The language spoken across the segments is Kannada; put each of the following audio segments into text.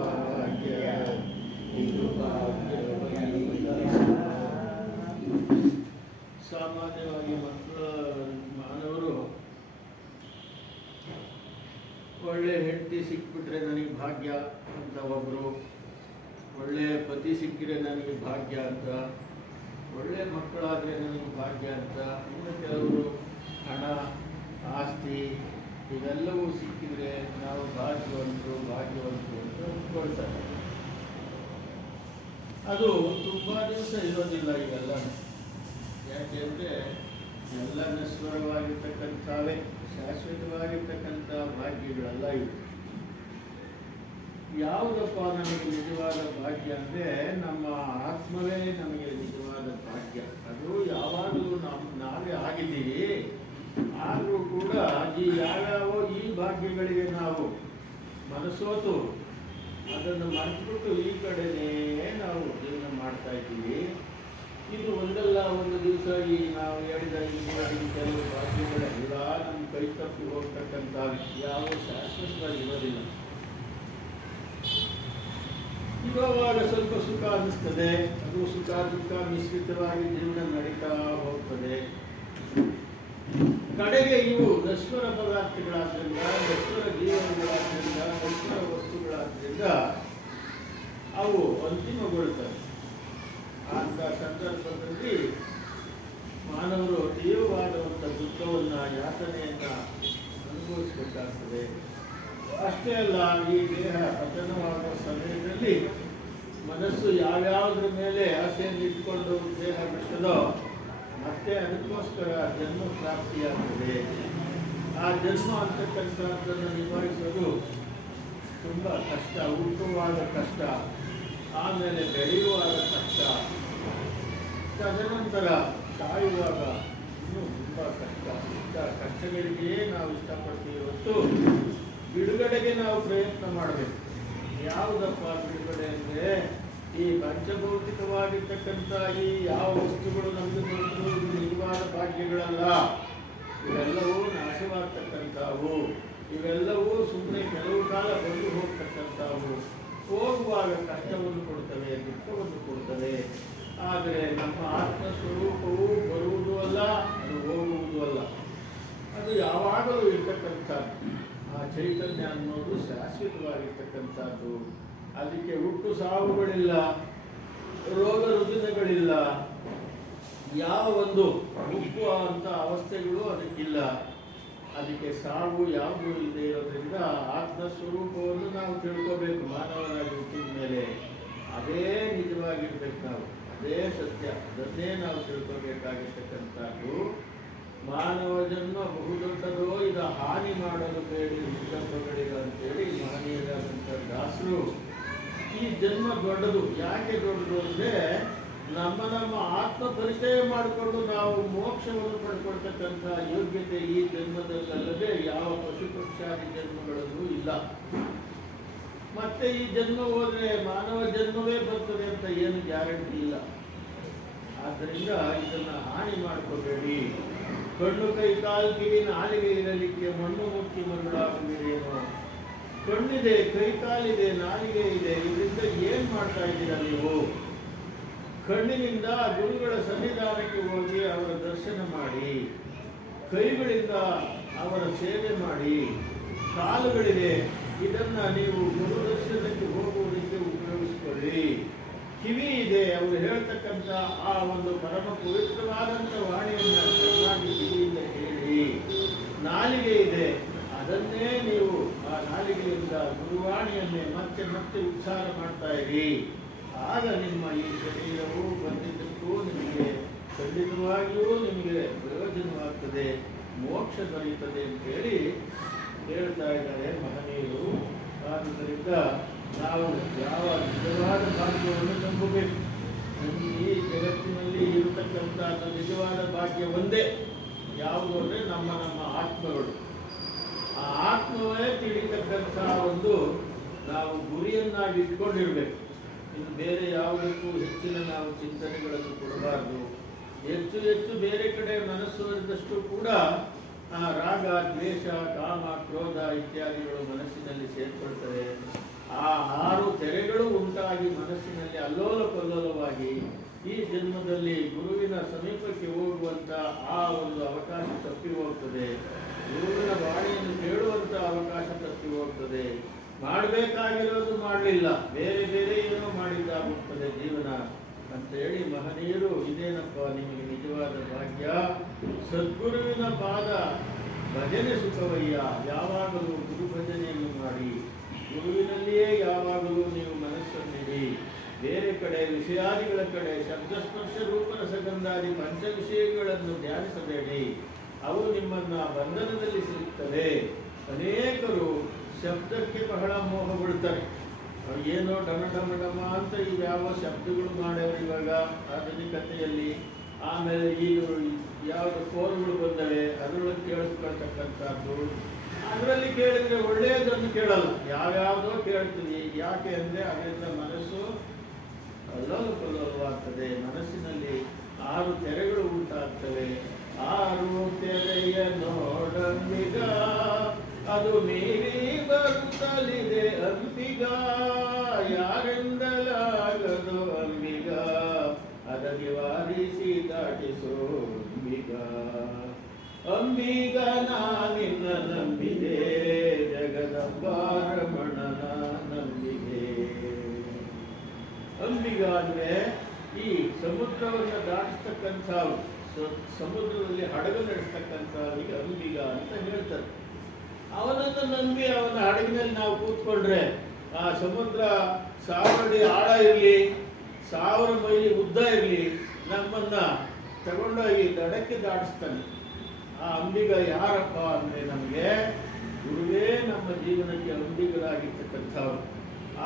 ಭಾಗ್ಯ ಇದು ಭಾಗ್ಯ. ಸಾಮಾನ್ಯವಾಗಿ ಮಾನವರು ಒಳ್ಳೆ ಹೆಂಡತಿ ಸಿಕ್ಬಿಟ್ರೆ ನನಗೆ ಭಾಗ್ಯ ಅಂತ ಒಬ್ಬರು, ಒಳ್ಳೆ ಪತಿ ಸಿಕ್ಕಿದ್ರೆ ನನಗೆ ಭಾಗ್ಯ ಅಂತ, ಒಳ್ಳೆ ಮಕ್ಕಳಾದರೆ ನನಗೆ ಭಾಗ್ಯ ಅಂತ, ಇನ್ನು ಕೆಲವರು ಹಣ ಆಸ್ತಿ ಇವೆಲ್ಲವೂ ಸಿಕ್ಕಿದ್ರೆ ನಾವು ಭಾಗ್ಯವಂತರು ಅಂತ ಅಂದ್ಕೊಳ್ತಾರೆ. ಅದು ತುಂಬ ದಿವಸ ಇರೋದಿಲ್ಲ ಇವೆಲ್ಲ. ಯಾಕೆಂದರೆ ಎಲ್ಲ ನಶ್ವರವಾಗಿರ್ತಕ್ಕಂಥವೇ, ಶಾಶ್ವತವಾಗಿರ್ತಕ್ಕಂಥ ಭಾಗ್ಯಗಳೆಲ್ಲ ಇವೆ. ಯಾವುದಪ್ಪ ನಮಗೆ ನಿಜವಾದ ಭಾಗ್ಯ ಅಂದರೆ ನಮ್ಮ ಆತ್ಮವೇ ನಮಗೆ ನಿಜವಾದ ಭಾಗ್ಯ. ಅದು ಯಾವಾಗಲೂ ನಾವೇ ಆಗಿದ್ದೀವಿ. ಆದರೂ ಕೂಡ ಯಾವ್ಯಾವ ಈ ಭಾಗ್ಯಗಳಿಗೆ ನಾವು ಮನಸೋತು ಅದನ್ನು ಮರೆತುಬಿಟ್ಟು ಈ ಕಡೆನೇ ನಾವು ಜೀವನ ಮಾಡ್ತಾ ಇದ್ದೀವಿ. ಇದು ಒಂದಲ್ಲ ಒಂದು ದಿವಸ ಈ ನಾವು ಹೇಳಿದ ಕೆಲವು ಭಾಗ್ಯಗಳೆಲ್ಲ ನಮ್ಮ ಕೈ ತಪ್ಪಿ ಹೋಗ್ತಕ್ಕಂಥ ಯಾವ ಶಾಶ್ವತವಾಗಿ ಇರೋದಿಲ್ಲ. ಇರುವಾಗ ಸ್ವಲ್ಪ ಸುಖ ಅನ್ನಿಸ್ತದೆ, ಅದು ಸುಖ ದುಃಖ ಮಿಶ್ರಿತವಾಗಿ ಜೀವನ ನಡೀತಾ ಹೋಗ್ತದೆ. ಕಡೆಗೆ ಇವು ನಶ್ವರ ಪದಾರ್ಥಗಳಾದ್ರಿಂದ, ನಶ್ವರ ಜೀವನಗಳಾದ್ರಿಂದ, ನಶ್ವರ ವಸ್ತುಗಳಾದ್ರಿಂದ ಅವು ಅಂತಿಮಗೊಳ್ತವೆ. ಅಂತ ಸಂದರ್ಭದಲ್ಲಿ ಮಾನವರು ತೀವ್ರವಾದಂಥ ದುಃಖವನ್ನು, ಯಾತನೆಯನ್ನು ಅನುಭವಿಸಬೇಕಾಗ್ತದೆ. ಅಷ್ಟೇ ಅಲ್ಲ, ಈ ದೇಹ ಪತನವಾಗುವ ಸಮಯದಲ್ಲಿ ಮನಸ್ಸು ಯಾವ್ಯಾವುದ್ರ ಮೇಲೆ ಆಸೆಯನ್ನು ಇಟ್ಕೊಂಡು ದೇಹ ಬಿಡ್ತದೋ ಮತ್ತೆ ಅದಕ್ಕೋಸ್ಕರ ಜನ್ಮ ಪ್ರಾಪ್ತಿಯಾಗ್ತದೆ. ಆ ಜನ್ಮ ಅಂತಕ್ಕಂಥದ್ದನ್ನು ನಿಭಾಯಿಸೋದು ತುಂಬ ಕಷ್ಟ. ಹುಟ್ಟುವಾಗ ಕಷ್ಟ, ಆಮೇಲೆ ಬೆಳೆಯುವಾಗ ಕಷ್ಟ, ತದನಂತರ ಸಾಯುವಾಗ ಇನ್ನೂ ತುಂಬ ಕಷ್ಟ. ಇಂಥ ಕಷ್ಟಗಳಿಗೆ ನಾವು ಇಷ್ಟಪಡ್ತೀವಿ ಹೊತ್ತು ಬಿಡುಗಡೆಗೆ ನಾವು ಪ್ರಯತ್ನ ಮಾಡಬೇಕು. ಯಾವುದಪ್ಪ ಬಿಡುಗಡೆ ಅಂದರೆ, ಈ ಪಂಚಭೌತಿಕವಾಗಿರ್ತಕ್ಕಂಥ ಈ ಯಾವ ವಸ್ತುಗಳು ನಮಗೆ ಬಂದರೂ ಇದು ನಿಜವಾದ ಭಾಗ್ಯಗಳಲ್ಲ. ಇವೆಲ್ಲವೂ ನಾಶವಾಗ್ತಕ್ಕಂಥವು. ಇವೆಲ್ಲವೂ ಸುಮ್ಮನೆ ಕೆಲವು ಕಾಲ ಬಂದು ಹೋಗ್ತಕ್ಕಂಥವು. ಹೋಗುವಾಗ ಕಷ್ಟವನ್ನು ಕೊಡ್ತವೆ, ದುಃಖವನ್ನು ಕೊಡ್ತವೆ. ಆದರೆ ನಮ್ಮ ಆತ್ಮಸ್ವರೂಪವು ಬರುವುದೂ ಅಲ್ಲ, ಅದು ಹೋಗುವುದೂ ಅಲ್ಲ. ಅದು ಯಾವಾಗಲೂ ಇರ್ತಕ್ಕಂಥದ್ದು. ಆ ಚೈತನ್ಯ ಅನ್ನೋದು ಶಾಶ್ವತವಾಗಿರ್ತಕ್ಕಂಥದ್ದು. ಅದಕ್ಕೆ ಹುಟ್ಟು ಸಾವುಗಳಿಲ್ಲ, ರೋಗ ರುಜಿನಗಳಿಲ್ಲ, ಯಾವ ಒಂದು ಮುಪ್ಪು ಅಂತ ಅವಸ್ಥೆಗಳು ಅದಕ್ಕಿಲ್ಲ. ಅದಕ್ಕೆ ಸಾವು ಯಾವುದೂ ಇಲ್ಲದೆ ಇರೋದ್ರಿಂದ ಆತ್ಮಸ್ವರೂಪವನ್ನು ನಾವು ತಿಳ್ಕೋಬೇಕು. ಮಾನವರಾಗಿ ಹುಟ್ಟಿದ ಮೇಲೆ ಅದೇ ನಿಜವಾಗಿರ್ಬೇಕು. ನಾವು ಅದೇ ಸತ್ಯ, ಅದನ್ನೇ ನಾವು ತಿಳ್ಕೋಬೇಕಾಗಿರ್ತಕ್ಕಂಥದ್ದು. ಮಾನವ ಜನ್ಮ ಬಹುದೊಡ್ಡದೋ, ಇದು ಹಾನಿ ಮಾಡಲು ಬೇಡಿ ವಿಷಂಬಗಳಿಗ ಅಂತೇಳಿ ಮಹನೀಯರಾದಂಥ ದಾಸರು ಈ ಜನ್ಮ ದೊಡ್ಡದು. ಯಾಕೆ ದೊಡ್ಡದು ಅಂದರೆ, ನಮ್ಮ ಆತ್ಮ ಪರಿಚಯ ಮಾಡಿಕೊಂಡು ನಾವು ಮೋಕ್ಷವನ್ನು ಪಡ್ಕೊಳ್ತಕ್ಕಂಥ ಯೋಗ್ಯತೆ ಈ ಜನ್ಮದಲ್ಲದೆ ಯಾವ ಪಶು ಪಕ್ಷಾದಿ ಜನ್ಮಗಳಲ್ಲೂ ಇಲ್ಲ. ಮತ್ತೆ ಈ ಜನ್ಮ ಹೋದರೆ ಮಾನವ ಜನ್ಮವೇ ಬರ್ತದೆ ಅಂತ ಏನು ಗ್ಯಾರಂಟಿ ಇಲ್ಲ. ಆದ್ದರಿಂದ ಇದನ್ನು ಹಾನಿ ಮಾಡ್ಕೋಬೇಡಿ. ಕಣ್ಣು ಕೈ ಕಾಲು ಕಿವಿ ನಾಲಿಗೆ ಇರಲಿಕ್ಕೆ ಮಣ್ಣು ಮುಕ್ಕಿ ಮರಳಾಗುವಿರೇನೋ. ಕಣ್ಣಿದೆ, ಕೈ ಕಾಲಿದೆ, ನಾಲಿಗೆ ಇದೆ, ಇದರಿಂದ ಏನು ಮಾಡ್ತಾ ಇದ್ದೀರಾ ನೀವು? ಕಣ್ಣಿನಿಂದ ಗುರುಗಳ ಸನ್ನಿಧಾನಕ್ಕೆ ಹೋಗಿ ಅವರ ದರ್ಶನ ಮಾಡಿ, ಕೈಗಳಿಂದ ಅವರ ಸೇವೆ ಮಾಡಿ, ಕಾಲುಗಳಿದೆ, ಇದನ್ನು ನೀವು ಗುರು ದರ್ಶನಕ್ಕೆ ಹೋಗುವುದಕ್ಕೆ ಉಪಯೋಗಿಸಿಕೊಳ್ಳಿ. ಕಿವಿ ಇದೆ, ಅವರು ಹೇಳ್ತಕ್ಕಂಥ ಆ ಒಂದು ಪರಮ ಪವಿತ್ರವಾದಂಥ ವಾಣಿಯನ್ನು ಚೆನ್ನಾಗಿ ಕಿವಿಯಿಂದ ಕೇಳಿ. ನಾಲಿಗೆ ಇದೆ, ಅದನ್ನೇ ನೀವು ಆ ನಾಲಿಗೆಯಿಂದ ಗುರುವಾಣಿಯನ್ನೇ ಮತ್ತೆ ಮತ್ತೆ ಉಚ್ಚಾರ ಮಾಡ್ತಾ ಇರಿ. ಆಗ ನಿಮ್ಮ ಈ ಶರೀರವು ಬಂದಿದ್ದಕ್ಕೂ ನಿಮಗೆ ಖಂಡಿತವಾಗಿಯೂ ನಿಮಗೆ ಪ್ರಯೋಜನವಾಗ್ತದೆ, ಮೋಕ್ಷ ದೊರೆಯುತ್ತದೆ ಅಂತೇಳಿ ಹೇಳ್ತಾ ಇದ್ದಾರೆ ಮಹನೀಯರು. ಆದ್ದರಿಂದ ನಾವು ಯಾವ ನಿಜವಾದ ಭಾಗ್ಯವನ್ನು ನಂಬಬೇಕು. ಈ ಜಗತ್ತಿನಲ್ಲಿ ಇರತಕ್ಕಂಥ ನಿಜವಾದ ಭಾಗ್ಯ ಒಂದೇ. ಯಾವುದು ಅಂದರೆ ನಮ್ಮ ಆತ್ಮಗಳು. ಆ ಆತ್ಮವೇ ತಿಳಿತಕ್ಕಂಥ ಒಂದು ನಾವು ಗುರಿಯನ್ನಾಗಿ ಇಟ್ಕೊಂಡಿರಬೇಕು. ಇನ್ನು ಬೇರೆ ಯಾವುದಕ್ಕೂ ಹೆಚ್ಚಿನ ನಾವು ಚಿಂತನೆಗಳನ್ನು ಕೊಡಬಾರ್ದು. ಹೆಚ್ಚು ಹೆಚ್ಚು ಬೇರೆ ಕಡೆ ಮನಸ್ಸು ಇದ್ದಷ್ಟು ಕೂಡ ರಾಗ, ದ್ವೇಷ, ಕಾಮ, ಕ್ರೋಧ ಇತ್ಯಾದಿಗಳು ಮನಸ್ಸಿನಲ್ಲಿ ಸೇರ್ಕೊಳ್ತವೆ. ಆ 6 ಮನಸ್ಸಿನಲ್ಲಿ ಅಲ್ಲೋಲ ಕಲ್ಲೋಲವಾಗಿ ಈ ಜನ್ಮದಲ್ಲಿ ಗುರುವಿನ ಸಮೀಪಕ್ಕೆ ಹೋಗುವಂತ ಆ ಒಂದು ಅವಕಾಶ ತಪ್ಪಿ ಹೋಗ್ತದೆ. ಗುರುವಿನ ವಾಣಿಯನ್ನು ಕೇಳುವಂತ ಅವಕಾಶ ತಪ್ಪಿ ಹೋಗ್ತದೆ. ಮಾಡಬೇಕಾಗಿರೋದು ಮಾಡಲಿಲ್ಲ, ಬೇರೆ ಬೇರೆ ಏನೋ ಮಾಡಿದ್ದಾಗುತ್ತದೆ ಜೀವನ ಅಂತ ಹೇಳಿ ಮಹನೀಯರು ಇದೇನಪ್ಪ ನಿಮಗೆ ನಿಜವಾದ ಭಾಗ್ಯ, ಸದ್ಗುರುವಿನ ಪಾದ ಭಜನೆ ಸುಖವಯ್ಯ, ಯಾವಾಗಲೂ ಗುರು ಭಜನೆಯನ್ನು ಮಾಡಿ, ಗುರುವಿನಲ್ಲಿಯೇ ಯಾವಾಗಲೂ ನೀವು ಮನಸ್ಸನ್ನಿಡಿ, ಬೇರೆ ಕಡೆ ವಿಷಯಾದಿಗಳ ಕಡೆ ಶಬ್ದಸ್ಪರ್ಶ ರೂಪರಸಗಂಧಾದಿ ಪಂಚ ವಿಷಯಗಳನ್ನು ಧ್ಯಾನಿಸಬೇಡಿ, ಅವು ನಿಮ್ಮನ್ನ ಬಂಧನದಲ್ಲಿ ಸಿಗುತ್ತವೆ. ಅನೇಕರು ಶಬ್ದಕ್ಕೆ ಬಹಳ ಮೋಹಗೊಳ್ತಾರೆ. ಏನೋ ಡಮ ಡಮ ಡಮ ಅಂತ ಇವ್ಯಾವ ಶಬ್ದಗಳು ಮಾಡ್ಯಾವ ಇವಾಗ ಆಧುನಿಕತೆಯಲ್ಲಿ. ಆಮೇಲೆ ಈಗ ಯಾವುದು ಫೋನ್ಗಳು ಬಂದವೆ, ಅದರೊಳಗೆ ಕೇಳಿಸ್ಕೊಳ್ತಕ್ಕಂಥದ್ದು. ಅದರಲ್ಲಿ ಕೇಳಿದ್ರೆ ಒಳ್ಳೆಯದನ್ನು ಕೇಳಲ್ಲ, ಯಾವ್ಯಾವುದೋ ಕೇಳ್ತೀವಿ. ಯಾಕೆ ಅಂದರೆ ಅದರಿಂದ ಮನಸ್ಸು ಅಲ್ಲೋಲ ಕಲ್ಲೋಲವಾಗ್ತದೆ. ಮನಸ್ಸಿನಲ್ಲಿ 6 ತೆರೆಗಳು ಉಂಟಾಗ್ತವೆ. 6 ತೆರೆಯ ನೋಡಂಬಿಗ, ಅದು ಮೀರಿ ಬರುತ್ತಲಿದೆ ಅಂಬಿಗ, ಯಾರೆಂದಲಾಗದು ಅಂಬಿಗ, ಅದಕ್ಕೆ ವಾರಿಸಿ ದಾಟಿಸೋ ಅಂಬಿಗ. ಅಂಬಿಗ ನಾನಿನ್ನ ನಂಬಿದೆ, ಜಗದಂಬಾರಮಣನ ನಂಬಿದೆ. ಅಂಬಿಗ ಅಂದರೆ ಈ ಸಮುದ್ರವನ್ನು ದಾಟಿಸ್ತಕ್ಕಂಥ, ಸಮುದ್ರದಲ್ಲಿ ಹಡಗು ನಡೆಸ್ತಕ್ಕಂಥವರಿಗೆ ಅಂಬಿಗ ಅಂತ ಹೇಳ್ತಾರೆ. ಅವನನ್ನು ನಂಬಿ ಅವನ ಹಡಗಿನಲ್ಲಿ ನಾವು ಕೂತ್ಕೊಂಡ್ರೆ ಆ ಸಮುದ್ರ 1000 ಅಡಿ ಆಳ ಇರಲಿ, 1000 ಮೈಲಿ ಉದ್ದ ಇರಲಿ, ನಮ್ಮನ್ನ ತಗೊಂಡೋಗಿ ದಡಕ್ಕೆ ದಾಟಿಸ್ತಾನೆ. ಆ ಅಂಬಿಗ ಯಾರಪ್ಪ ಅಂದರೆ ನಮಗೆ ಗುರುವೇ ನಮ್ಮ ಜೀವನಕ್ಕೆ ಅಂಬಿಗರಾಗಿರ್ತಕ್ಕಂಥವ್ರು.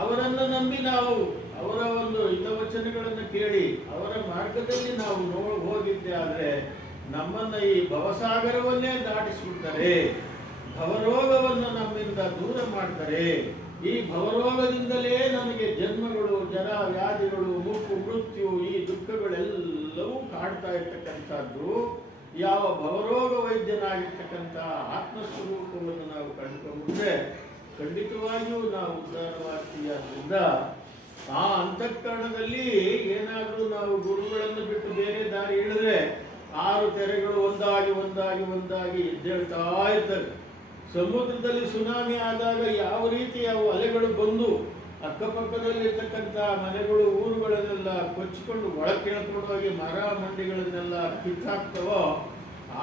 ಅವರನ್ನು ನಂಬಿ ನಾವು ಅವರ ಒಂದು ಹಿತವಚನಗಳನ್ನು ಕೇಳಿ ಅವರ ಮಾರ್ಗದಲ್ಲಿ ನಾವು ಹೋಗಿದ್ದೆ ಆದರೆ ನಮ್ಮನ್ನ ಈ ಭವಸಾಗರವನ್ನೇ ದಾಟಿಸ್ಬಿಡ್ತಾರೆ, ಭವರೋಗವನ್ನು ನಮ್ಮಿಂದ ದೂರ ಮಾಡ್ತಾರೆ. ಈ ಭವರೋಗದಿಂದಲೇ ನಮಗೆ ಜನ್ಮಗಳು, ಜರ ವ್ಯಾಧಿಗಳು, ಮುಪ್ಪು, ಮೃತ್ಯು, ಈ ದುಃಖಗಳೆಲ್ಲವೂ ಕಾಡ್ತಾ ಇರ್ತಕ್ಕಂಥದ್ದು. ಯಾವ ಭವರೋಗ ವೈದ್ಯನಾಗಿರ್ತಕ್ಕಂಥ ಆತ್ಮಸ್ವರೂಪವನ್ನು ನಾವು ಕಂಡುಕೊಂಡ್ರೆ ಖಂಡಿತವಾಗಿಯೂ ನಾವು ಉದ್ಧಾರವಾಗ್ತೀವಿ. ಆದ್ದರಿಂದ ಆ ಅಂತಃಕರಣದಲ್ಲಿ ಏನಾದರೂ ನಾವು ಗುರುಗಳನ್ನು ಬಿಟ್ಟು ಬೇರೆ ದಾರಿ ಹಿಡಿದ್ರೆ 6 ತೆರೆಗಳು ಒಂದಾಗಿ ಒಂದಾಗಿ ಒಂದಾಗಿ ಎದ್ದೇಳ್ತಾ ಇರ್ತವೆ. ಸಮುದ್ರದಲ್ಲಿ ಸುನಾಮಿ ಆದಾಗ ಯಾವ ರೀತಿ ಅವು ಅಲೆಗಳು ಬಂದು ಅಕ್ಕಪಕ್ಕದಲ್ಲಿರ್ತಕ್ಕಂಥ ಮನೆಗಳು, ಊರುಗಳನ್ನೆಲ್ಲ ಕೊಚ್ಚಿಕೊಂಡು ಒಳಕ್ಕೆ ಎಳ್ಕೊಂಡು ಹೋಗಿ ಮರ ಮಂಡಿಗಳನ್ನೆಲ್ಲ ಕಿತ್ತಾಕ್ತವೋ,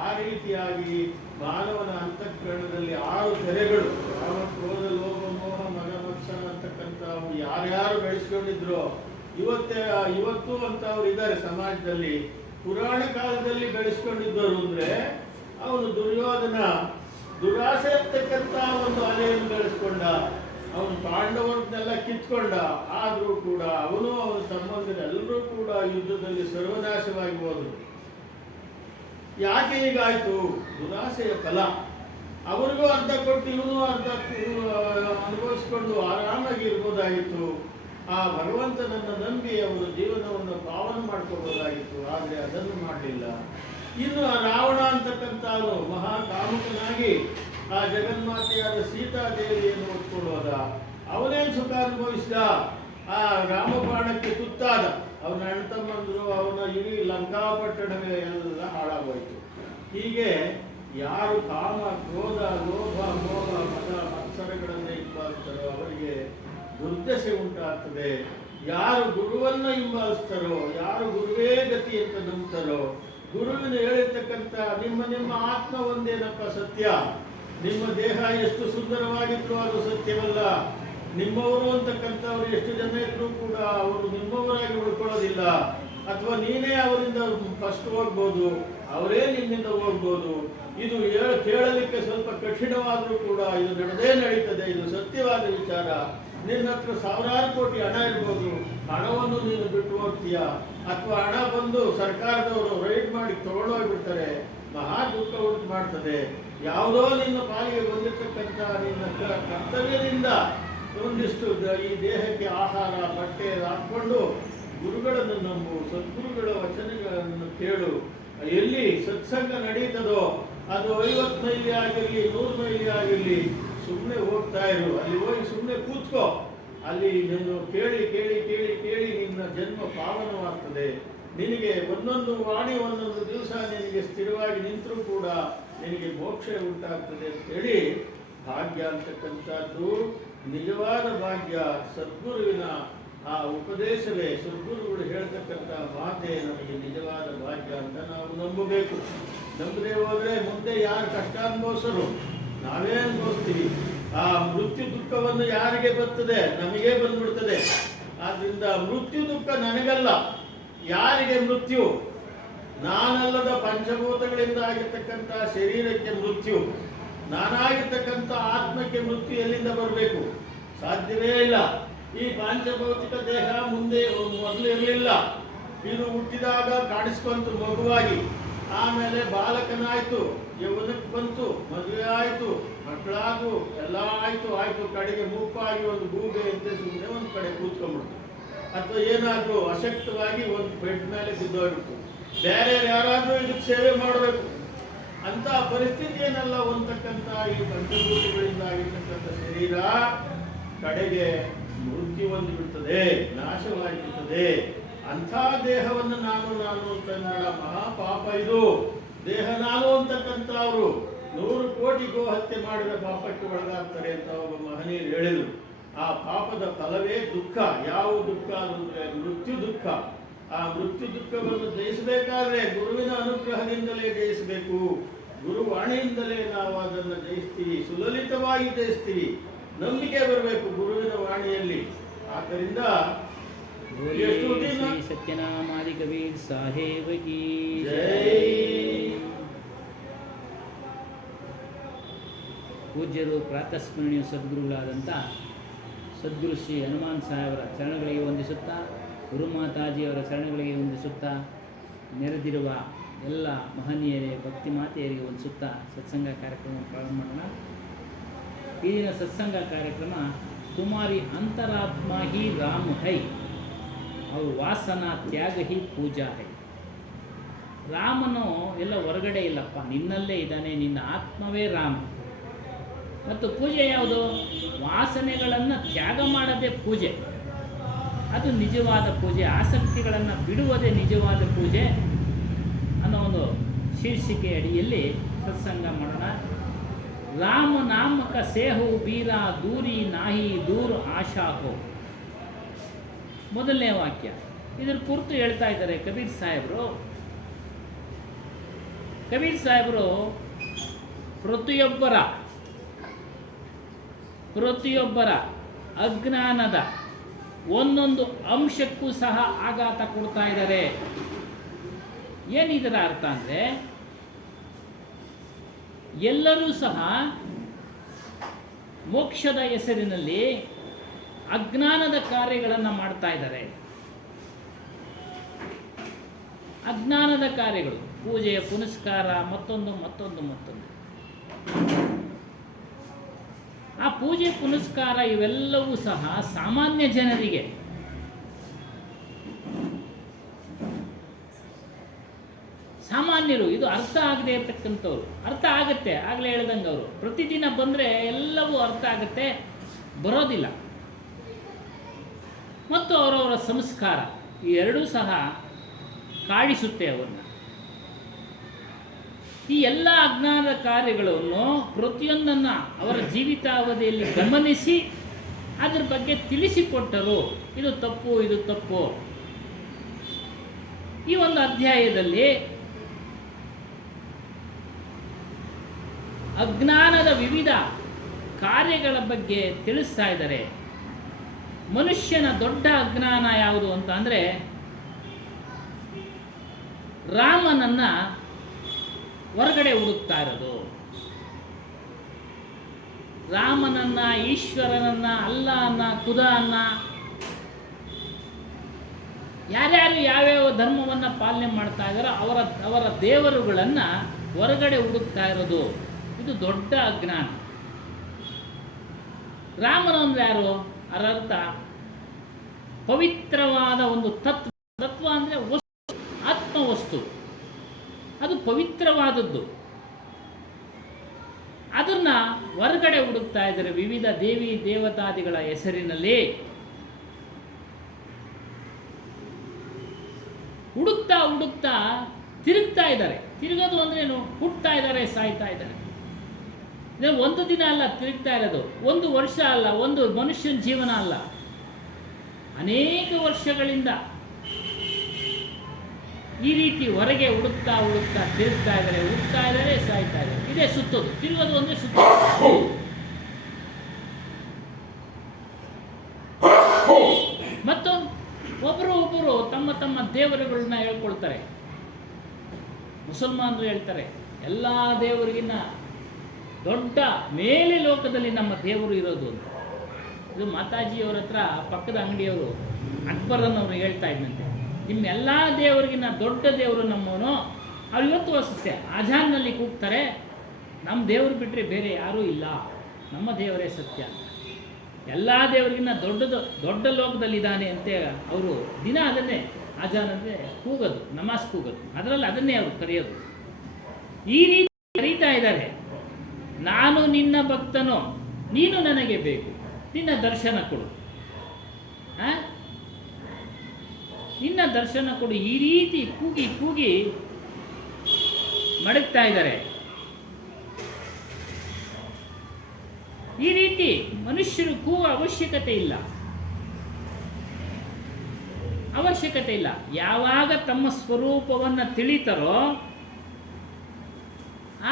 ಆ ರೀತಿಯಾಗಿ ಮಾನವನ ಅಂತಃಕರಣದಲ್ಲಿ 6 ತೆರೆಗಳು, ಕಾಮ, ಕ್ರೋಧ, ಲೋಭ, ಮೋಹ, ಮಗ, ಮತ್ಸರ ಅಂತಕ್ಕಂಥವು ಯಾರ್ಯಾರು ಬೆಳೆಸ್ಕೊಂಡಿದ್ರು ಇವತ್ತು ಅಂತವ್ರು ಇದ್ದಾರೆ ಸಮಾಜದಲ್ಲಿ. ಪುರಾಣ ಕಾಲದಲ್ಲಿ ಬೆಳೆಸ್ಕೊಂಡಿದ್ದರು ಅಂದರೆ ಅವನು ದುರ್ಯೋಧನ ದುರಾಸೆ ಇರ್ತಕ್ಕಂಥ ಒಂದು ಅಲೆಯನ್ನು ಬೆಳೆಸ್ಕೊಂಡ, ಅವನು ಪಾಂಡವರನ್ನೆಲ್ಲ ಕಿತ್ಕೊಂಡ. ಆದರೂ ಕೂಡ ಅವನು ಅವನ ತಮ್ಮಂದಿರೆಲ್ಲರೂ ಕೂಡ ಯುದ್ಧದಲ್ಲಿ ಸರ್ವನಾಶವಾಗಿ ಹೋದರು. ಯಾಕೆ ಹೀಗಾಯ್ತು? ದುರಾಸೆಯ ಫಲ. ಅವರಿಗೂ ಅರ್ಧ ಕೊಟ್ಟು ಇವನು ಅರ್ಧ ಅನುಭವಿಸ್ಕೊಂಡು ಆರಾಮಾಗಿ ಇರ್ಬೋದಾಗಿತ್ತು. ಆ ಭಗವಂತನನ್ನು ನಂಬಿ ಅವರು ಜೀವನವನ್ನು ಪಾವನ ಮಾಡ್ಕೋಬೋದಾಗಿತ್ತು. ಆದರೆ ಅದನ್ನು ಮಾಡಲಿಲ್ಲ. ಇನ್ನು ಆ ರಾವಣ ಅಂತಕ್ಕಂಥವನು ಮಹಾಕಾಮುಕನಾಗಿ ಆ ಜಗನ್ಮಾತೆಯಾದ ಸೀತಾದೇವಿಯನ್ನು ಹೊತ್ಕೊಂಡು ಹೋದ. ಅವನೇನು ಸುಖ ಅನುಭವಿಸಿದ? ಆ ರಾಮಬಾಣಕ್ಕೆ ತುತ್ತಾದ. ಅವನ ಅಣ್ಣ ತಮ್ಮಂದರು, ಅವನ ಇಡೀ ಲಂಕಾಪಟ್ಟಣವೇ ಎಲ್ಲ ಹಾಳಾಗೋಯ್ತು. ಹೀಗೆ ಯಾರು ಕಾಮ, ಕ್ರೋಧ, ಲೋಭ, ಮೋಹ, ಮದ, ಮತ್ಸರಗಳನ್ನು ಹಿಂಬಾಲಿಸ್ತಾರೋ ಅವರಿಗೆ ದುರ್ದಶೆ ಉಂಟಾಗ್ತದೆ. ಯಾರು ಗುರುವನ್ನು ಹಿಂಬಾಲಿಸ್ತಾರೋ, ಯಾರು ಗುರುವೇ ಗತಿ ಅಂತ ನಂಬ್ತಾರೋ, ಗುರುವಿನ ಹೇಳಿರ್ತಕ್ಕಂಥ ನಿಮ್ಮ ಆತ್ಮ ಒಂದೇನಪ್ಪ ಸತ್ಯ, ನಿಮ್ಮ ದೇಹ ಎಷ್ಟು ಸುಂದರವಾಗಿದ್ರು ಅದು ಸತ್ಯವಲ್ಲ, ನಿಮ್ಮವರು ಅಂತಕ್ಕಂಥವ್ರು ಎಷ್ಟು ಜನ ಇದ್ರೂ ಕೂಡ ಅವರು ನಿಮ್ಮವರಾಗಿ ಉಳ್ಕೊಳ್ಳೋದಿಲ್ಲ. ಅಥವಾ ನೀನೇ ಅವರಿಂದ ಫಸ್ಟ್ ಹೋಗ್ಬೋದು, ಅವರೇ ನಿಮ್ಮಿಂದ ಹೋಗ್ಬೋದು. ಇದು ಕೇಳಲಿಕ್ಕೆ ಸ್ವಲ್ಪ ಕಠಿಣವಾದರೂ ಕೂಡ ಇದು ನಡೀತದೆ. ಇದು ಸತ್ಯವಾದ ವಿಚಾರ. ನಿನ್ನ ಹತ್ರ 1000 ಕೋಟಿ ಹಣ ಇರ್ಬೋದು, ಹಣವನ್ನು ನೀನು ಬಿಟ್ಟು ಹೋಗ್ತೀಯ. ಅಥವಾ ಹಣ ಬಂದು ಸರ್ಕಾರದವರು ರೈಡ್ ಮಾಡಿ ತಗೊಂಡೋಗ್ಬಿಡ್ತಾರೆ, ಮಹಾ ದುಃಖ ಉಂಟು ಮಾಡ್ತದೆ. ಯಾವುದೋ ನಿನ್ನ ಪಾಲಿಗೆ ಬಂದಿರತಕ್ಕಂಥ ನಿನ್ನ ಕರ್ತವ್ಯದಿಂದ ಒಂದಿಷ್ಟು ಈ ದೇಹಕ್ಕೆ ಆಹಾರ, ಬಟ್ಟೆ ಹಾಕ್ಕೊಂಡು ಗುರುಗಳನ್ನು ನಂಬು, ಸದ್ಗುರುಗಳ ವಚನಗಳನ್ನು ಕೇಳು. ಎಲ್ಲಿ ಸತ್ಸಂಗ ನಡೀತದೋ ಅದು 50 ಮೈಲಿ ಆಗಿರಲಿ, 100 ಮೈಲಿ ಆಗಿರಲಿ, ಸುಮ್ಮನೆ ಹೋಗ್ತಾ ಇರು. ಅಲ್ಲಿ ಹೋಗಿ ಸುಮ್ಮನೆ ಕೂತ್ಕೋ. ಅಲ್ಲಿ ನೀನು ಕೇಳಿ ಕೇಳಿ ಕೇಳಿ ಕೇಳಿ ನಿನ್ನ ಜನ್ಮ ಪಾವನವಾಗ್ತದೆ. ನಿನಗೆ ಒಂದೊಂದು ವಾಣಿ ಒಂದೊಂದು ದಿವಸ ನಿನಗೆ ಸ್ಥಿರವಾಗಿ ನಿಂತರೂ ಕೂಡ ನಿನಗೆ ಮೋಕ್ಷ ಉಂಟಾಗ್ತದೆ ಅಂತೇಳಿ ಭಾಗ್ಯ ಅಂತಕ್ಕಂಥದ್ದು ನಿಜವಾದ ಭಾಗ್ಯ. ಸದ್ಗುರುವಿನ ಆ ಉಪದೇಶವೇ, ಸದ್ಗುರುಗಳು ಹೇಳ್ತಕ್ಕಂಥ ಮಾತೆ ನಮಗೆ ನಿಜವಾದ ಭಾಗ್ಯ ಅಂತ ನಾವು ನಂಬಬೇಕು. ನಂಬದೇ ಹೋದರೆ ಮುಂದೆ ಯಾರು ಕಷ್ಟ ಅನುಭವಿಸರು? ನಾವೇ ಅನುಭವಿಸ್ತೀವಿ. ಆ ಮೃತ್ಯು ದುಃಖವನ್ನು ಯಾರಿಗೆ ಬರ್ತದೆ? ನಮಗೇ ಬಂದ್ಬಿಡ್ತದೆ. ಆದ್ರಿಂದ ಮೃತ್ಯು ದುಃಖ ನನಗಲ್ಲ. ಯಾರಿಗೆ ಮೃತ್ಯು? ನಾನಲ್ಲದ ಪಂಚಭೂತಗಳಿಂದ ಆಗಿರ್ತಕ್ಕಂಥ ಶರೀರಕ್ಕೆ ಮೃತ್ಯು. ನಾನಾಗಿರ್ತಕ್ಕಂಥ ಆತ್ಮಕ್ಕೆ ಮೃತ್ಯು ಎಲ್ಲಿಂದ ಬರಬೇಕು? ಸಾಧ್ಯವೇ ಇಲ್ಲ. ಈ ಪಂಚಭೌತಿಕ ದೇಹ ಮುಂದೆ ಮೊದಲು ಇರಲಿಲ್ಲ. ಇದು ಹುಟ್ಟಿದಾಗ ಕಾಣಿಸ್ಕೊಂತು ಮಗುವಾಗಿ, ಆಮೇಲೆ ಬಾಲಕನಾಯ್ತು, ಯೌವನಕ್ಕೆ ಬಂತು, ಮದುವೆ ಆಯ್ತು, ಮಕ್ಕಳಾದು, ಎಲ್ಲ ಆಯ್ತು. ಕಡೆಗೆ ಮುಪ್ಪಾಗಿ ಒಂದು ಗೂಬೆ ಅಂತೆ ಸುಮ್ಮನೆ ಒಂದು ಕಡೆ ಕೂತ್ಕೊಂಡ್ಬಿಡ್ತು, ಅಥವಾ ಏನಾದರೂ ಅಶಕ್ತವಾಗಿ ಒಂದು ಬೆಡ್ ಮೇಲೆ ಬಿದ್ದೋಗ್ಬಿಡ್ತು. ಬೇರೆ ಯಾರಾದರೂ ಇದಕ್ಕೆ ಸೇವೆ ಮಾಡಬೇಕು ಅಂತ ಪರಿಸ್ಥಿತಿಯನ್ನೆಲ್ಲ ಹೊಂದತಕ್ಕಂಥ ಈ ಪಂಚಭೂತಗಳಿಂದ ಆಗಿರ್ತಕ್ಕಂಥ ಶರೀರ ಕಡೆಗೆ ಮೃತ್ಯು ಹೊಂದಿ ಬಿಡ್ತದೆ, ನಾಶವಾಗಿರ್ತದೆ. ಅಂಥ ದೇಹವನ್ನು ನಾನು ಕನ್ನಡ ಮಹಾಪಾಪ ಇದು. ದೇಹ ನಾನು ಅಂತಕ್ಕಂಥವ್ರು 100 ಕೋಟಿ ಗೋ ಹತ್ಯೆ ಮಾಡಿದ ಪಾಪಕ್ಕೆ ಒಳಗಾಗ್ತಾರೆ ಅಂತ ಒಬ್ಬ ಮಹನೀಯರು ಹೇಳಿದರು. ಆ ಪಾಪದ ಫಲವೇ ದುಃಖ. ಯಾವ ದುಃಖ ಅಂದರೆ ಮೃತ್ಯು ದುಃಖ. ಆ ಮೃತ್ಯು ದುಃಖವನ್ನು ಜಯಿಸಬೇಕಾದ್ರೆ ಗುರುವಿನ ಅನುಗ್ರಹದಿಂದಲೇ ಜಯಿಸಬೇಕು. ಗುರುವಾಣಿಯಿಂದಲೇ ನಾವು ಅದನ್ನು ಜಯಿಸ್ತೀವಿ, ಸುಲಲಿತವಾಗಿ ಜಯಿಸ್ತೀವಿ. ನಂಬಿಕೆ ಬರಬೇಕು ಗುರುವಿನ ವಾಣಿಯಲ್ಲಿ. ಆದ್ದರಿಂದ ಶ್ರೀ ಸತ್ಯನಾಮಾದಿ ಕಬೀರ್ ಸಾಹೇಬ ಕಿ ಜೈ. ಪೂಜ್ಯರು ಪ್ರಾತಸ್ಮರಣೀಯ ಸದ್ಗುರುಗಳಾದಂಥ ಸದ್ಗುರು ಶ್ರೀ ಹನುಮಾನ್ ಸಾಹೇಬರ ಚರಣಗಳಿಗೆ ವಂದಿಸುತ್ತಾ, ಗುರುಮಾತಾಜಿಯವರ ಚರಣಗಳಿಗೆ ವಂದಿಸುತ್ತಾ, ನೆರೆದಿರುವ ಎಲ್ಲ ಮಹನೀಯರೇ ಭಕ್ತಿ ಮಾತೆಯರಿಗೆ ವಂದಿಸುತ್ತಾ ಸತ್ಸಂಗ ಕಾರ್ಯಕ್ರಮ ಪ್ರಾರಂಭ ಮಾಡೋಣ. ಈ ದಿನ ಸತ್ಸಂಗ ಕಾರ್ಯಕ್ರಮ ತುಮಾರಿ ಅಂತರಾತ್ಮ ಹಿ ರಾಮ ಹೈ ಅವ್ರ ವಾಸನ ತ್ಯಾಗ ಹಿ ಪೂಜಾ ಹೈ. ರಾಮನು ಎಲ್ಲ ಹೊರಗಡೆ ಇಲ್ಲಪ್ಪ, ನಿನ್ನಲ್ಲೇ ಇದ್ದಾನೆ. ನಿನ್ನ ಆತ್ಮವೇ ರಾಮ. ಮತ್ತು ಪೂಜೆ ಯಾವುದು? ವಾಸನೆಗಳನ್ನು ತ್ಯಾಗ ಮಾಡೋದೇ ಪೂಜೆ. ಅದು ನಿಜವಾದ ಪೂಜೆ. ಆಸಕ್ತಿಗಳನ್ನು ಬಿಡುವುದೇ ನಿಜವಾದ ಪೂಜೆ ಅನ್ನೋ ಒಂದು ಶೀರ್ಷಿಕೆ ಅಡಿಯಲ್ಲಿ ಸತ್ಸಂಗ ಮಾಡೋಣ. ರಾಮ ನಾಮಕ ಸೇಹು ಬೀರ ದೂರಿ ನಾಹಿ ದೂರ್ ಆಶಾ ಹೋ. ಮೊದಲನೇ ವಾಕ್ಯ. ಇದ್ರ ಕುರಿತು ಹೇಳ್ತಾ ಇದ್ದಾರೆ ಕಬೀರ್ ಸಾಹೇಬರು. ಕಬೀರ್ ಸಾಹೇಬರು ಪ್ರತಿಯೊಬ್ಬರ ಅಜ್ಞಾನದ ಒಂದೊಂದು ಅಂಶಕ್ಕೂ ಸಹ ಆಘಾತ ಕೊಡ್ತಾ ಇದ್ದಾರೆ. ಏನಿದರ ಅರ್ಥ ಅಂದರೆ, ಎಲ್ಲರೂ ಸಹ ಮೋಕ್ಷದ ಹೆಸರಿನಲ್ಲಿ ಅಜ್ಞಾನದ ಕಾರ್ಯಗಳನ್ನು ಮಾಡ್ತಾ ಇದ್ದಾರೆ. ಅಜ್ಞಾನದ ಕಾರ್ಯಗಳು, ಪೂಜೆ ಪುನಸ್ಕಾರ, ಮತ್ತೊಂದು. ಆ ಪೂಜೆ ಪುನಸ್ಕಾರ ಇವೆಲ್ಲವೂ ಸಹ ಸಾಮಾನ್ಯ ಜನರಿಗೆ, ಸಾಮಾನ್ಯರು, ಇದು ಅರ್ಥ ಆಗದೆ ಇರತಕ್ಕಂಥವ್ರು. ಅರ್ಥ ಆಗುತ್ತೆ, ಆಗಲೇ ಹೇಳ್ದಂಗೆ ಅವರು ಪ್ರತಿದಿನ ಬಂದರೆ ಎಲ್ಲವೂ ಅರ್ಥ ಆಗುತ್ತೆ, ಬರೋದಿಲ್ಲ. ಮತ್ತು ಅವರವರ ಸಂಸ್ಕಾರ ಈ ಎರಡೂ ಸಹ ಕಾಡಿಸುತ್ತೆ ಅವರನ್ನು. ಈ ಎಲ್ಲ ಅಜ್ಞಾನದ ಕಾರ್ಯಗಳನ್ನು ಪ್ರತಿಯೊಂದನ್ನು ಅವರ ಜೀವಿತಾವಧಿಯಲ್ಲಿ ಗಮನಿಸಿ ಅದ್ರ ಬಗ್ಗೆ ತಿಳಿಸಿಕೊಟ್ಟರು. ಇದು ತಪ್ಪು, ಇದು ತಪ್ಪು. ಈ ಒಂದು ಅಧ್ಯಾಯದಲ್ಲಿ ಅಜ್ಞಾನದ ವಿವಿಧ ಕಾರ್ಯಗಳ ಬಗ್ಗೆ ತಿಳಿಸ್ತಾ ಇದ್ದಾರೆ. ಮನುಷ್ಯನ ದೊಡ್ಡ ಅಜ್ಞಾನ ಯಾವುದು ಅಂತ ಅಂದರೆ, ರಾಮನನ್ನು ಹೊರಗಡೆ ಹುಡುಕ್ತಾ ಇರೋದು. ರಾಮನನ್ನು, ಈಶ್ವರನನ್ನು, ಅಲ್ಲಾಹನ್ನ, ಖುದಾನ್ನ, ಯಾರ್ಯಾರು ಯಾವ್ಯಾವ ಧರ್ಮವನ್ನು ಪಾಲನೆ ಮಾಡ್ತಾ ಇದ್ದಾರೋ ಅವರ ದೇವರುಗಳನ್ನು ಹೊರಗಡೆ ಹುಡುಕ್ತಾ ಇರೋದು. ಇದು ದೊಡ್ಡ ಅಜ್ಞಾನ. ರಾಮನ ಅಂದರೆ ಯಾರು? ಅದರರ್ಥ ಪವಿತ್ರವಾದ ಒಂದು ತತ್ವ ಅಂದರೆ ವಸ್ತು, ಆತ್ಮವಸ್ತು. ಅದು ಪವಿತ್ರವಾದದ್ದು. ಅದನ್ನು ಹೊರಗಡೆ ಹುಡುಕ್ತಾ ಇದ್ದಾರೆ ವಿವಿಧ ದೇವಿ ದೇವತಾದಿಗಳ ಹೆಸರಿನಲ್ಲಿ. ಹುಡುಕ್ತಾ ತಿರುಗ್ತಾ ಇದ್ದಾರೆ. ತಿರುಗೋದು ಅಂದ್ರೇನು? ಹುಟ್ಟುತ್ತಾ ಇದ್ದಾರೆ, ಸಾಯ್ತಾ ಇದ್ದಾರೆ. ಒಂದು ದಿನ ಅಲ್ಲ ತಿರುಗ್ತಾ ಇರೋದು, ಒಂದು ವರ್ಷ ಅಲ್ಲ, ಒಂದು ಮನುಷ್ಯನ ಜೀವನ ಅಲ್ಲ, ಅನೇಕ ವರ್ಷಗಳಿಂದ ಈ ರೀತಿ ಹೊರಗೆ ಹುಡುಕ್ತಾ ತಿರುಗ್ತಾ ಇದ್ದಾರೆ, ಹುಡುಕ್ತಾ ಇದ್ದಾರೆ, ಸಾಯ್ತಾ ಇದ್ದಾರೆ. ಇದೇ ಸುತ್ತೋದು. ತಿರುಗೋದು ಅಂದರೆ ಸುತ್ತೋದು. ಮತ್ತು ಒಬ್ಬರು ತಮ್ಮ ದೇವರುಗಳನ್ನ ಹೇಳ್ಕೊಳ್ತಾರೆ. ಮುಸಲ್ಮಾನರು ಹೇಳ್ತಾರೆ, ಎಲ್ಲ ದೇವರಿಗಿನ್ನ ದೊಡ್ಡ ಮೇಲೆ ಲೋಕದಲ್ಲಿ ನಮ್ಮ ದೇವರು ಇರೋದು ಅಂತ. ಇದು ಮಾತಾಜಿಯವರ ಹತ್ರ ಪಕ್ಕದ ಅಂಗಡಿಯವರು ಅಕ್ಬರನ್ನವರು ಹೇಳ್ತಾ ಇದ್ದಂತೆ, ನಿಮ್ಮೆಲ್ಲ ದೇವರಿಗಿನ್ನ ದೊಡ್ಡ ದೇವರು ನಮ್ಮವನು. ಅವ್ರು ಇವತ್ತು ಅನಿಸುತ್ತೆ ಆಜಾನ್ನಲ್ಲಿ ಕೂಗ್ತಾರೆ, ನಮ್ಮ ದೇವರು ಬಿಟ್ಟರೆ ಬೇರೆ ಯಾರೂ ಇಲ್ಲ, ನಮ್ಮ ದೇವರೇ ಸತ್ಯ ಅಂತ. ಎಲ್ಲ ದೇವರಿಗಿನ್ನ ದೊಡ್ಡ ಲೋಕದಲ್ಲಿದ್ದಾನೆ ಅಂತೆ ಅವರು ದಿನ ಅದನ್ನೇ ಆಜಾನ್ ಅಂದರೆ ಕೂಗೋದು, ನಮಾಜ್ ಕೂಗೋದು, ಅದರಲ್ಲಿ ಅದನ್ನೇ ಅವರು ಕರೆಯೋದು. ಈ ರೀತಿ ಕರೀತಾ ಇದ್ದಾರೆ, ನಾನು ನಿನ್ನ ಭಕ್ತನೋ, ನೀನು ನನಗೆ ಬೇಕು, ನಿನ್ನ ದರ್ಶನ ಕೊಡು, ನಿನ್ನ ದರ್ಶನ ಕೊಡು. ಈ ರೀತಿ ಕೂಗಿ ಮಡಗ್ತಾ ಇದ್ದಾರೆ. ಈ ರೀತಿ ಮನುಷ್ಯರು ಕೂಗುವ ಅವಶ್ಯಕತೆ ಇಲ್ಲ. ಯಾವಾಗ ತಮ್ಮ ಸ್ವರೂಪವನ್ನು ತಿಳಿತಾರೋ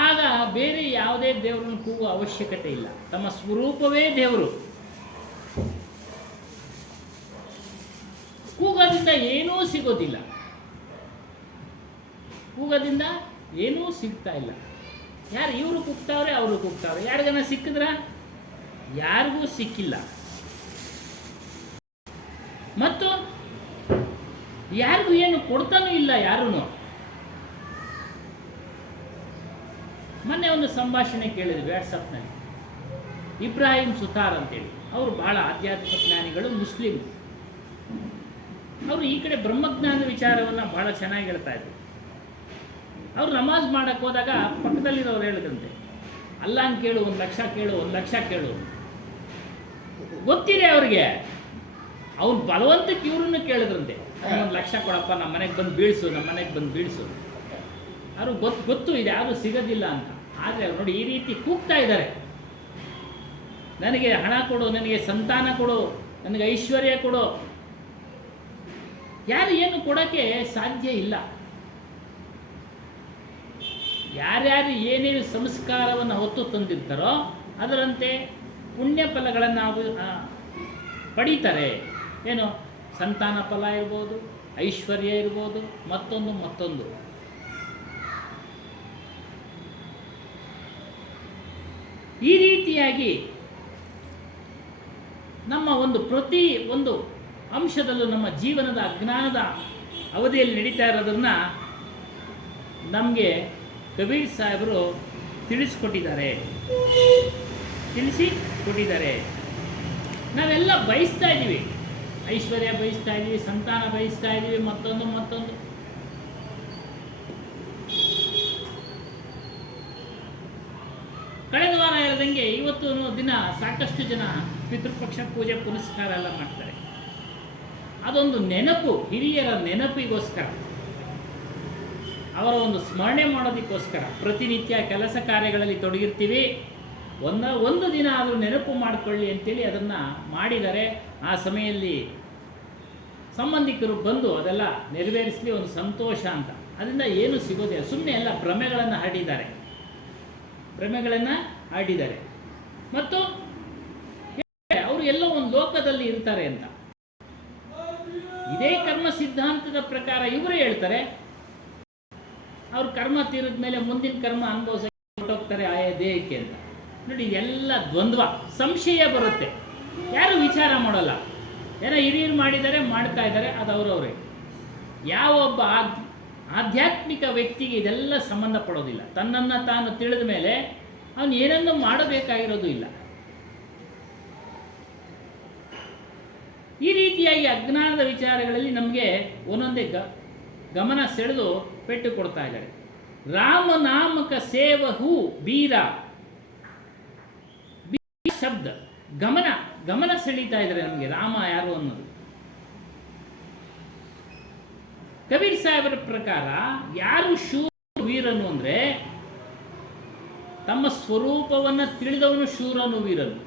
ಆಗ ಬೇರೆ ಯಾವುದೇ ದೇವರನ್ನು ಕೂಗುವ ಅವಶ್ಯಕತೆ ಇಲ್ಲ. ತಮ್ಮ ಸ್ವರೂಪವೇ ದೇವರು. ಕೂಗೋದ್ರಿಂದ ಏನೂ ಸಿಗೋದಿಲ್ಲ, ಕೂಗೋದ್ರಿಂದ ಏನೂ ಸಿಗ್ತಾ ಇಲ್ಲ. ಯಾರು ಇವರು ಕೂಗ್ತಾವ್ರೆ, ಅವರು ಕೂಗ್ತಾವ್ರೆ, ಯಾರಿಗನ ಸಿಕ್ಕಿದ್ರ? ಯಾರಿಗೂ ಸಿಕ್ಕಿಲ್ಲ. ಮತ್ತು ಯಾರಿಗೂ ಏನು ಕೊಡ್ತಾನೂ ಇಲ್ಲ ಯಾರೂ. ಮೊನ್ನೆ ಒಂದು ಸಂಭಾಷಣೆ ಕೇಳಿದ್ವಿ ವಾಟ್ಸಪ್ನಲ್ಲಿ. ಇಬ್ರಾಹಿಂ ಸುತಾರ್ ಅಂತೇಳಿ, ಅವರು ಬಹಳ ಆಧ್ಯಾತ್ಮಿಕ ಜ್ಞಾನಿಗಳು, ಮುಸ್ಲಿಂ. ಅವರು ಈ ಕಡೆ ಬ್ರಹ್ಮಜ್ಞಾನ ವಿಚಾರವನ್ನು ಬಹಳ ಚೆನ್ನಾಗಿ ಹೇಳ್ತಾ ಇದ್ರು. ಅವರು ನಮಾಜ್ ಮಾಡಕ್ಕೆ ಹೋದಾಗ ಪಕ್ಕದಲ್ಲಿರೋರು ಹೇಳಿದ್ರಂತೆ, ಅಲ್ಲಾನ್ ಕೇಳು, 1 ಲಕ್ಷ ಕೇಳು. ಗೊತ್ತಿದೆ ಅವ್ರಿಗೆ. ಅವ್ರು ಬಲವಂತಕ್ಕೆ ಇವ್ರನ್ನ ಕೇಳಿದ್ರಂತೆ, 1 ಲಕ್ಷ ಕೊಡಪ್ಪ, ನಮ್ಮ ಮನೆಗೆ ಬಂದು ಬೀಳಿಸು. ಅವರು ಗೊತ್ತು ಇದು ಯಾರು ಸಿಗೋದಿಲ್ಲ ಅಂತ. ಆದರೆ ಅವ್ರು ನೋಡಿ ಈ ರೀತಿ ಕೂಗ್ತಾ ಇದ್ದಾರೆ, ನನಗೆ ಹಣ ಕೊಡು, ನನಗೆ ಸಂತಾನ ಕೊಡು, ನನಗೆ ಐಶ್ವರ್ಯ ಕೊಡು. ಯಾರು ಏನು ಕೊಡೋಕ್ಕೆ ಸಾಧ್ಯ ಇಲ್ಲ. ಯಾರ್ಯಾರು ಏನೇನು ಸಂಸ್ಕಾರವನ್ನು ಹೊತ್ತು ತಂದಿರ್ತಾರೋ ಅದರಂತೆ ಪುಣ್ಯ ಫಲಗಳನ್ನು ಪಡೀತಾರೆ. ಏನು ಸಂತಾನ ಫಲ ಇರ್ಬೋದು, ಐಶ್ವರ್ಯ ಇರ್ಬೋದು, ಮತ್ತೊಂದು. ಈ ರೀತಿಯಾಗಿ ನಮ್ಮ ಪ್ರತಿ ಒಂದು ಅಂಶದಲ್ಲೂ ನಮ್ಮ ಜೀವನದ ಅಜ್ಞಾನದ ಅವಧಿಯಲ್ಲಿ ನಡೀತಾ ಇರೋದನ್ನು ನಮಗೆ ಕಬೀರ್ ಸಾಹೇಬರು ತಿಳಿಸಿಕೊಟ್ಟಿದ್ದಾರೆ. ನಾವೆಲ್ಲ ಬಯಸ್ತಾ ಇದ್ದೀವಿ, ಐಶ್ವರ್ಯ ಬಯಸ್ತಾ ಇದ್ದೀವಿ, ಸಂತಾನ ಬಯಸ್ತಾ ಇದ್ದೀವಿ, ಮತ್ತೊಂದು. ಕಳೆದ ವಾರ ಹೇಳ್ದಂಗೆ ಇವತ್ತು ದಿನ ಸಾಕಷ್ಟು ಜನ ಪಿತೃಪಕ್ಷ ಪೂಜೆ ಪುನಸ್ಕಾರ ಎಲ್ಲ ಮಾಡ್ತಾರೆ. ಅದೊಂದು ನೆನಪು, ಹಿರಿಯರ ನೆನಪಿಗೋಸ್ಕರ, ಅವರ ಒಂದು ಸ್ಮರಣೆ ಮಾಡೋದಕ್ಕೋಸ್ಕರ ಪ್ರತಿನಿತ್ಯ ಕೆಲಸ ಕಾರ್ಯಗಳಲ್ಲಿ ತೊಡಗಿರ್ತೀವಿ. ಒಂದು ದಿನ ಆದರೂ ನೆನಪು ಮಾಡಿಕೊಳ್ಳಿ ಅಂತೇಳಿ ಅದನ್ನು ಮಾಡಿದ್ದಾರೆ. ಆ ಸಮಯದಲ್ಲಿ ಸಂಬಂಧಿಕರು ಬಂದು ಅದೆಲ್ಲ ನೆರವೇರಿಸಲಿ, ಒಂದು ಸಂತೋಷ ಅಂತ. ಅದರಿಂದ ಏನೂ ಸಿಗೋದಿಲ್ಲ, ಸುಮ್ಮನೆ ಎಲ್ಲ ಭ್ರಮೆಗಳನ್ನು ಹರಡಿದ್ದಾರೆ. ಮತ್ತು ಅವರು ಎಲ್ಲೋ ಒಂದು ಲೋಕದಲ್ಲಿ ಇರ್ತಾರೆ ಅಂತ. ಇದೇ ಕರ್ಮ ಸಿದ್ಧಾಂತದ ಪ್ರಕಾರ ಇವರು ಹೇಳ್ತಾರೆ, ಅವ್ರ ಕರ್ಮ ತೀರಿದ ಮೇಲೆ ಮುಂದಿನ ಕರ್ಮ ಅನುಭವಿಸಕ್ಕೆ ಹೊರಟೋಗ್ತಾರೆ ಆಯಾ ದೇಹಕ್ಕೆ ಅಂತ. ನೋಡಿ, ಎಲ್ಲ ದ್ವಂದ್ವ, ಸಂಶಯ ಬರುತ್ತೆ. ಯಾರು ವಿಚಾರ ಮಾಡಲ್ಲ. ಏನೋ ಹಿರಿಯರು ಮಾಡಿದ್ದಾರೆ, ಮಾಡ್ತಾ ಇದ್ದಾರೆ, ಅದು ಅವರವರೇ. ಯಾವೊಬ್ಬ ಆಧ್ಯಾತ್ಮಿಕ ವ್ಯಕ್ತಿಗೆ ಇದೆಲ್ಲ ಸಂಬಂಧ ಪಡೋದಿಲ್ಲ. ತನ್ನನ್ನು ತಾನು ತಿಳಿದ ಮೇಲೆ ಅವನು ಏನನ್ನೂ ಮಾಡಬೇಕಾಗಿರೋದು ಇಲ್ಲ. ಈ ರೀತಿಯಾಗಿ ಅಜ್ಞಾನದ ವಿಚಾರಗಳಲ್ಲಿ ನಮಗೆ ಒಂದೊಂದೇ ಗಮನ ಸೆಳೆದು ಪೆಟ್ಟು ಕೊಡ್ತಾ ಇದ್ದಾರೆ. ರಾಮನಾಮಕ ಸೇವಹು ಬೀರ ಶಬ್ದ ಗಮನ ಸೆಳೀತಾ ಇದ್ದಾರೆ ನಮಗೆ ರಾಮ ಯಾರು ಅನ್ನೋದು. ಕಬೀರ್ ಸಾಹೇಬರ ಪ್ರಕಾರ ಯಾರು ಶೂರ ವೀರನು ಅಂದರೆ ತಮ್ಮ ಸ್ವರೂಪವನ್ನು ತಿಳಿದವನು ಶೂರನು ವೀರನು,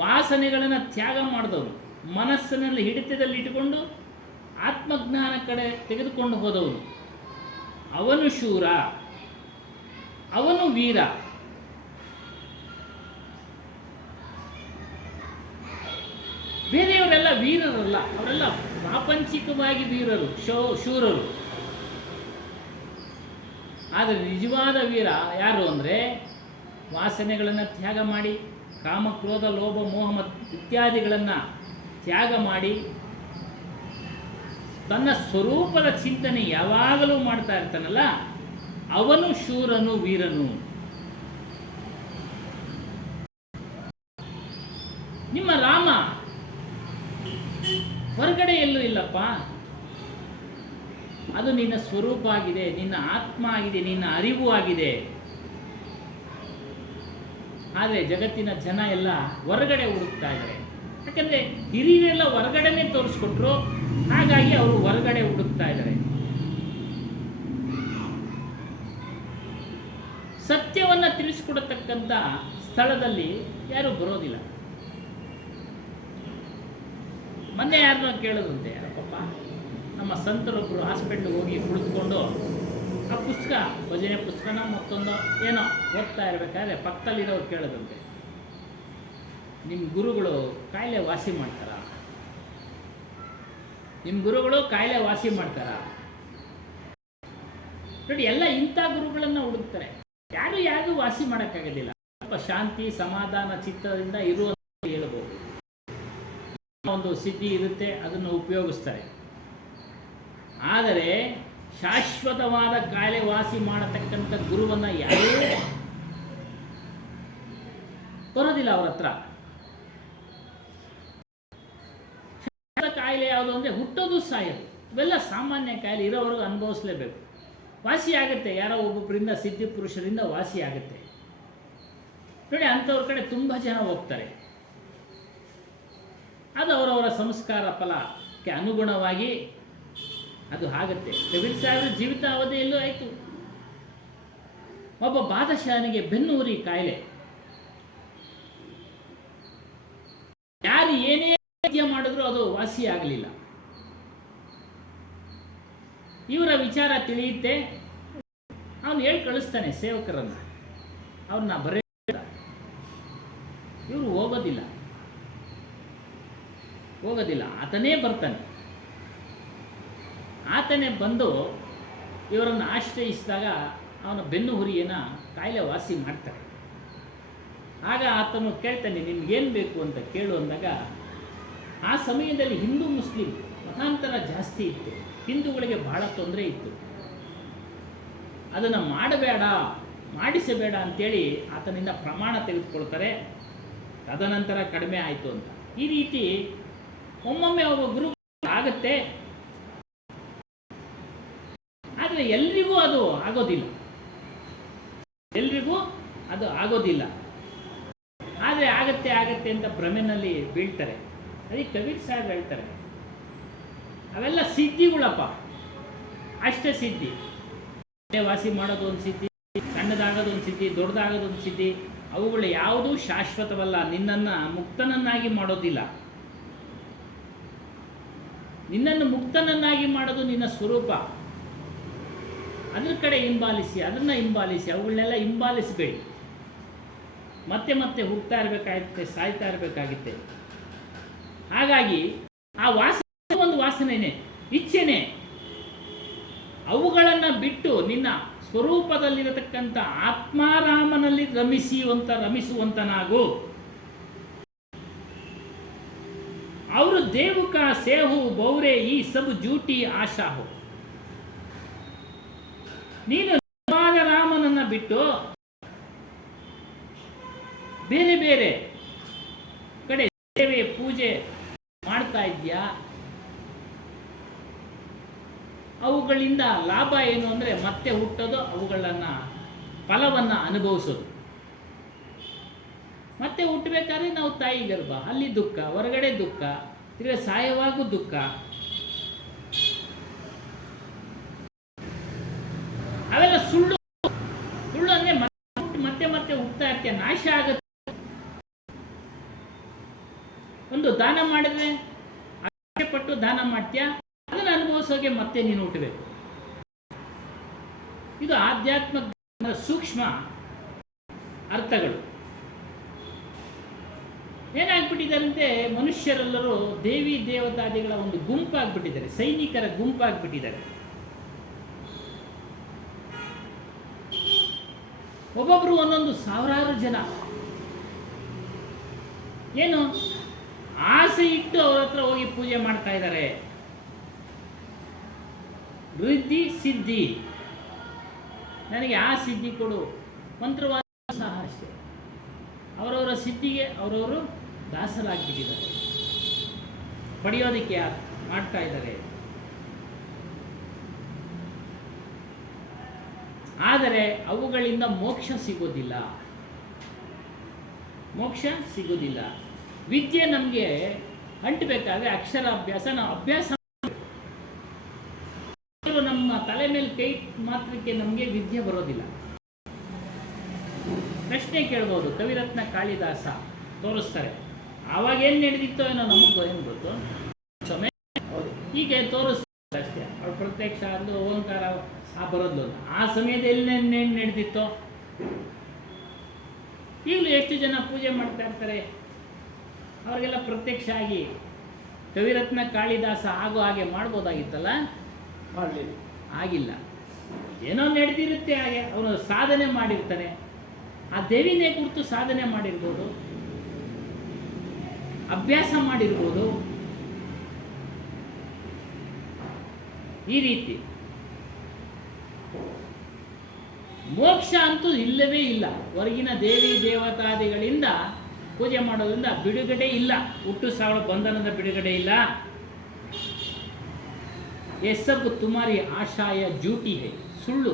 ವಾಸನೆಗಳನ್ನು ತ್ಯಾಗ ಮಾಡಿದವನು, ಮನಸ್ಸಿನಲ್ಲಿ ಹಿಡಿತದಲ್ಲಿ ಇಟ್ಟುಕೊಂಡು ಆತ್ಮಜ್ಞಾನ ಕಡೆ ತೆಗೆದುಕೊಂಡು ಹೋದವನು, ಅವನು ಶೂರ, ಅವನು ವೀರ. ಬೇರೆಯವರೆಲ್ಲ ವೀರರಲ್ಲ, ಅವರೆಲ್ಲ ಪ್ರಾಪಂಚಿಕವಾಗಿ ವೀರರು, ಶೂರರು. ಆದರೆ ನಿಜವಾದ ವೀರ ಯಾರು ಅಂದರೆ ವಾಸನೆಗಳನ್ನು ತ್ಯಾಗ ಮಾಡಿ, ಕಾಮ ಕ್ರೋಧ ಲೋಭ ಮೋಹ ಇತ್ಯಾದಿಗಳನ್ನು ತ್ಯಾಗ ಮಾಡಿ ತನ್ನ ಸ್ವರೂಪದ ಚಿಂತನೆ ಯಾವಾಗಲೂ ಮಾಡ್ತಾ ಇರ್ತಾನಲ್ಲ, ಅವನು ಶೂರನು ವೀರನು. ನಿಮ್ಮ ರಾಮ ಹೊರಗಡೆ ಎಲ್ಲೂ ಇಲ್ಲಪ್ಪ, ಅದು ನಿನ್ನ ಸ್ವರೂಪ ಆಗಿದೆ, ನಿನ್ನ ಆತ್ಮ ಆಗಿದೆ, ನಿನ್ನ ಅರಿವು ಆಗಿದೆ. ಆದರೆ ಜಗತ್ತಿನ ಜನ ಎಲ್ಲ ಹೊರಗಡೆ ಹುಡುಕ್ತಾ ಇದ್ದಾರೆ. ಯಾಕಂದರೆ ಹಿರಿಯರೆಲ್ಲ ಹೊರಗಡೆನೇ ತೋರಿಸ್ಕೊಟ್ರು, ಹಾಗಾಗಿ ಅವರು ಹೊರಗಡೆ ಹುಡುಕ್ತಾ ಇದ್ದಾರೆ. ಸತ್ಯವನ್ನು ತಿಳಿಸ್ಕೊಡತಕ್ಕಂಥ ಸ್ಥಳದಲ್ಲಿ ಯಾರು ಬರೋದಿಲ್ಲ. ಮೊನ್ನೆ ಯಾರನ್ನ ಕೇಳೋದಂತೆ, ಪಾಪ ನಮ್ಮ ಸಂತರೊಬ್ಬರು ಹಾಸ್ಪಿಟ್ಲಿಗೆ ಹೋಗಿ ಕುಳಿತುಕೊಂಡು ಆ ಪುಸ್ತಕ, ಭಜನೆ ಪುಸ್ತಕನ ಮತ್ತೊಂದು ಏನೋ ಓದ್ತಾ ಇರಬೇಕಾದ್ರೆ ಪಕ್ಕದಲ್ಲಿರೋರು ಕೇಳೋದಂತೆ, ನಿಮ್ಮ ಗುರುಗಳು ಕಾಯಿಲೆ ವಾಸಿ ಮಾಡ್ತಾರ? ನಿಮ್ಮ ಗುರುಗಳು ಕಾಯಿಲೆ ವಾಸಿ ಮಾಡ್ತಾರ? ನೋಡಿ, ಎಲ್ಲ ಇಂಥ ಗುರುಗಳನ್ನು ಹುಡುಕ್ತಾರೆ. ಯಾರು ವಾಸಿ ಮಾಡೋಕ್ಕಾಗೋದಿಲ್ಲ. ಸ್ವಲ್ಪ ಶಾಂತಿ ಸಮಾಧಾನ ಚಿತ್ತದಿಂದ ಇರುವಂತ ಹೇಳ್ಬೋದು. ಒಂದು ಸಿದ್ಧಿ ಇರುತ್ತೆ, ಅದನ್ನು ಉಪಯೋಗಿಸ್ತಾರೆ. ಆದರೆ ಶಾಶ್ವತವಾದ ಕಾಯಿಲೆ ವಾಸಿ ಮಾಡತಕ್ಕಂಥ ಗುರುವನ್ನು ಯಾರೂ ಬರೋದಿಲ್ಲ ಅವ್ರ ಹತ್ರ. ಕಾಯಿಲೆ ಯಾವುದು ಅಂದರೆ ಹುಟ್ಟೋದು ಸಾಯೋದು, ಇವೆಲ್ಲ ಸಾಮಾನ್ಯ ಕಾಯಿಲೆ, ಇರೋವರೆಗೂ ಅನುಭವಿಸಲೇಬೇಕು. ವಾಸಿ ಆಗುತ್ತೆ, ಯಾರೋ ಒಬ್ಬೊಬ್ಬರಿಂದ ಸಿದ್ಧಿ ಪುರುಷರಿಂದ ವಾಸಿ ಆಗುತ್ತೆ. ನೋಡಿ, ಅಂಥವ್ರ ಕಡೆ ತುಂಬ ಜನ ಹೋಗ್ತಾರೆ. ಅದು ಅವರವರ ಸಂಸ್ಕಾರ ಫಲಕ್ಕೆ ಅನುಗುಣವಾಗಿ ಅದು ಆಗುತ್ತೆ. ಕಬೀರ್ ಸಾಹೇಬರ ಜೀವಿತ ಅವಧಿಯಲ್ಲೂ ಆಯಿತು. ಒಬ್ಬ ಬಾದಶಾಹನಿಗೆ ಬೆನ್ನುಹುರಿ ಕಾಯಿಲೆ, ಯಾರು ಏನೇ ವೈದ್ಯ ಮಾಡಿದ್ರು ಅದು ವಾಸಿ ಆಗಲಿಲ್ಲ. ಇವರ ವಿಚಾರ ತಿಳಿಯುತ್ತೆ, ಅವನು ಹೇಳಿ ಕಳಿಸ್ತಾನೆ ಸೇವಕರನ್ನು, ಅವ್ರನ್ನ ಬರೀ ಇವರು ಹೋಗೋದಿಲ್ಲ, ಆತನೇ ಬರ್ತಾನೆ. ಆತನೇ ಬಂದು ಇವರನ್ನು ಆಶ್ರಯಿಸಿದಾಗ ಅವನ ಬೆನ್ನು ಹುರಿಯನ್ನು ಕಾಯಿಲೆ ವಾಸಿ ಮಾಡ್ತಾರೆ. ಆಗ ಆತನು ಕೇಳ್ತಾನೆ, ನಿಮ್ಗೇನು ಬೇಕು ಅಂತ ಕೇಳು ಅಂದಾಗ, ಆ ಸಮಯದಲ್ಲಿ ಹಿಂದೂ ಮುಸ್ಲಿಂ ಮತಾಂತರ ಜಾಸ್ತಿ ಇತ್ತು, ಹಿಂದೂಗಳಿಗೆ ಬಹಳ ತೊಂದರೆ ಇತ್ತು. ಅದನ್ನು ಮಾಡಬೇಡ, ಮಾಡಿಸಬೇಡ ಅಂತೇಳಿ ಆತನಿಂದ ಪ್ರಮಾಣ ತೆಗೆದುಕೊಳ್ತಾರೆ. ತದನಂತರ ಕಡಿಮೆ ಆಯಿತು ಅಂತ. ಈ ರೀತಿ ಒಮ್ಮೊಮ್ಮೆ ಒಬ್ಬ ಗುರು ಆಗುತ್ತೆ, ಆದರೆ ಎಲ್ರಿಗೂ ಅದು ಆಗೋದಿಲ್ಲ. ಆದರೆ ಆಗತ್ತೆ ಅಂತ ಭ್ರಮೆನಲ್ಲಿ ಬೀಳ್ತಾರೆ. ಅದಕ್ಕೆ ಕಬೀರ್ ಸಾಹೇಬ್ ಹೇಳ್ತಾರೆ, ಅವೆಲ್ಲ ಸಿದ್ಧಿಗಳಪ್ಪ, ಅಷ್ಟೇ ಸಿದ್ಧಿ. ವಾಸಿ ಮಾಡೋದು ಒಂದು ಸಿದ್ಧಿ, ಸಣ್ಣದಾಗೋದು ಒಂದು ಸಿದ್ಧಿ, ದೊಡ್ಡದಾಗೋದು ಒಂದು ಸಿದ್ಧಿ. ಅವುಗಳು ಯಾವುದೂ ಶಾಶ್ವತವಲ್ಲ, ನಿನ್ನನ್ನು ಮುಕ್ತನನ್ನಾಗಿ ಮಾಡೋದಿಲ್ಲ. ನಿನ್ನನ್ನು ಮುಕ್ತನನ್ನಾಗಿ ಮಾಡೋದು ನಿನ್ನ ಸ್ವರೂಪ. ಅದ್ರ ಕಡೆ ಹಿಂಬಾಲಿಸಿ, ಅದನ್ನು ಹಿಂಬಾಲಿಸಿ, ಅವುಗಳನ್ನೆಲ್ಲ ಹಿಂಬಾಲಿಸಬೇಡಿ. ಮತ್ತೆ ಹುಡ್ತಾ ಇರಬೇಕಾಗುತ್ತೆ, ಸಾಯ್ತಾ ಇರಬೇಕಾಗುತ್ತೆ. ಹಾಗಾಗಿ ಆ ವಾಸನೆ ಒಂದು ವಾಸನೆನೇ, ಇಚ್ಛೆನೇ. ಅವುಗಳನ್ನು ಬಿಟ್ಟು ನಿನ್ನ ಸ್ವರೂಪದಲ್ಲಿರತಕ್ಕಂಥ ಆತ್ಮಾರಾಮನಲ್ಲಿ ರಮಿಸುವಂತನಾಗು. ಅವರು ದೇವುಕ ಸೇಹು ಬೌರೆ ಈ ಸಬ್ ಜೂಟಿ ಆಶಾ ಹೋ. ನೀನು ನಿಜವಾದ ರಾಮನನ್ನು ಬಿಟ್ಟು ಬೇರೆ ಕಡೆ ಸೇವೆ ಪೂಜೆ ಮಾಡ್ತಾ ಇದ್ಯಾ? ಅವುಗಳಿಂದ ಲಾಭ ಏನು ಅಂದರೆ ಮತ್ತೆ ಹುಟ್ಟೋದು, ಅವುಗಳನ್ನು ಫಲವನ್ನು ಅನುಭವಿಸೋದು. ಮತ್ತೆ ಹುಟ್ಟಬೇಕಾದ್ರೆ ನಾವು ತಾಯಿ ಗರ್ಭ, ಅಲ್ಲಿ ದುಃಖ, ಹೊರಗಡೆ ದುಃಖ, ತಿರ್ಗಿ ಸಾಯವಾಗೂ ದುಃಖ. ನಾಶ ಆಗುತ್ತೆ. ಒಂದು ದಾನ ಮಾಡಿದ್ರೆ ಪಟ್ಟು ದಾನ ಮಾಡ್ತೀಯ, ಅದನ್ನು ಅನುಭವಿಸೋಕೆ ಮತ್ತೆ ನೀನು ಹುಟ್ಟಬೇಕು. ಇದು ಆಧ್ಯಾತ್ಮ ಸೂಕ್ಷ್ಮ ಅರ್ಥಗಳು. ಏನಾಗ್ಬಿಟ್ಟಿದ್ದಾರಂತೆ, ಮನುಷ್ಯರೆಲ್ಲರೂ ದೇವಿ ದೇವತಾದಿಗಳ ಒಂದು ಗುಂಪಾಗ್ಬಿಟ್ಟಿದ್ದಾರೆ, ಸೈನಿಕರ ಗುಂಪಾಗ್ಬಿಟ್ಟಿದ್ದಾರೆ. ಒಬ್ಬೊಬ್ರು ಒಂದೊಂದು ಸಾವಿರಾರು ಜನ ಏನು ಆಸೆ ಇಟ್ಟು ಅವ್ರ ಹತ್ರ ಹೋಗಿ ಪೂಜೆ ಮಾಡ್ತಾ ಇದ್ದಾರೆ. ವೃದ್ಧಿ ಸಿದ್ಧಿ, ನನಗೆ ಆ ಸಿದ್ಧಿ ಕೊಡು, ಮಂತ್ರವಾದ ಸಹ ಅಷ್ಟೇ. ಅವರವರ ಸಿದ್ಧಿಗೆ ಅವರವರು ದಾಸರಾಗಿಬಿಟ್ಟಿದ್ದಾರೆ, ಪಡೆಯೋದಕ್ಕೆ ಮಾಡ್ತಾ ಇದ್ದಾರೆ. ಆದರೆ ಅವುಗಳಿಂದ ಮೋಕ್ಷ ಸಿಗೋದಿಲ್ಲ, ಮೋಕ್ಷ ಸಿಗೋದಿಲ್ಲ. ವಿದ್ಯೆ ನಮಗೆ ಅಂಟಬೇಕಾದ್ರೆ ಅಕ್ಷರಾಭ್ಯಾಸ, ನಾವು ಅಭ್ಯಾಸ ನಮ್ಮ ತಲೆ ಮೇಲೆ ಕೈ ಮಾತ್ರಕ್ಕೆ ನಮಗೆ ವಿದ್ಯೆ ಬರೋದಿಲ್ಲ. ಪ್ರಶ್ನೆ ಕೇಳ್ಬೋದು, ಕವಿರತ್ನ ಕಾಳಿದಾಸ ತೋರಿಸ್ತಾರೆ, ಆವಾಗ ಏನು ನಡೆದಿತ್ತೋ ಏನೋ ನಮಗೂ ಏನು ಗೊತ್ತು, ಸಮಯ ಹೀಗೆ ತೋರಿಸ್ತಾರೆ ಅಷ್ಟೇ. ಅವ್ರು ಪ್ರತ್ಯಕ್ಷ ಅದು ಓಂಕಾರ ಬರೋದ್ಲು, ಆ ಸಮಯದಲ್ಲಿ ಏನು ನಡೆದಿತ್ತೋ. ಈಗಲೂ ಎಷ್ಟು ಜನ ಪೂಜೆ ಮಾಡ್ತಾ ಇರ್ತಾರೆ, ಅವ್ರಿಗೆಲ್ಲ ಪ್ರತ್ಯಕ್ಷ ಆಗಿ ಕವಿರತ್ನ ಕಾಳಿದಾಸ ಆಗೋ ಹಾಗೆ ಮಾಡ್ಬೋದಾಗಿತ್ತಲ್ಲ, ಮಾಡಲಿಲ್ಲ, ಆಗಿಲ್ಲ. ಏನೋ ನಡೆದಿರುತ್ತೆ ಹಾಗೆ, ಅವನು ಸಾಧನೆ ಮಾಡಿರ್ತಾನೆ, ಆ ದೇವಿನೇ ಕುರಿತು ಸಾಧನೆ ಮಾಡಿರ್ಬೋದು, ಅಭ್ಯಾಸ ಮಾಡಿರ್ಬೋದು. ಈ ರೀತಿ ಮೋಕ್ಷ ಅಂತೂ ಇಲ್ಲವೇ ಇಲ್ಲ. ಹೊರಗಿನ ದೇವಿ ದೇವತಾದಿಗಳಿಂದ ಪೂಜೆ ಮಾಡೋದ್ರಿಂದ ಬಿಡುಗಡೆ ಇಲ್ಲ, ಹುಟ್ಟು ಸಾವಿರ ಬಂಧನದ ಬಿಡುಗಡೆ ಇಲ್ಲ. ये सब तुम्हारी आशाय झूठी है, ಸುಳ್ಳು.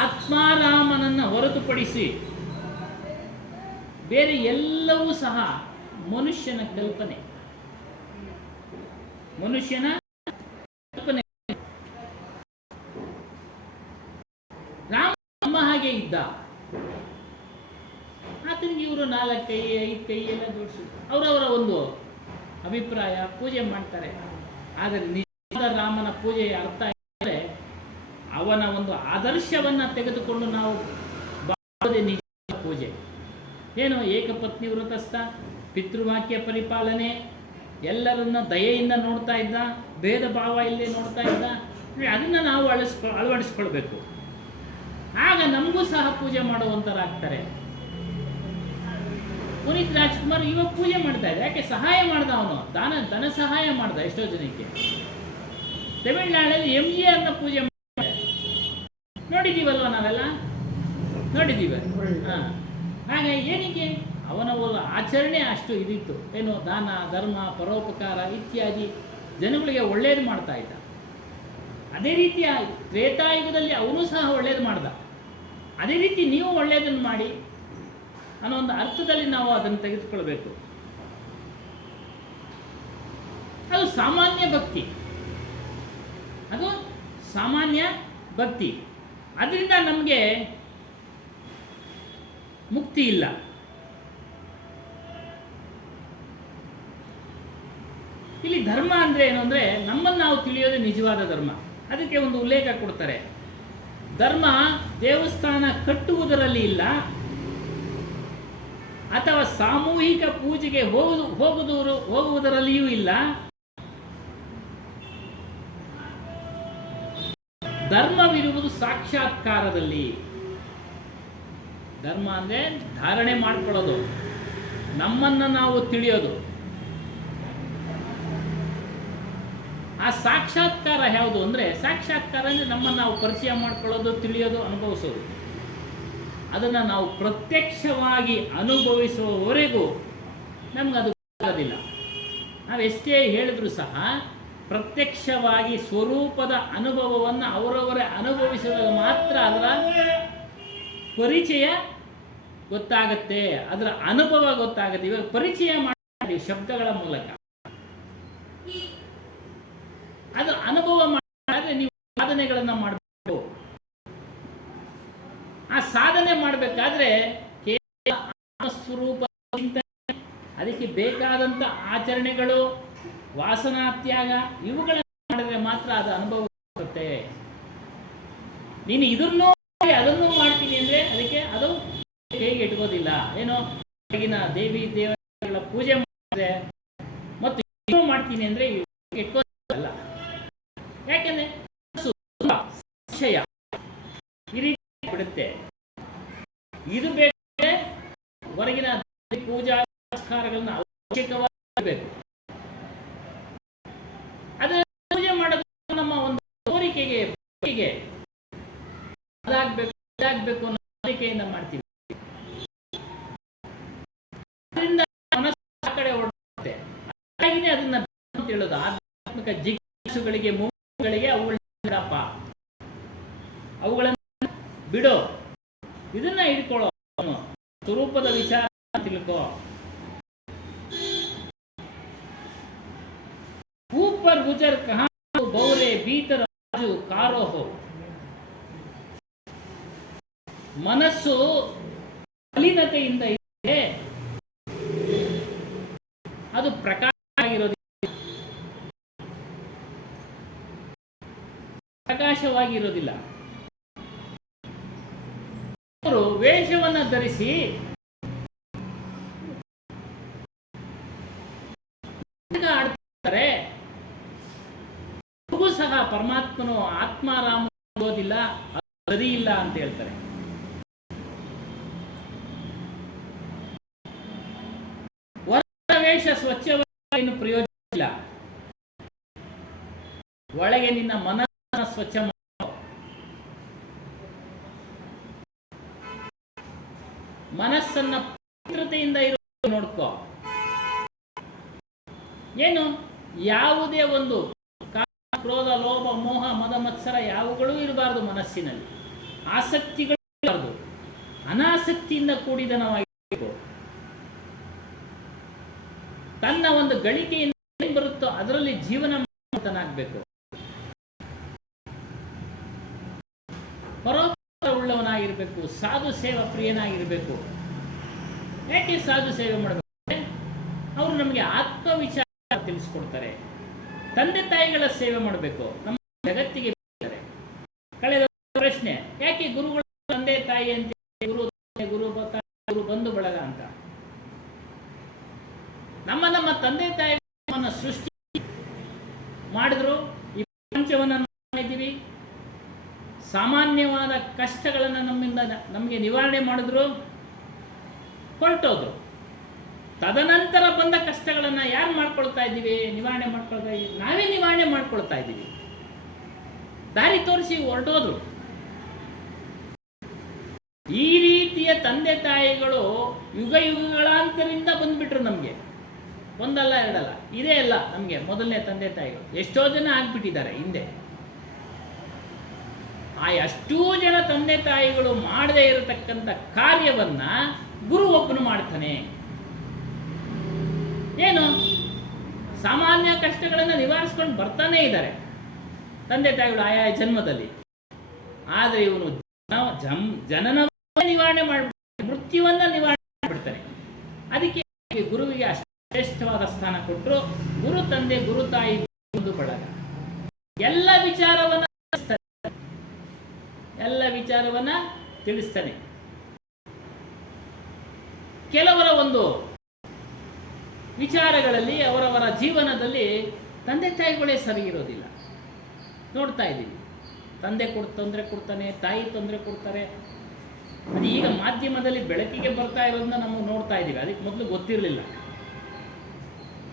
ಆತ್ಮಾರಾಮನನ್ನು ಹೊರತುಪಡಿಸಿ ಬೇರೆ ಎಲ್ಲವೂ ಸಹ ಮನುಷ್ಯನ ಕಲ್ಪನೆ, ಮನುಷ್ಯನ ಕಲ್ಪನೆ. ರಾಮ ನಮ್ಮ ಹಾಗೆ ಇದ್ದ, ಆತನಿಗೆ ಇವರು 4 ಕೈ 5 ಕೈ ಎಲ್ಲ ಜೋಡಿಸಿದ್ರು, ಅವರವರ ಒಂದು ಅಭಿಪ್ರಾಯ, ಪೂಜೆ ಮಾಡ್ತಾರೆ. ಆದರೆ ನಿಜವಾದ ರಾಮನ ಪೂಜೆಯ ಅರ್ಥ ಅಂದರೆ ಅವನ ಒಂದು ಆದರ್ಶವನ್ನು ತೆಗೆದುಕೊಂಡು ನಾವು ಬಾಳೋದೇ ನಿಜವಾದ ಪೂಜೆ. ಏನು, ಏಕಪತ್ನಿ ವ್ರತಸ್ಥ, ಪಿತೃವಾಕ್ಯ ಪರಿಪಾಲನೆ, ಎಲ್ಲರನ್ನ ದಯೆಯಿಂದ ನೋಡ್ತಾ ಇದ್ದ, ಭೇದ ಭಾವ ಇಲ್ಲದೆ ನೋಡ್ತಾ ಇದ್ದ. ಅದನ್ನು ನಾವು ಅಳವಡಿಸ್ಕೊಳ್ಬೇಕು. ಆಗ ನಮಗೂ ಸಹ ಪೂಜೆ ಮಾಡುವಂಥರಾಗ್ತಾರೆ. ಪುನೀತ್ ರಾಜ್ಕುಮಾರ್ ಇವಾಗ ಪೂಜೆ ಮಾಡ್ತಾ ಇದ್ದ, ಯಾಕೆ? ಸಹಾಯ ಮಾಡ್ದ, ಅವನು ಧನ ಸಹಾಯ ಮಾಡ್ದ ಎಷ್ಟೋ ಜನಕ್ಕೆ. ತಮಿಳ್ನಾಡಲ್ಲಿ MGRನ ಪೂಜೆ ಮಾಡ್ತಾರೆ, ನೋಡಿದ್ದೀವಲ್ವ, ನಾವೆಲ್ಲ ನೋಡಿದ್ದೀವಿ. ಹಾಗೆ ಏನಕ್ಕೆ? ಅವನ ಒಂದು ಆಚರಣೆ ಅಷ್ಟು ಇದಿತ್ತು, ಏನು, ದಾನ ಧರ್ಮ ಪರೋಪಕಾರ ಇತ್ಯಾದಿ ಜನಗಳಿಗೆ ಒಳ್ಳೇದು ಮಾಡ್ತಾ ಇದ್ದ. ಅದೇ ರೀತಿಯ ತ್ರೇತಾಯುಗದಲ್ಲಿ ಅವನು ಸಹ ಒಳ್ಳೇದು ಮಾಡ್ದ. ಅದೇ ರೀತಿ ನೀವು ಒಳ್ಳೆಯದನ್ನು ಮಾಡಿ ಅನ್ನೋ ಒಂದು ಅರ್ಥದಲ್ಲಿ ನಾವು ಅದನ್ನು ತೆಗೆದುಕೊಳ್ಬೇಕು. ಅದು ಸಾಮಾನ್ಯ ಭಕ್ತಿ, ಅದು ಸಾಮಾನ್ಯ ಭಕ್ತಿ. ಅದರಿಂದ ನಮಗೆ ಮುಕ್ತಿ ಇಲ್ಲ. ಇಲ್ಲಿ ಧರ್ಮ ಅಂದರೆ ಏನು ಅಂದರೆ, ನಮ್ಮನ್ನು ನಾವು ತಿಳಿಯೋದು ನಿಜವಾದ ಧರ್ಮ. ಅದಕ್ಕೆ ಒಂದು ಉಲ್ಲೇಖ ಕೊಡ್ತಾರೆ, ಧರ್ಮ ದೇವಸ್ಥಾನ ಕಟ್ಟುವುದರಲ್ಲಿ ಇಲ್ಲ, ಅಥವಾ ಸಾಮೂಹಿಕ ಪೂಜೆಗೆ ಹೋಗುವುದರಲ್ಲಿಯೂ ಇಲ್ಲ. ಧರ್ಮವಿರುವುದು ಸಾಕ್ಷಾತ್ಕಾರದಲ್ಲಿ. ಧರ್ಮ ಅಂದರೆ ಧಾರಣೆ ಮಾಡ್ಕೊಳ್ಳೋದು, ನಮ್ಮನ್ನು ನಾವು ತಿಳಿಯೋದು. ಆ ಸಾಕ್ಷಾತ್ಕಾರ ಯಾವುದು ಅಂದರೆ, ಸಾಕ್ಷಾತ್ಕಾರ ಅಂದರೆ ನಮ್ಮನ್ನು ನಾವು ಪರಿಚಯ ಮಾಡ್ಕೊಳ್ಳೋದು, ತಿಳಿಯೋದು, ಅನುಭವಿಸೋದು. ಅದನ್ನು ನಾವು ಪ್ರತ್ಯಕ್ಷವಾಗಿ ಅನುಭವಿಸುವವರೆಗೂ ನಮಗದು ಆಗೋದಿಲ್ಲ. ನಾವು ಎಷ್ಟೇ ಹೇಳಿದ್ರೂ ಸಹ ಪ್ರತ್ಯಕ್ಷವಾಗಿ ಸ್ವರೂಪದ ಅನುಭವವನ್ನು ಅವರವರೇ ಅನುಭವಿಸಿದಾಗ ಮಾತ್ರ ಅದರ ಪರಿಚಯ ಗೊತ್ತಾಗತ್ತೆ, ಅದರ ಅನುಭವ ಗೊತ್ತಾಗುತ್ತೆ. ಇವಾಗ ಪರಿಚಯ ಮಾಡಿ ಶಬ್ದಗಳ ಮೂಲಕ, ಅದು ಅನುಭವ ಮಾಡಿದ್ರೆ ನೀವು ಸಾಧನೆಗಳನ್ನು ಮಾಡಬೇಕು. ಆ ಸಾಧನೆ ಮಾಡಬೇಕಾದ್ರೆ ಕೇವಲ ಆತ್ಮಸ್ವರೂಪ ಚಿಂತನೆ, ಅದಕ್ಕೆ ಬೇಕಾದಂಥ ಆಚರಣೆಗಳು, ವಾಸನಾ ತ್ಯಾಗ ಇವುಗಳನ್ನು ಮಾಡಿದ್ರೆ ಮಾತ್ರ ಅದು ಅನುಭವ ಬರುತ್ತೆ. ನೀನು ಇದನ್ನು ಅದನ್ನು ಮಾಡ್ತೀನಿ ಅಂದರೆ ಅದಕ್ಕೆ ಅದು ಹೇಗೆ ಇಟ್ಕೋದಿಲ್ಲ. ಏನೋ ಈಗಿನ ದೇವಿ ದೇವತೆಗಳ ಪೂಜೆ ಮಾಡಿದ್ರೆ ಮತ್ತು ಇನ್ನೂ ಮಾಡ್ತೀನಿ ಅಂದರೆ ಇಟ್ಕೋದಿಲ್ಲ. ಯಾಕೆಂದರೆ ಸಂಶಯ ಈ ರೀತಿ ಬಿಡುತ್ತೆ. ಇದು ಬೇಕಾದ್ರೆ ಹೊರಗಿನ ಪೂಜಾ ಪುರಸ್ಕಾರಗಳನ್ನ ಅವಶ್ಯಕವಾಗಿ ಬೇಕು. ಅದನ್ನ ಪೂಜೆ ಮಾಡೋದು ನಮ್ಮ ಒಂದು ಕೋರಿಕೆಗೆ ಅದಾಗಬೇಕು ಅನ್ನೋ ಕೋರಿಕೆಯಿಂದ ಮಾಡ್ತೀವಿ. ಅದರಿಂದ ಮನಸ್ಸು ಆ ಕಡೆ ಹೊರಡುತ್ತೆ. ಹಾಗಾಗಿ ಅದನ್ನ ಅಂತ ಹೇಳೋದು ಆಧ್ಯಾತ್ಮಿಕ ಜಿಜ್ಞಾಸುಗಳಿಗೆ, ಮೂಗಳಿಗೆ ಅವುಗಳನ್ನ ಬಿಡೋ, ಇದನ್ನ ಇಟ್ಕೊಳ್ಳೋ, ಸ್ವರೂಪದ ವಿಚಾರ ತಿಳ್ಕೋ. ऊपर गुजर कहां बौरे भीतर राजू कारो हो. ಮನಸ್ಸು ಮಲಿನತೆಯಿಂದ ಇದೆ, ಅದು ಪ್ರಕಾಶವಾಗಿರೋದಿಲ್ಲ. ಅವರು ವೇಷವನ್ನು ಧರಿಸಿ ಆಡ್ತಾರೆ. ಸಹ ಪರಮಾತ್ಮನು ಆತ್ಮಾರಾಮ ಓದಿಲ್ಲ, ಸರಿ ಇಲ್ಲ ಅಂತ ಹೇಳ್ತಾರೆ. ಹೊರ ವೇಷ ಸ್ವಚ್ಛವಾಗಿ ಪ್ರಯೋಜನ ಇಲ್ಲ. ಒಳಗೆ ನಿನ್ನ ಮನಸ್ಸನ್ನು ಸ್ವಚ್ಛ ಮಾಡೋ, ಮನಸ್ಸನ್ನ ಪವಿತ್ರತೆಯಿಂದ ಇರೋ ನೋಡ್ಕೋ. ಏನು ಯಾವುದೇ ಒಂದು ಕ್ರೋಧ, ಲೋಭ, ಮೋಹ, ಮದ, ಮತ್ಸರ ಯಾವುಗಳೂ ಇರಬಾರದು ಮನಸ್ಸಿನಲ್ಲಿ. ಆಸಕ್ತಿಗಳು ಇರಬಾರದು. ಅನಾಸಕ್ತಿಯಿಂದ ಕೂಡಿದನವಾಗಿರಬೇಕು. ತನ್ನ ಒಂದು ಗಳಿಕೆಯಿಂದ ಏನು ಬರುತ್ತೋ ಅದರಲ್ಲಿ ಜೀವನ ಮಾಡುವಂತನಾಗಬೇಕು. ಪರೋಪಕಾರ ಉಳ್ಳವನಾಗಿರಬೇಕು. ಸಾಧು ಸೇವಾ ಪ್ರಿಯನಾಗಿರಬೇಕು. ಯಾಕೆ ಸಾಧು ಸೇವೆ ಮಾಡಬೇಕು? ಅವರು ನಮಗೆ ಆತ್ಮವಿಚಾರ ತಿಳಿಸ್ಕೊಡ್ತಾರೆ. ತಂದೆ ತಾಯಿಗಳ ಸೇವೆ ಮಾಡಬೇಕು. ನಮ್ಮ ಜಗತ್ತಿಗೆ ಕಳೆದ ಪ್ರಶ್ನೆ, ಯಾಕೆ ಗುರುಗಳು ತಂದೆ ತಾಯಿ ಅಂತ, ಗುರು ಬಂಧು ಬಳಗ ಅಂತ? ನಮ್ಮ ತಂದೆ ತಾಯಿಗಳನ್ನು ಸೃಷ್ಟಿ ಮಾಡಿದ್ರು, ಈ ಪ್ರಪಂಚವನ್ನು ಮಾಡಿದ್ದೀವಿ. ಸಾಮಾನ್ಯವಾದ ಕಷ್ಟಗಳನ್ನು ನಮಗೆ ನಿವಾರಣೆ ಮಾಡಿದ್ರು, ಹೊರಟೋದ್ರು. ತದನಂತರ ಬಂದ ಕಷ್ಟಗಳನ್ನು ಯಾರು ಮಾಡ್ಕೊಳ್ತಾ ಇದ್ದೀವಿ? ನಿವಾರಣೆ ಮಾಡ್ಕೊಳ್ತಾ ಇದ್ದೀವಿ. ನಾವೇ ನಿವಾರಣೆ ಮಾಡ್ಕೊಳ್ತಾ ಇದ್ದೀವಿ. ದಾರಿ ತೋರಿಸಿ ಹೊರಟೋದ್ರು. ಈ ರೀತಿಯ ತಂದೆ ತಾಯಿಗಳು ಯುಗಗಳಾಂತರಿಂದ ಬಂದ್ಬಿಟ್ರು ನಮಗೆ. ಒಂದಲ್ಲ ಎರಡಲ್ಲ, ಇದೇ ಅಲ್ಲ ನಮಗೆ ಮೊದಲನೇ ತಂದೆ ತಾಯಿಗಳು. ಎಷ್ಟೋ ಜನ ಆಗ್ಬಿಟ್ಟಿದ್ದಾರೆ ಹಿಂದೆ. ಆ ಅಷ್ಟೂ ಜನ ತಂದೆ ತಾಯಿಗಳು ಮಾಡದೇ ಇರತಕ್ಕಂಥ ಕಾರ್ಯವನ್ನ ಗುರು ಒಬ್ಬನು ಮಾಡ್ತಾನೆ. ಏನು? ಸಾಮಾನ್ಯ ಕಷ್ಟಗಳನ್ನು ನಿವಾರಿಸ್ಕೊಂಡು ಬರ್ತಾನೆ ಇದ್ದಾರೆ ತಂದೆ ತಾಯಿಗಳು ಆಯಾ ಜನ್ಮದಲ್ಲಿ. ಆದರೆ ಇವನು ಜನನ ನಿವಾರಣೆ ಮಾಡ್ಬಿಡ್ತಾನೆ, ಮೃತ್ಯುವನ್ನ ನಿವಾರಣೆ ಮಾಡ್ಬಿಡ್ತಾನೆ. ಅದಕ್ಕೆ ಗುರುವಿಗೆ ಅಷ್ಟು ಶ್ರೇಷ್ಠವಾದ ಸ್ಥಾನ ಕೊಟ್ಟರು. ಗುರು ತಂದೆ, ಗುರು ತಾಯಿ, ಒಂದು ಬಳಗ ಎಲ್ಲ ವಿಚಾರವನ್ನ ತಿಳಿಸ್ತಾನೆ. ಕೆಲವರ ಒಂದು ವಿಚಾರಗಳಲ್ಲಿ, ಅವರವರ ಜೀವನದಲ್ಲಿ ತಂದೆ ತಾಯಿಗಳೇ ಸರಿ ಇರೋದಿಲ್ಲ. ನೋಡ್ತಾ ಇದ್ದೀವಿ. ತಂದೆ ತೊಂದರೆ ಕೊಡ್ತಾನೆ, ತಾಯಿ ತೊಂದರೆ ಕೊಡ್ತಾರೆ. ಅದು ಈಗ ಮಾಧ್ಯಮದಲ್ಲಿ ಬೆಳಕಿಗೆ ಬರ್ತಾ ಇರೋದನ್ನ ನಾವು ನೋಡ್ತಾ ಇದ್ದೀವಿ. ಅದಕ್ಕೆ ಮೊದಲು ಗೊತ್ತಿರಲಿಲ್ಲ.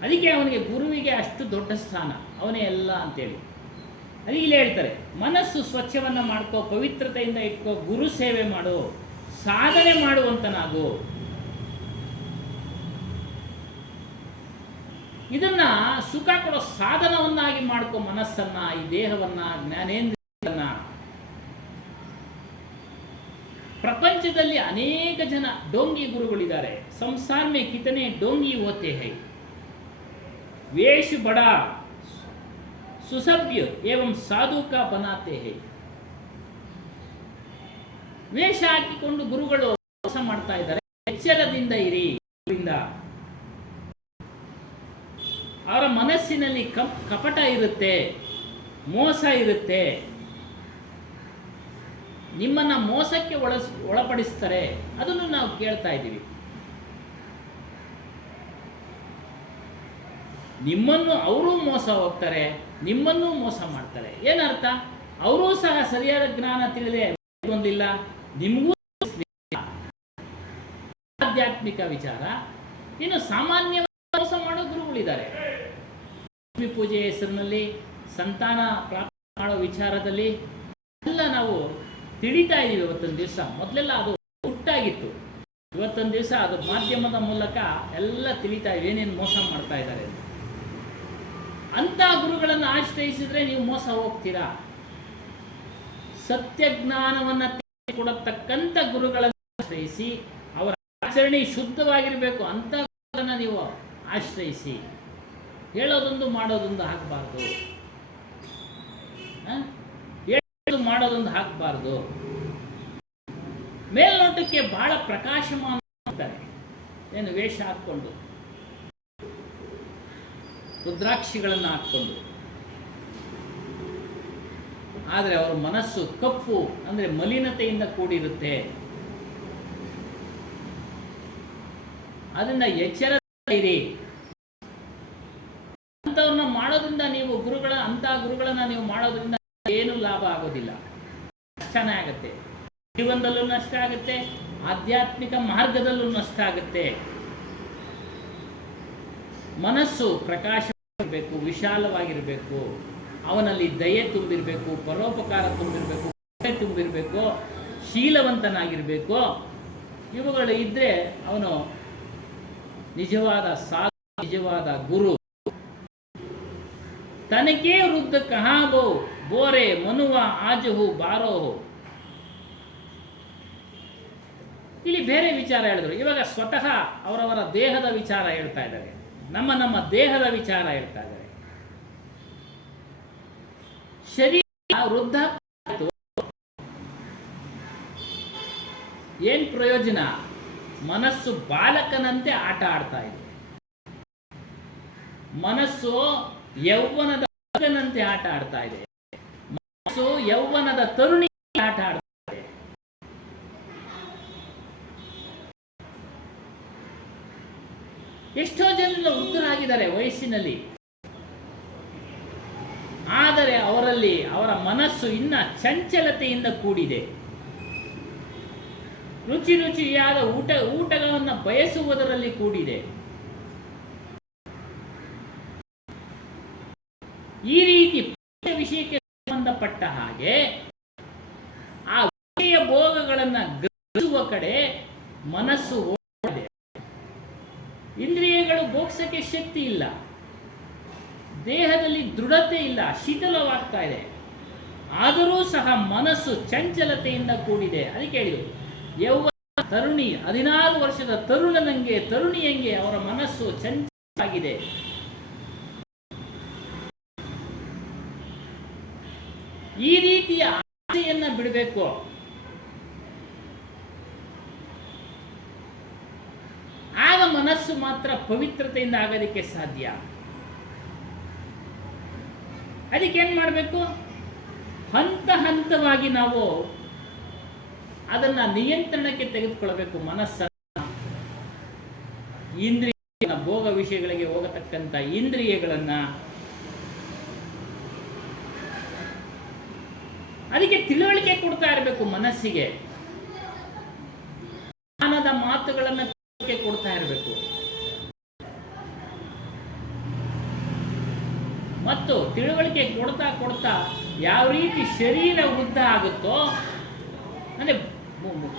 ಅದಕ್ಕೆ ಅವನಿಗೆ ಗುರುವಿಗೆ ಅಷ್ಟು ದೊಡ್ಡ ಸ್ಥಾನ, ಅವನೇ ಎಲ್ಲ ಅಂತೇಳಿ. ಅದಕ್ಕೆ ಇಲ್ಲಿ ಹೇಳ್ತಾರೆ, ಮನಸ್ಸು ಸ್ವಚ್ಛವನ್ನು ಮಾಡ್ಕೋ, ಪವಿತ್ರತೆಯಿಂದ ಇಟ್ಕೋ, ಗುರು ಸೇವೆ ಮಾಡು, ಸಾಧನೆ ಮಾಡುವಂತನಾಗು. ಇದನ್ನ ಸುಖ ಕೊಡೋ ಸಾಧನವನ್ನಾಗಿ ಮಾಡ್ಕೋ ಮನಸ್ಸನ್ನ, ಈ ದೇಹವನ್ನ, ಜ್ಞಾನೇಂದ್ರಿಯನ್ನ. ಪ್ರಪಂಚದಲ್ಲಿ ಅನೇಕ ಜನ ಡೋಂಗಿ ಗುರುಗಳಿದ್ದಾರೆ. ಸಂಸಾರ ಮೇ ಕಿತನೆ ಡೋಂಗಿ ಹೋತೆ ಹೈ, ವೇಷ ಬಡಾ ಸುಸಭ್ಯ एवं साधु का बनाते हैं. ವೇಷ ಹಾಕಿಕೊಂಡು ಗುರುಗಳು ಮೋಸ ಮಾಡ್ತಾ ಇದ್ದಾರೆ. ಎಚ್ಚರದಿಂದ ಇರಿ. ಅವರ ಮನಸ್ಸಿನಲ್ಲಿ ಕಪಟ ಇರುತ್ತೆ, ಮೋಸ ಇರುತ್ತೆ, ನಿಮ್ಮನ್ನ ಮೋಸಕ್ಕೆ ಒಳಪಡಿಸ್ತಾರೆ. ಅದನ್ನು ನಾವು ಕೇಳ್ತಾ ಇದ್ದೀವಿ. ನಿಮ್ಮನ್ನು ಅವರು ಮೋಸ ಹೋಗ್ತಾರೆ, ನಿಮ್ಮನ್ನೂ ಮೋಸ ಮಾಡ್ತಾರೆ. ಏನರ್ಥ? ಅವರೂ ಸಹ ಸರಿಯಾದ ಜ್ಞಾನ ತಿಳಿದೇ ಬಂದಿಲ್ಲ, ನಿಮಗೂ ಆಧ್ಯಾತ್ಮಿಕ ವಿಚಾರ. ಇನ್ನು ಸಾಮಾನ್ಯ ಮೋಸ ಮಾಡೋ ಗುರುಗಳಿದ್ದಾರೆ. ಲಕ್ಷ್ಮೀ ಪೂಜೆ ಹೆಸರಿನಲ್ಲಿ ಸಂತಾನ ಪ್ರಾಪ್ತಿ ಮಾಡೋ ವಿಚಾರದಲ್ಲಿ ಎಲ್ಲ ನಾವು ತಿಳಿತಾ ಇದ್ದೀವಿ. ಇವತ್ತೊಂದು ದಿವಸ, ಮೊದಲೆಲ್ಲ ಅದು ಹುಟ್ಟಾಗಿತ್ತು, ಇವತ್ತೊಂದು ದಿವಸ ಅದು ಮಾಧ್ಯಮದ ಮೂಲಕ ಎಲ್ಲ ತಿಳಿತಾ ಇದ್ದೀವಿ ಏನೇನು ಮೋಸ ಮಾಡ್ತಾ ಇದ್ದಾರೆ. ಅಂತ ಗುರುಗಳನ್ನು ಆಶ್ರಯಿಸಿದ್ರೆ ನೀವು ಮೋಸ ಹೋಗ್ತೀರಾ. ಸತ್ಯಜ್ಞಾನವನ್ನು ಕೊಡತಕ್ಕಂಥ ಗುರುಗಳನ್ನು ಆಶ್ರಯಿಸಿ, ಅವರ ಆಚರಣೆ ಶುದ್ಧವಾಗಿರಬೇಕು ಅಂತ ಗುರುಗಳನ್ನು ನೀವು ಆಶ್ರಯಿಸಿ. ಹೇಳೋದೊಂದು ಮಾಡೋದೊಂದು ಹಾಕಬಾರ್ದು, ಹೇಳೋದು ಮಾಡೋದೊಂದು ಹಾಕಬಾರ್ದು. ಮೇಲ್ನೋಟಕ್ಕೆ ಬಹಳ ಪ್ರಕಾಶಮಾನ ಆಗ್ತಾರೆ, ಏನು ವೇಷ ಹಾಕ್ಕೊಂಡು, ರುದ್ರಾಕ್ಷಿಗಳನ್ನು ಹಾಕ್ಕೊಂಡು. ಆದರೆ ಅವರ ಮನಸ್ಸು ಕಪ್ಪು, ಅಂದರೆ ಮಲಿನತೆಯಿಂದ ಕೂಡಿರುತ್ತೆ. ಅದರಿಂದ ಎಚ್ಚರದಿರಿ. ಅಂಥವ್ರನ್ನ ಮಾಡೋದ್ರಿಂದ ನೀವು ಗುರುಗಳನ್ನ ನೀವು ಮಾಡೋದ್ರಿಂದ ಏನು ಲಾಭ ಆಗೋದಿಲ್ಲ, ನಷ್ಟನೇ ಆಗುತ್ತೆ. ಜೀವನದಲ್ಲೂ ನಷ್ಟ ಆಗುತ್ತೆ, ಆಧ್ಯಾತ್ಮಿಕ ಮಾರ್ಗದಲ್ಲೂ ನಷ್ಟ ಆಗುತ್ತೆ. ಮನಸ್ಸು ಪ್ರಕಾಶವಾಗಿರಬೇಕು, ವಿಶಾಲವಾಗಿರಬೇಕು, ಅವನಲ್ಲಿ ದಯೆ ತುಂಬಿರಬೇಕು, ಪರೋಪಕಾರ ತುಂಬಿರಬೇಕು, ತುಂಬಿರಬೇಕು, ಶೀಲವಂತನಾಗಿರಬೇಕು. ಇವುಗಳು ಇದ್ದರೆ ಅವನು ನಿಜವಾದ ಸಾಧು, ನಿಜವಾದ ಗುರು. ತನಕೇ ವೃದ್ಧ ಕಹಾಬೋ ಬೋರೆ ಮನುವ ಆಜಹು ಬಾರೋಹು. ಇಲ್ಲಿ ಬೇರೆ ವಿಚಾರ ಹೇಳಿದ್ರು. ಇವಾಗ ಸ್ವತಃ ಅವರವರ ದೇಹದ ವಿಚಾರ ಹೇಳ್ತಾ ಇದ್ದಾರೆ, ನಮ್ಮ ದೇಹದ ವಿಚಾರ ಹೇಳ್ತಾ ಇದ್ದಾರೆ. ಶರೀರ ವೃದ್ಧಾಪ್ಯ ಏನ್ ಪ್ರಯೋಜನ? ಮನಸ್ಸು ಬಾಲಕನಂತೆ ಆಟ ಆಡ್ತಾ ಇದೆ. ಮನಸ್ಸು ಯೌವನದ ಮಗನಂತೆ ಆಟ ಆಡ್ತಾ ಇದೆ. ಮನಸ್ಸು ಯೌವನದ ತರುಣಿ ಆಟ ಆಡ್ತಾ ಇದೆ. ಎಷ್ಟೋ ಜನ ವೃದ್ಧರಾಗಿದ್ದಾರೆ ವಯಸ್ಸಿನಲ್ಲಿ, ಆದರೆ ಅವರ ಮನಸ್ಸು ಇನ್ನ ಚಂಚಲತೆಯಿಂದ ಕೂಡಿದೆ. ರುಚಿಯಾದ ಊಟಗಳನ್ನು ಬಯಸುವುದರಲ್ಲಿ ಕೂಡಿದೆ. ಈ ರೀತಿ ವಿಷಯಕ್ಕೆ ಸಂಬಂಧಪಟ್ಟ ಹಾಗೆ ಆ ವಿಷಯ ಭೋಗಗಳನ್ನು ಗ್ರಹಿಸುವ ಕಡೆ ಮನಸ್ಸು ಹೋಗಿದೆ. ಇಂದ್ರಿಯಗಳು ಭೋಗಿಸಕ್ಕೆ ಶಕ್ತಿ ಇಲ್ಲ, ದೇಹದಲ್ಲಿ ದೃಢತೆ ಇಲ್ಲ, ಶಿಥಿಲವಾಗ್ತಾ ಇದೆ. ಆದರೂ ಸಹ ಮನಸ್ಸು ಚಂಚಲತೆಯಿಂದ ಕೂಡಿದೆ. ಅದಕ್ಕೆ ಹೇಳಿದ್ರು, ಯೌವನ ತರುಣಿ, 16 ವರ್ಷದ ತರುಣಿಯಂಗೆ ಅವರ ಮನಸ್ಸು ಚಂಚಲವಾಗಿದೆ. ಈ ರೀತಿಯ ಆಸೆಯನ್ನ ಬಿಡಬೇಕು. ಆಗ ಮನಸ್ಸು ಮಾತ್ರ ಪವಿತ್ರತೆಯಿಂದ ಆಗೋದಕ್ಕೆ ಸಾಧ್ಯ. ಅದಕ್ಕೆ ಏನ್ ಮಾಡಬೇಕು? ಹಂತ ಹಂತವಾಗಿ ನಾವು ಅದನ್ನ ನಿಯಂತ್ರಣಕ್ಕೆ ತೆಗೆದುಕೊಳ್ಳಬೇಕು. ಮನಸ್ಸನ್ನ, ಇಂದ್ರಿಯ ಭೋಗ ವಿಷಯಗಳಿಗೆ ಹೋಗತಕ್ಕಂಥ ಇಂದ್ರಿಯಗಳನ್ನ, ಅದಕ್ಕೆ ತಿಳುವಳಿಕೆ ಕೊಡ್ತಾ ಇರಬೇಕು. ಮನಸ್ಸಿಗೆ ಜ್ಞಾನದ ಮಾತುಗಳನ್ನು ಕೊಡ್ತಾ ಇರಬೇಕು. ಮತ್ತು ತಿಳುವಳಿಕೆ ಕೊಡ್ತಾ ಯಾವ ರೀತಿ ಶರೀರ ವೃದ್ಧ ಆಗುತ್ತೋ, ಅಂದರೆ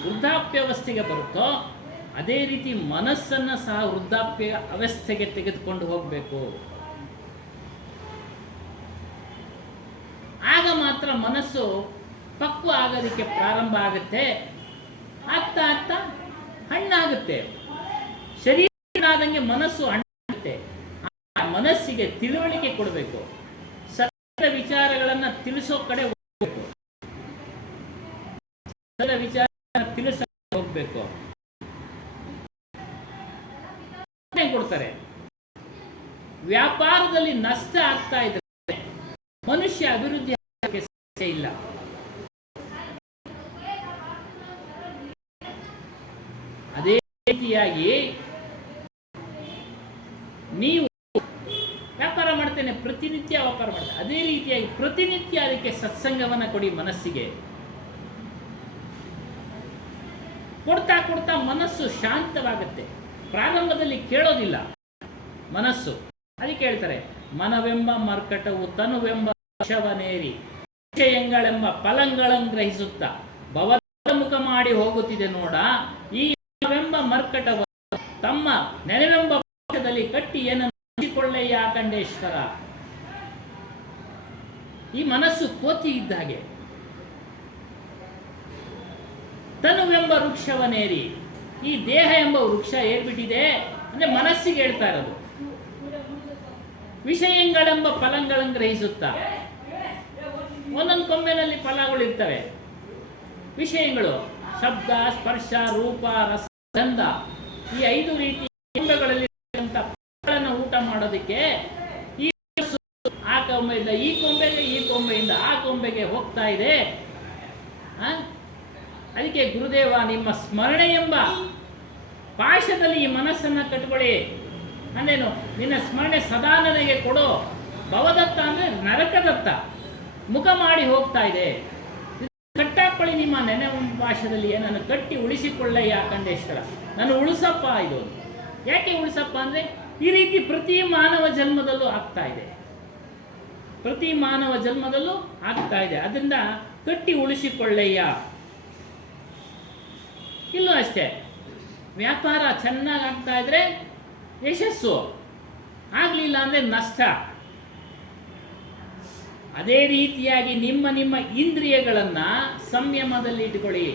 ವೃದ್ಧಾಪ್ಯಾವಸ್ಥೆಗೆ ಬರುತ್ತೋ, ಅದೇ ರೀತಿ ಮನಸ್ಸನ್ನು ಸಹ ವೃದ್ಧಾಪ್ಯ ಅವಸ್ಥೆಗೆ ತೆಗೆದುಕೊಂಡು ಹೋಗಬೇಕು. ಆಗ ಮಾತ್ರ ಮನಸ್ಸು ಪಕ್ವ ಆಗೋದಕ್ಕೆ ಪ್ರಾರಂಭ ಆಗುತ್ತೆ. ಆಗ್ತಾ ಹಣ್ಣಾಗುತ್ತೆ. ಶರೀರ ಆದಂಗೆ ಮನಸ್ಸು ಹಣ್ಣಾಗುತ್ತೆ. ಆ ಮನಸ್ಸಿಗೆ ತಿಳುವಳಿಕೆ ಕೊಡಬೇಕು. ಸತ್ಯದ ವಿಚಾರಗಳನ್ನು ತಿಳಿಸೋ ಕಡೆ ಹೋಗಬೇಕು. ಸತ್ಯದ ವಿಚಾರ ತಿಳಿಸ ಹೋಗ್ಬೇಕು ಕೊಡ್ತಾರೆ. ವ್ಯಾಪಾರದಲ್ಲಿ ನಷ್ಟ ಆಗ್ತಾ ಇದ್ರೆ ಮನುಷ್ಯ ಅಭಿವೃದ್ಧಿ ಆಗಕ್ಕೆ ಸಾಧ್ಯ ಇಲ್ಲ. ಅದೇ ರೀತಿಯಾಗಿ ನೀವು ವ್ಯಾಪಾರ ಮಾಡ್ತೇನೆ, ಪ್ರತಿನಿತ್ಯ ವ್ಯಾಪಾರ ಮಾಡ್ತೇನೆ, ಅದೇ ರೀತಿಯಾಗಿ ಪ್ರತಿನಿತ್ಯ ಅದಕ್ಕೆ ಸತ್ಸಂಗವನ್ನ ಕೊಡಿ. ಮನಸ್ಸಿಗೆ ಕೊಡ್ತಾ ಕೊಡ್ತಾ ಮನಸ್ಸು ಶಾಂತವಾಗುತ್ತೆ. ಪ್ರಾರಂಭದಲ್ಲಿ ಕೇಳೋದಿಲ್ಲ ಮನಸ್ಸು. ಅದಕ್ಕೆ ಹೇಳ್ತಾರೆ, ಮನವೆಂಬ ಮರ್ಕಟವು ತನುವೆಂಬ ವಶವನೇರಿ ವಿಷಯಗಳೆಂಬ ಫಲಗಳನ್ನು ಗ್ರಹಿಸುತ್ತಾ ಭವದ ಮುಖ ಮಾಡಿ ಹೋಗುತ್ತಿದೆ ನೋಡ. ಈ ಮನವೆಂಬ ಮರ್ಕಟವ ತಮ್ಮ ನೆನವೆಂಬ ಪಕ್ಷದಲ್ಲಿ ಕಟ್ಟಿ ಏನನ್ನು ಕೊಳ್ಳಯ್ಯ ಕಂಡೇಶ್ವರ. ಈ ಮನಸ್ಸು ಕೋತಿ ಇದ್ದಾಗೆ. ತನುವೆಂಬ ವೃಕ್ಷವನೇರಿ, ಈ ದೇಹ ಎಂಬ ವೃಕ್ಷ ಏರ್ಬಿಟ್ಟಿದೆ ಅಂದ್ರೆ ಮನಸ್ಸಿಗೆ ಹೇಳ್ತಾ ಇರೋದು. ವಿಷಯಗಳೆಂಬ ಫಲಗಳನ್ನು ಗ್ರಹಿಸುತ್ತಾ, ಒಂದೊಂದು ಕೊಂಬೆನಲ್ಲಿ ಫಲಗಳು ಇರ್ತವೆ. ವಿಷಯಗಳು ಶಬ್ದ, ಸ್ಪರ್ಶ, ರೂಪ, ರಸ, ಗಂಧ, ಈ 5 ರೀತಿ ಕೊಂಬೆಗಳಲ್ಲಿ ಫಲಗಳನ್ನು ಊಟ ಮಾಡೋದಕ್ಕೆ ಈ ಆ ಕೊಂಬೆಯಿಂದ ಈ ಕೊಂಬೆಗೆ, ಈ ಕೊಂಬೆಯಿಂದ ಆ ಕೊಂಬೆಗೆ ಹೋಗ್ತಾ ಇದೆ. ಅದಕ್ಕೆ ಗುರುದೇವ ನಿಮ್ಮ ಸ್ಮರಣೆ ಎಂಬ ಪಾಶದಲ್ಲಿ ಈ ಮನಸ್ಸನ್ನು ಕಟ್ಕೊಳ್ಳಿ. ಅಂದೇನು, ನಿನ್ನ ಸ್ಮರಣೆ ಸದಾ ನನಗೆ ಕೊಡು. ಭವದತ್ತ ಅಂದ್ರೆ ನರಕದತ್ತ ಮುಖ ಮಾಡಿ ಹೋಗ್ತಾ ಇದೆ. ಕಟ್ಟಾಕೊಳ್ಳಿ ನಿಮ್ಮ ನೆನೆ ಭಾಷೆಯಲ್ಲಿ ಏನನ್ನು ಕಟ್ಟಿ ಉಳಿಸಿಕೊಳ್ಳಯ್ಯ ಕಂಡೇಶ್ವರ. ನಾನು ಉಳಿಸಪ್ಪ. ಇದು ಯಾಕೆ ಉಳಿಸಪ್ಪ ಅಂದ್ರೆ ಈ ರೀತಿ ಪ್ರತಿ ಮಾನವ ಜನ್ಮದಲ್ಲೂ ಆಗ್ತಾ ಇದೆ. ಪ್ರತಿ ಮಾನವ ಜನ್ಮದಲ್ಲೂ ಆಗ್ತಾ ಇದೆ. ಅದರಿಂದ ಕಟ್ಟಿ ಉಳಿಸಿಕೊಳ್ಳಯ್ಯ. ಇಲ್ಲೂ ಅಷ್ಟೇ, ವ್ಯಾಪಾರ ಚೆನ್ನಾಗಿ ಆಗ್ತಾ ಇದ್ರೆ ಯಶಸ್ಸು, ಆಗಲಿಲ್ಲ ಅಂದರೆ ನಷ್ಟ. ಅದೇ ರೀತಿಯಾಗಿ ನಿಮ್ಮ ನಿಮ್ಮ ಇಂದ್ರಿಯಗಳನ್ನು ಸಂಯಮದಲ್ಲಿ ಇಟ್ಟುಕೊಳ್ಳಿ.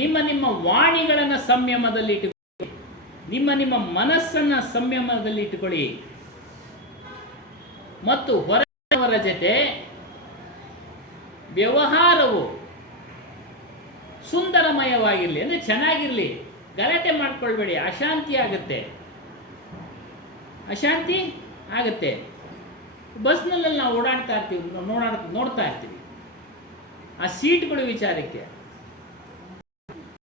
ನಿಮ್ಮ ನಿಮ್ಮ ವಾಣಿಗಳನ್ನು ಸಂಯಮದಲ್ಲಿ ಇಟ್ಟುಕೊಳ್ಳಿ. ನಿಮ್ಮ ನಿಮ್ಮ ಮನಸ್ಸನ್ನು ಸಂಯಮದಲ್ಲಿ ಇಟ್ಟುಕೊಳ್ಳಿ. ಮತ್ತು ಹೊರವರ ಜೊತೆ ವ್ಯವಹಾರವು ಸುಂದರಮಯವಾಗಿರಲಿ, ಅಂದರೆ ಚೆನ್ನಾಗಿರಲಿ. ಗಲಾಟೆ ಮಾಡ್ಕೊಳ್ಬೇಡಿ, ಅಶಾಂತಿ ಆಗುತ್ತೆ. ಅಶಾಂತಿ ಆಗುತ್ತೆ. ಬಸ್ನಲ್ಲಿ ನಾವು ಓಡಾಡ್ತಾ ಇರ್ತೀವಿ, ನೋಡ್ತಾ ಇರ್ತೀವಿ ಆ ಸೀಟ್ಗಳು ವಿಚಾರಕ್ಕೆ.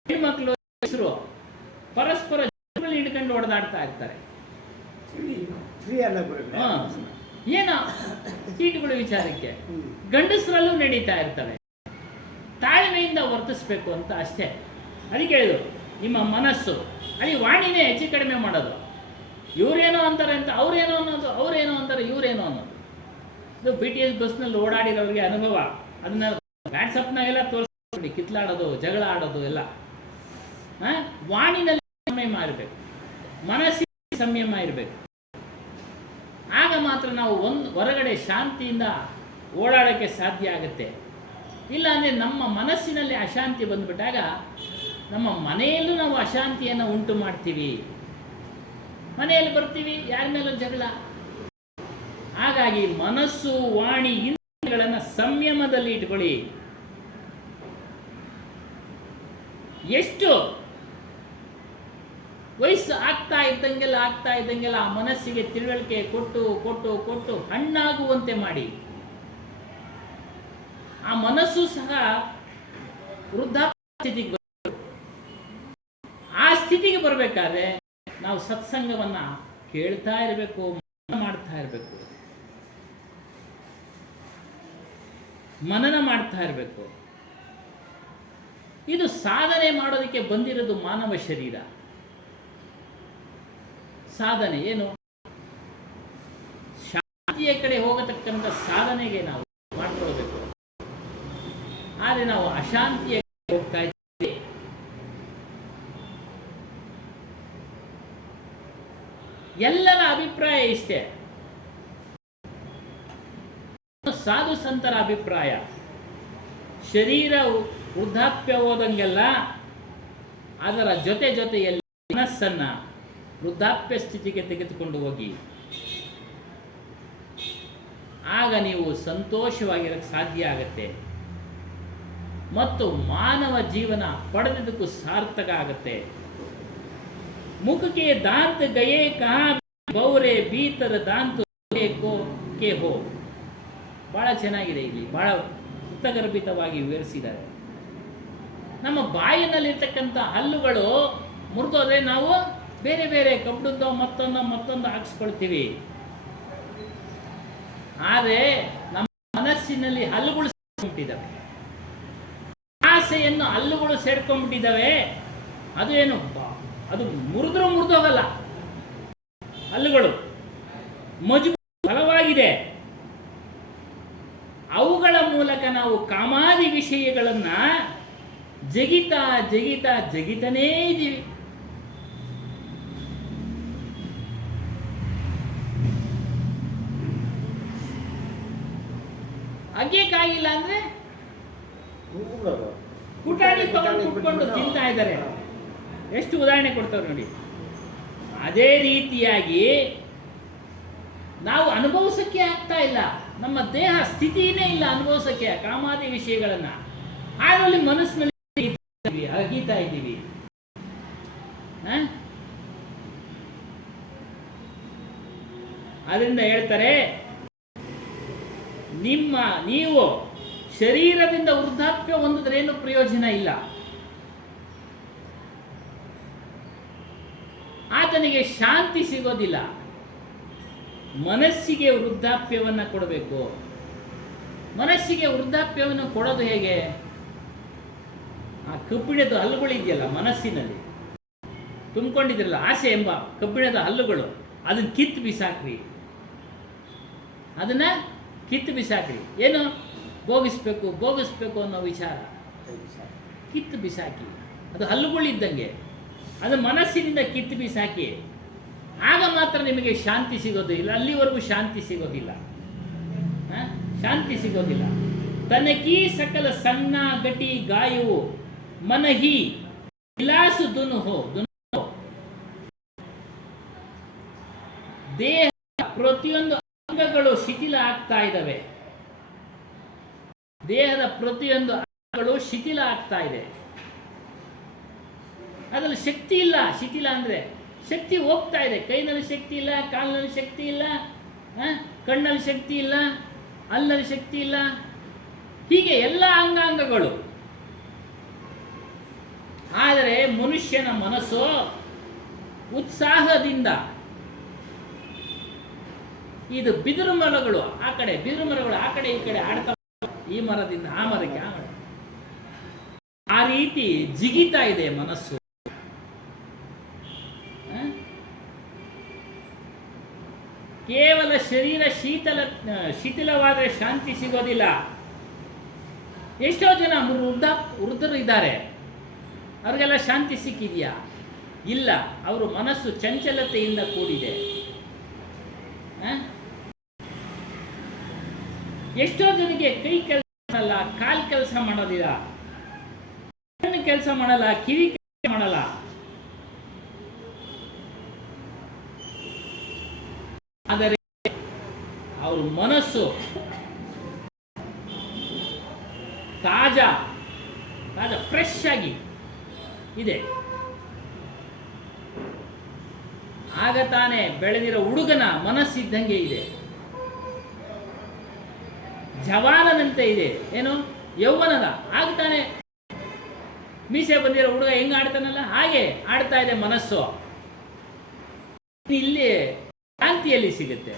ಹೆಣ್ಮಕ್ಳು ಹೆಸರು ಪರಸ್ಪರ ಹಿಡ್ಕೊಂಡು ಹೊಡೆದಾಡ್ತಾ ಇರ್ತಾರೆ. ಏನೋ ಸೀಟ್ಗಳು ವಿಚಾರಕ್ಕೆ ಗಂಡಸರಲ್ಲೂ ನಡೀತಾ ಇರ್ತವೆ. ತಾಳ್ಮೆಯಿಂದ ವರ್ತಿಸ್ಬೇಕು ಅಂತ ಅಷ್ಟೇ. ಅದಕ್ಕೆ ಹೇಳಿದ್ರು, ನಿಮ್ಮ ಮನಸ್ಸು ಅಲ್ಲಿ ವಾಣಿನೇ ಹೆಚ್ಚು ಕಡಿಮೆ ಮಾಡೋದು. ಇವರೇನೋ ಅಂತಾರೆ ಅಂತ ಅವರೇನೋ ಅನ್ನೋದು, ಅವರೇನೋ ಅಂತಾರೆ ಇವರೇನೋ ಅನ್ನೋದು. ಇದು BTS ಬಸ್ನಲ್ಲಿ ಓಡಾಡಿರೋರಿಗೆ ಅನುಭವ. ಅದನ್ನ ವ್ಯಾಟ್ಸಪ್ನಾಗೆಲ್ಲ ತೋರಿಸ್ಕೊಂಡು ಕಿತ್ಲಾಡೋದು, ಜಗಳ ಆಡೋದು ಎಲ್ಲ. ವಾಣಿನಲ್ಲಿ ಸಂಯಮ ಇರಬೇಕು, ಮನಸ್ಸಿನ ಸಂಯಮ ಇರಬೇಕು. ಆಗ ಮಾತ್ರ ನಾವು ಹೊರಗಡೆ ಶಾಂತಿಯಿಂದ ಓಡಾಡೋಕ್ಕೆ ಸಾಧ್ಯ ಆಗುತ್ತೆ. ಇಲ್ಲಾಂದರೆ ನಮ್ಮ ಮನಸ್ಸಿನಲ್ಲಿ ಅಶಾಂತಿ ಬಂದುಬಿಟ್ಟಾಗ ನಮ್ಮ ಮನೆಯಲ್ಲೂ ನಾವು ಅಶಾಂತಿಯನ್ನು ಉಂಟು ಮಾಡ್ತೀವಿ. ಮನೆಯಲ್ಲಿ ಬರ್ತೀವಿ, ಯಾರ ಮೇಲೂ ಜಗಳ. ಹಾಗಾಗಿ ಮನಸ್ಸು, ವಾಣಿ, ಇಂದ್ರಿಯಗಳನ್ನು ಸಂಯಮದಲ್ಲಿ ಇಟ್ಕೊಳ್ಳಿ. ಎಷ್ಟು ವಯಸ್ಸು ಆಗ್ತಾ ಇದ್ದಂಗೆಲ್ಲ ಆ ಮನಸ್ಸಿಗೆ ತಿಳುವಳಿಕೆ ಕೊಟ್ಟು ಹಣ್ಣಾಗುವಂತೆ ಮಾಡಿ. ಆ ಮನಸ್ಸು ಸಹ ವೃದ್ಧಾಪ್ಯ ಸ್ಥಿತಿಗೆ ಬರಬೇಕು. ಆ ಸ್ಥಿತಿಗೆ ಬರಬೇಕಾದ್ರೆ ನಾವು ಸತ್ಸಂಗವನ್ನ ಕೇಳ್ತಾ ಇರಬೇಕು, ಮಾಡ್ತಾ ಇರಬೇಕು, ಮನನ ಮಾಡ್ತಾ ಇರಬೇಕು. ಇದು ಸಾಧನೆ ಮಾಡೋದಕ್ಕೆ ಬಂದಿರೋದು ಮಾನವ ಶರೀರ. ಸಾಧನೆ ಏನು? ಶಾಂತಿಯ ಕಡೆ ಹೋಗತಕ್ಕಂಥ ಸಾಧನೆಗೆ ನಾವು ಮಾಡ್ಕೊಳ್ಬೇಕು. ಆದರೆ ನಾವು ಅಶಾಂತಿಯ ಕಡೆ ಹೋಗ್ತಾ ಇದ್ದೀವಿ. ಎಲ್ಲರ ಅಭಿಪ್ರಾಯ ಇಷ್ಟೇ. ಸಾಧು ಸಂತರ ಅಭಿಪ್ರಾಯ, ಶರೀರ ವೃದ್ಧಾಪ್ಯ ಹೋದಂಗೆಲ್ಲ ಅದರ ಜೊತೆಯಲ್ಲಿ ಮನಸ್ಸನ್ನ ವೃದ್ಧಾಪ್ಯ ಸ್ಥಿತಿಗೆ ತೆಗೆದುಕೊಂಡು ಹೋಗಿ. ಆಗ ನೀವು ಸಂತೋಷವಾಗಿರಕ್ಕೆ ಸಾಧ್ಯ ಆಗತ್ತೆ. ಮತ್ತು ಮಾನವ ಜೀವನ ಪಡೆದಿದ್ದಕ್ಕೂ ಸಾರ್ಥಕ ಆಗುತ್ತೆ. ಮುಖಕ್ಕೆ ದಾಂತ ಗಯೇ ಕಹಾ ಬೌರೆ ಭೀತರ ದಾಂತ ಕೆ ಹೋ. ಬಹಳ ಚೆನ್ನಾಗಿದೆ, ಇಲ್ಲಿ ಬಹಳ ಅರ್ಥಗರ್ಭಿತವಾಗಿ ವಿವರಿಸಿದ್ದಾರೆ. ನಮ್ಮ ಬಾಯಿನಲ್ಲಿರ್ತಕ್ಕಂಥ ಹಲ್ಲುಗಳು ಮುರಿದೋದ್ರೆ ನಾವು ಬೇರೆ ಬೇರೆ ಕಬ್ಬಿಣದ್ದು ಮತ್ತೊಂದು ಹಾಕ್ಸ್ಕೊಳ್ತೀವಿ. ಆದರೆ ನಮ್ಮ ಮನಸ್ಸಿನಲ್ಲಿ ಹಲ್ಲುಗಳು ಸೇರ್ಕೊಂಡ್ಬಿಟ್ಟಿದ್ದಾವೆ, ಆಸೆಯನ್ನು ಹಲ್ಲುಗಳು ಸೇರ್ಕೊಂಡ್ಬಿಟ್ಟಿದ್ದಾವೆ. ಅದು ಏನು, ಅದು ಮುರಿದೋಗಲ್ಲ, ಹಲ್ಲುಗಳು ಮಜಬೂತ ಬಲವಾಗಿದೆ. ಅವುಗಳ ಮೂಲಕ ನಾವು ಕಾಮಾದಿ ವಿಷಯಗಳನ್ನ ಜಗಿತಾನೇ ಇದ್ದೀವಿ. ಅಗ್ಗಕ್ಕಾಗಿಲ್ಲ ಅಂದ್ರೆ ಕುಟಾಣಿ ತಗೊಂಡು ಕುಟ್ಕೊಂಡು ತಿಂತಾ ಇದ್ದಾರೆ. ಎಷ್ಟು ಉದಾಹರಣೆ ಕೊಡ್ತಾರೆ ನೋಡಿ. ಅದೇ ರೀತಿಯಾಗಿ ನಾವು ಅನುಭವಿಸಕ್ಕೆ ಆಗ್ತಾ ಇಲ್ಲ, ನಮ್ಮ ದೇಹ ಸ್ಥಿತಿನೇ ಇಲ್ಲ ಅನುಭವಿಸಕ್ಕೆ ಕಾಮಾದಿ ವಿಷಯಗಳನ್ನ. ಅದರಲ್ಲಿ ಮನಸ್ಸಿನಲ್ಲಿ ಅಗೀತಾ ಇದ್ದೀವಿ. ಅದರಿಂದ ಹೇಳ್ತಾರೆ, ನೀವು ಶರೀರದಿಂದ ವೃದ್ಧಾಪ್ಯ ಹೊಂದಿದ್ರೆ ಏನು ಪ್ರಯೋಜನ ಇಲ್ಲ. ಆತನಿಗೆ ಶಾಂತಿ ಸಿಗೋದಿಲ್ಲ. ಮನಸ್ಸಿಗೆ ವೃದ್ಧಾಪ್ಯವನ್ನು ಕೊಡಬೇಕು. ಮನಸ್ಸಿಗೆ ವೃದ್ಧಾಪ್ಯವನ್ನು ಕೊಡೋದು ಹೇಗೆ? ಆ ಕಬ್ಬಿಣದ ಹಲ್ಲುಗಳಿದೆಯಲ್ಲ ಮನಸ್ಸಿನಲ್ಲಿ ತುಂಬಿಕೊಂಡಿದ್ರಲ್ಲ, ಆಸೆ ಎಂಬ ಕಬ್ಬಿಣದ ಹಲ್ಲುಗಳು, ಅದನ್ನು ಕಿತ್ತು ಬಿಸಾಕ್ರಿ. ಅದನ್ನ ಕಿತ್ತು ಬಿಸಾಕ್ರಿ. ಏನು ಭೋಗಿಸ್ಬೇಕು ಅನ್ನೋ ವಿಚಾರ ಕಿತ್ತು ಬಿಸಾಕಿ. ಅದು ಹಲ್ಲುಗಳಿದ್ದಂಗೆ, ಅದು ಮನಸ್ಸಿನಿಂದ ಕಿತ್ತು ಬಿಸಾಕಿ. ಆಗ ಮಾತ್ರ ನಿಮಗೆ ಶಾಂತಿ ಸಿಗೋದು. ಇಲ್ಲ, ಅಲ್ಲಿವರೆಗೂ ಶಾಂತಿ ಸಿಗೋದಿಲ್ಲ. ಶಾಂತಿ ಸಿಗೋದಿಲ್ಲ. ತನಕಿ ಸಕಲ ಸಣ್ಣ ಗಟಿ ಗಾಯವು ಮನಹಿ ವಿಲಾಸು ದುನುಹೋ. ದೇಹ ಪ್ರತಿಯೊಂದು ಅಂಗಗಳು ಶಿಥಿಲ ಆಗ್ತಾ ಇದ್ದಾವೆ. ದೇಹದ ಪ್ರತಿಯೊಂದು ಅಂಗಗಳು ಶಿಥಿಲ ಆಗ್ತಾ ಇದೆ. ಅದರಲ್ಲಿ ಶಕ್ತಿ ಇಲ್ಲ. ಶಿಥಿಲ ಅಂದ್ರೆ ಶಕ್ತಿ ಹೋಗ್ತಾ ಇದೆ. ಕೈನಲ್ಲಿ ಶಕ್ತಿ ಇಲ್ಲ, ಕಾಲಿನಲ್ಲಿ ಶಕ್ತಿ ಇಲ್ಲ, ಕಣ್ಣಲ್ಲಿ ಶಕ್ತಿ ಇಲ್ಲ, ಹಲ್ಲಲ್ಲಿ ಶಕ್ತಿ ಇಲ್ಲ, ಹೀಗೆ ಎಲ್ಲ ಅಂಗಾಂಗಗಳು. ಆದರೆ ಮನುಷ್ಯನ ಮನಸ್ಸು ಉತ್ಸಾಹದಿಂದ ಇದು ಬಿದಿರು ಮರಗಳು ಆ ಕಡೆ ಈ ಕಡೆ ಆಡ್ತಾ, ಈ ಮರದಿಂದ ಆ ಮರಕ್ಕೆ ಆ ರೀತಿ ಜಿಗಿತಾ ಇದೆ ಮನಸ್ಸು. ಕೇವಲ ಶರೀರ ಶಿಥಿಲವಾದರೆ ಶಾಂತಿ ಸಿಗೋದಿಲ್ಲ. ಎಷ್ಟೋ ಜನ ವೃದ್ಧರು ಇದ್ದಾರೆ, ಅವ್ರಿಗೆಲ್ಲ ಶಾಂತಿ ಸಿಕ್ಕಿದೆಯಾ? ಇಲ್ಲ. ಅವರು ಮನಸ್ಸು ಚಂಚಲತೆಯಿಂದ ಕೂಡಿದೆ. ಎಷ್ಟೋ ಜನಕ್ಕೆ ಕೈ ಕೆಲಸ ಮಾಡಲ್ಲ, ಕಾಲ್ ಕೆಲಸ ಮಾಡೋದಿಲ್ಲ, ಕಣ್ಣು ಕೆಲಸ ಮಾಡಲ್ಲ, ಕಿವಿ ಕೆಲಸ ಮಾಡಲ್ಲ. ಆದರೆ ಅವ್ರ ಮನಸ್ಸು ತಾಜಾ ಫ್ರೆಶ್ ಆಗಿ ಇದೆ. ಆಗ ತಾನೇ ಬೆಳೆದಿರೋ ಹುಡುಗನ ಮನಸ್ಸಿದ್ದಂಗೆ ಇದೆ, ಜವಾನನಂತೆ ಇದೆ. ಏನು ಯೌವನದ ಆಗ್ತಾನೆ. ಮೀಸೆ ಬಂದಿರೋ ಹುಡುಗ ಹೆಂಗ ಆಡ್ತಾನಲ್ಲ ಹಾಗೆ ಆಡ್ತಾ ಇದೆ ಮನಸ್ಸು. ಇಲ್ಲಿ ಶಾಂತಿಯಲ್ಲಿ ಸಿಗುತ್ತೆ.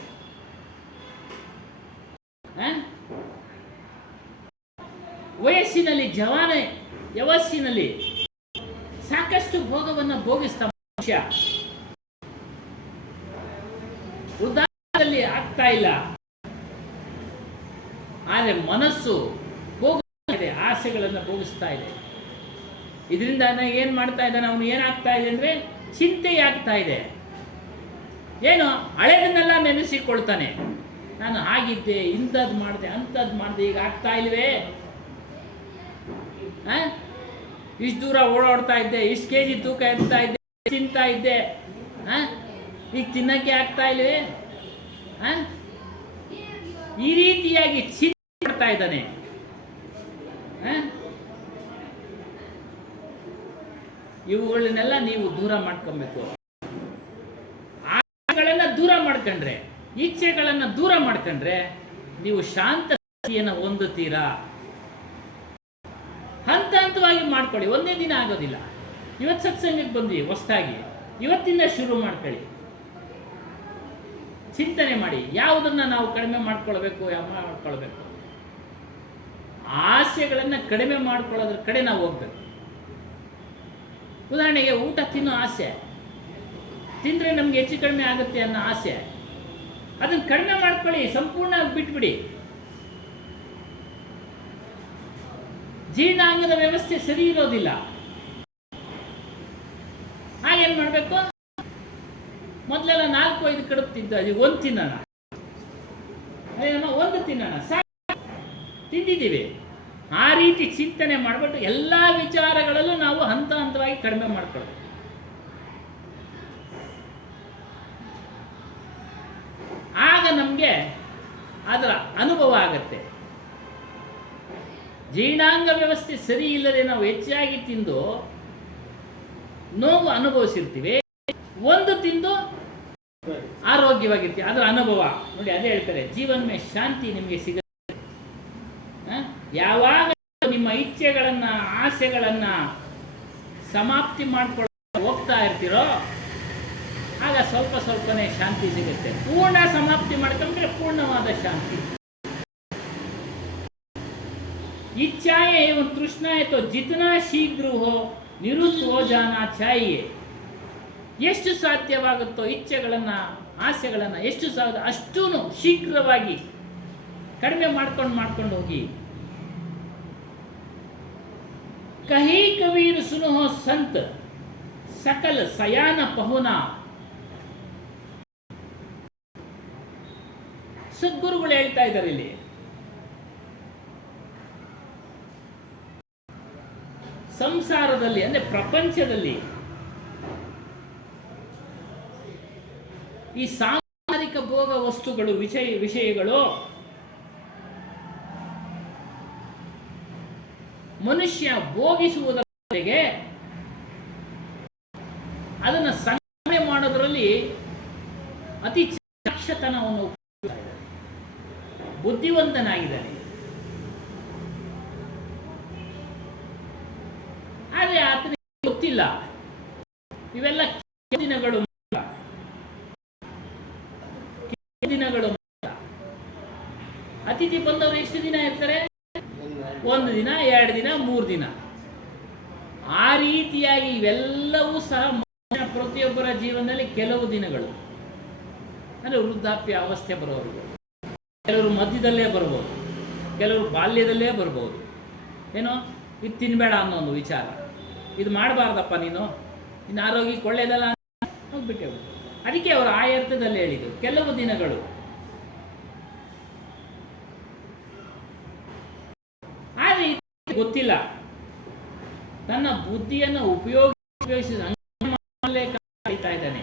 ವಯಸ್ಸಿನಲ್ಲಿ ಯವಸ್ಸಿನಲ್ಲಿ ಸಾಕಷ್ಟು ಭೋಗವನ್ನು ಭೋಗಿಸ್ತಾ ಮನುಷ್ಯ ವೃದ್ಧಾಪ್ಯದಲ್ಲಿ ಆಗ್ತಾ ಇಲ್ಲ. ಆದರೆ ಮನಸ್ಸು ಭೋಗಿಸ್ತಾ ಇದೆ, ಆಸೆಗಳನ್ನು ಭೋಗಿಸ್ತಾ ಇದೆ. ಇದರಿಂದ ಏನ್ ಮಾಡ್ತಾ ಇದ್ದಾನೆ ಅವನು? ಏನಾಗ್ತಾ ಇದೆ ಅಂದ್ರೆ ಚಿಂತೆ ಆಗ್ತಾ ಇದೆ. ಏನು ಹಳೆದನ್ನೆಲ್ಲ ನೆನೆಸಿಕೊಳ್ತಾನೆ. ನಾನು ಹಾಗಿದ್ದೆ, ಇಂಥದ್ದು ಮಾಡಿದೆ, ಅಂಥದ್ದು ಮಾಡಿದೆ, ಈಗ ಆಗ್ತಾ ಇಲ್ವೇ? ಇಷ್ಟು ದೂರ ಓಡಾಡ್ತಾ ಇದ್ದೆ, ಇಷ್ಟು ಕೆಜಿ ತೂಕ ಎತ್ತಾ ಇದ್ದೆ, ತಿಂತಾ ಇದ್ದೆ, ಈಗ ತಿನ್ನಕ್ಕೆ ಆಗ್ತಾ ಇಲ್ವೇ? ಈ ರೀತಿಯಾಗಿ ಚಿಂತೆ ಮಾಡ್ತಾ ಇದ್ದಾನೆ. ಇವುಗಳನ್ನೆಲ್ಲ ನೀವು ದೂರ ಮಾಡ್ಕೊಬೇಕು. ಆಸೆಗಳನ್ನು ದೂರ ಮಾಡ್ಕೊಂಡ್ರೆ, ಇಚ್ಛೆಗಳನ್ನು ದೂರ ಮಾಡ್ಕೊಂಡ್ರೆ ನೀವು ಶಾಂತ ಸ್ಥಿತಿಯನ್ನು ಹೊಂದುತ್ತೀರಾ. ಹಂತ ಹಂತವಾಗಿ ಮಾಡ್ಕೊಳ್ಳಿ, ಒಂದೇ ದಿನ ಆಗೋದಿಲ್ಲ. ಇವತ್ತು ಸತ್ಸಂಗಕ್ಕೆ ಬಂದ್ವಿ ಹೊಸದಾಗಿ, ಇವತ್ತಿಂದ ಶುರು ಮಾಡ್ಕೊಳ್ಳಿ. ಚಿಂತನೆ ಮಾಡಿ ಯಾವುದನ್ನ ನಾವು ಕಡಿಮೆ ಮಾಡ್ಕೊಳ್ಬೇಕು, ಯಾವ ಮಾಡ್ಕೊಳ್ಬೇಕು. ಆಸೆಗಳನ್ನು ಕಡಿಮೆ ಮಾಡ್ಕೊಳ್ಳೋದ್ರ ಕಡೆ ನಾವು ಹೋಗ್ಬೇಕು. ಉದಾಹರಣೆಗೆ ಊಟ ತಿನ್ನೋ ಆಸೆ, ತಿಂದರೆ ನಮ್ಗೆ ಹೆಚ್ಚು ಕಡಿಮೆ ಆಗುತ್ತೆ ಅನ್ನೋ ಆಸೆ, ಅದನ್ನು ಕಡಿಮೆ ಮಾಡ್ಕೊಳ್ಳಿ, ಸಂಪೂರ್ಣ ಬಿಟ್ಬಿಡಿ. ಜೀರ್ಣಾಂಗದ ವ್ಯವಸ್ಥೆ ಸರಿ ಇರೋದಿಲ್ಲ. ಹಾಗೇನು ಮಾಡಬೇಕು? ಮೊದಲೆಲ್ಲ 4-5 ಕಡುಬು ತಿಂದು ಅದು ಒಂದು ತಿನ್ನೋಣ, ಒಂದು ತಿನ್ನೋಣ, ಸಾಕು ತಿಂದಿದ್ದೀವಿ. ಆ ರೀತಿ ಚಿಂತನೆ ಮಾಡಿಬಿಟ್ಟು ಎಲ್ಲ ವಿಚಾರಗಳಲ್ಲೂ ನಾವು ಹಂತ ಹಂತವಾಗಿ ಕಡಿಮೆ ಮಾಡ್ಕೊಳ್ಳೋದು. ಆಗ ನಮಗೆ ಅದರ ಅನುಭವ ಆಗತ್ತೆ. ಜೀರ್ಣಾಂಗ ವ್ಯವಸ್ಥೆ ಸರಿ ಇಲ್ಲದೆ ನಾವು ಹೆಚ್ಚಾಗಿ ತಿಂದು ನೋವು ಅನುಭವಿಸಿರ್ತೀವಿ, ಒಂದು ತಿಂದು ಆರೋಗ್ಯವಾಗಿರ್ತೀವಿ, ಅದರ ಅನುಭವ ನೋಡಿ. ಅದೇ ಹೇಳ್ತಾರೆ, ಜೀವನ್ಮೇ ಶಾಂತಿ ನಿಮಗೆ ಸಿಗುತ್ತೆ. ಯಾವಾಗ ನಿಮ್ಮ ಇಚ್ಛೆಗಳನ್ನು, ಆಸೆಗಳನ್ನು ಸಮಾಪ್ತಿ ಮಾಡ್ಕೊಳ್ಳೋ ಹೋಗ್ತಾ ಇರ್ತೀರೋ, ಆಗ ಸ್ವಲ್ಪ ಸ್ವಲ್ಪನೇ ಶಾಂತಿ ಸಿಗುತ್ತೆ. ಪೂರ್ಣ ಸಮಾಪ್ತಿ ಮಾಡ್ಕೊಂಡ್ರೆ ಪೂರ್ಣವಾದ ಶಾಂತಿ. इच्छाएं एवं तृष्णाएं तो जितना शीघ्र हो निवृत्त हो जाना चाहिए. ಎಷ್ಟು ಸಾಧ್ಯವಾಗುತ್ತೋ ಇಚ್ಛೆಗಳನ್ನು, ಆಸೆಗಳನ್ನು ಎಷ್ಟು ಸಾಧ್ಯ ಅಷ್ಟೂ ಶೀಘ್ರವಾಗಿ ಕಡಿಮೆ ಮಾಡ್ಕೊಂಡು ಹೋಗಿ. ಕಹಿ ಕಬೀರ್ ಸುನೋ ಸಂತ ಸಕಲ ಸಯಾನ ಪಹುನ. ಸದ್ಗುರುಗಳು ಹೇಳ್ತಾ ಇದ್ದಾರೆ ಇಲ್ಲಿ, ಸಂಸಾರದಲ್ಲಿ ಅಂದರೆ ಪ್ರಪಂಚದಲ್ಲಿ ಈ ಸಾಂಸಾರಿಕ ಭೋಗ ವಸ್ತುಗಳು, ವಿಷಯಗಳು ಮನುಷ್ಯ ಭೋಗಿಸುವುದರ ಜೊತೆಗೆ ಅದನ್ನು ಸಂಗ್ರಹಣೆ ಮಾಡೋದರಲ್ಲಿ ಅತಿ ಚಾಕ್ಷತನವನ್ನು ಬುದ್ಧಿವಂತನಾಗಿದ್ದಾನೆ. ಆದರೆ ಆತನಿಗೆ ಗೊತ್ತಿಲ್ಲ ಇವೆಲ್ಲ ದಿನಗಳು ಅತಿಥಿ ಬಂದವರು ಎಷ್ಟು ದಿನ ಇರ್ತಾರೆ? 1 ದಿನ, 2 ದಿನ, 3 ದಿನ. ಆ ರೀತಿಯಾಗಿ ಇವೆಲ್ಲವೂ ಸಹ ಪ್ರತಿಯೊಬ್ಬರ ಜೀವನದಲ್ಲಿ ಕೆಲವು ದಿನಗಳು, ಅಂದರೆ ವೃದ್ಧಾಪ್ಯ ಅವಸ್ಥೆ ಬರೋರು, ಕೆಲವರು ಮಧ್ಯದಲ್ಲೇ ಬರ್ಬೋದು, ಕೆಲವರು ಬಾಲ್ಯದಲ್ಲೇ ಬರ್ಬೋದು. ಏನೋ ಇದು ತಿನ್ನಬೇಡ ಅನ್ನೋ ಒಂದು ವಿಚಾರ, ಇದು ಮಾಡಬಾರ್ದಪ್ಪ ನೀನು, ಇನ್ನು ಆರೋಗ್ಯಕ್ಕೆ ಒಳ್ಳೆಯದಲ್ಲ ಹೋಗ್ಬಿಟ್ಟೆ. ಅದಕ್ಕೆ ಅವರು ಆ ಅರ್ಥದಲ್ಲಿ ಹೇಳಿದರು ಕೆಲವು ದಿನಗಳು. ಆದರೆ ಗೊತ್ತಿಲ್ಲ, ತನ್ನ ಬುದ್ಧಿಯನ್ನು ಉಪಯೋಗಿಸಿ ಕಳೀತಾ ಇದ್ದಾನೆ.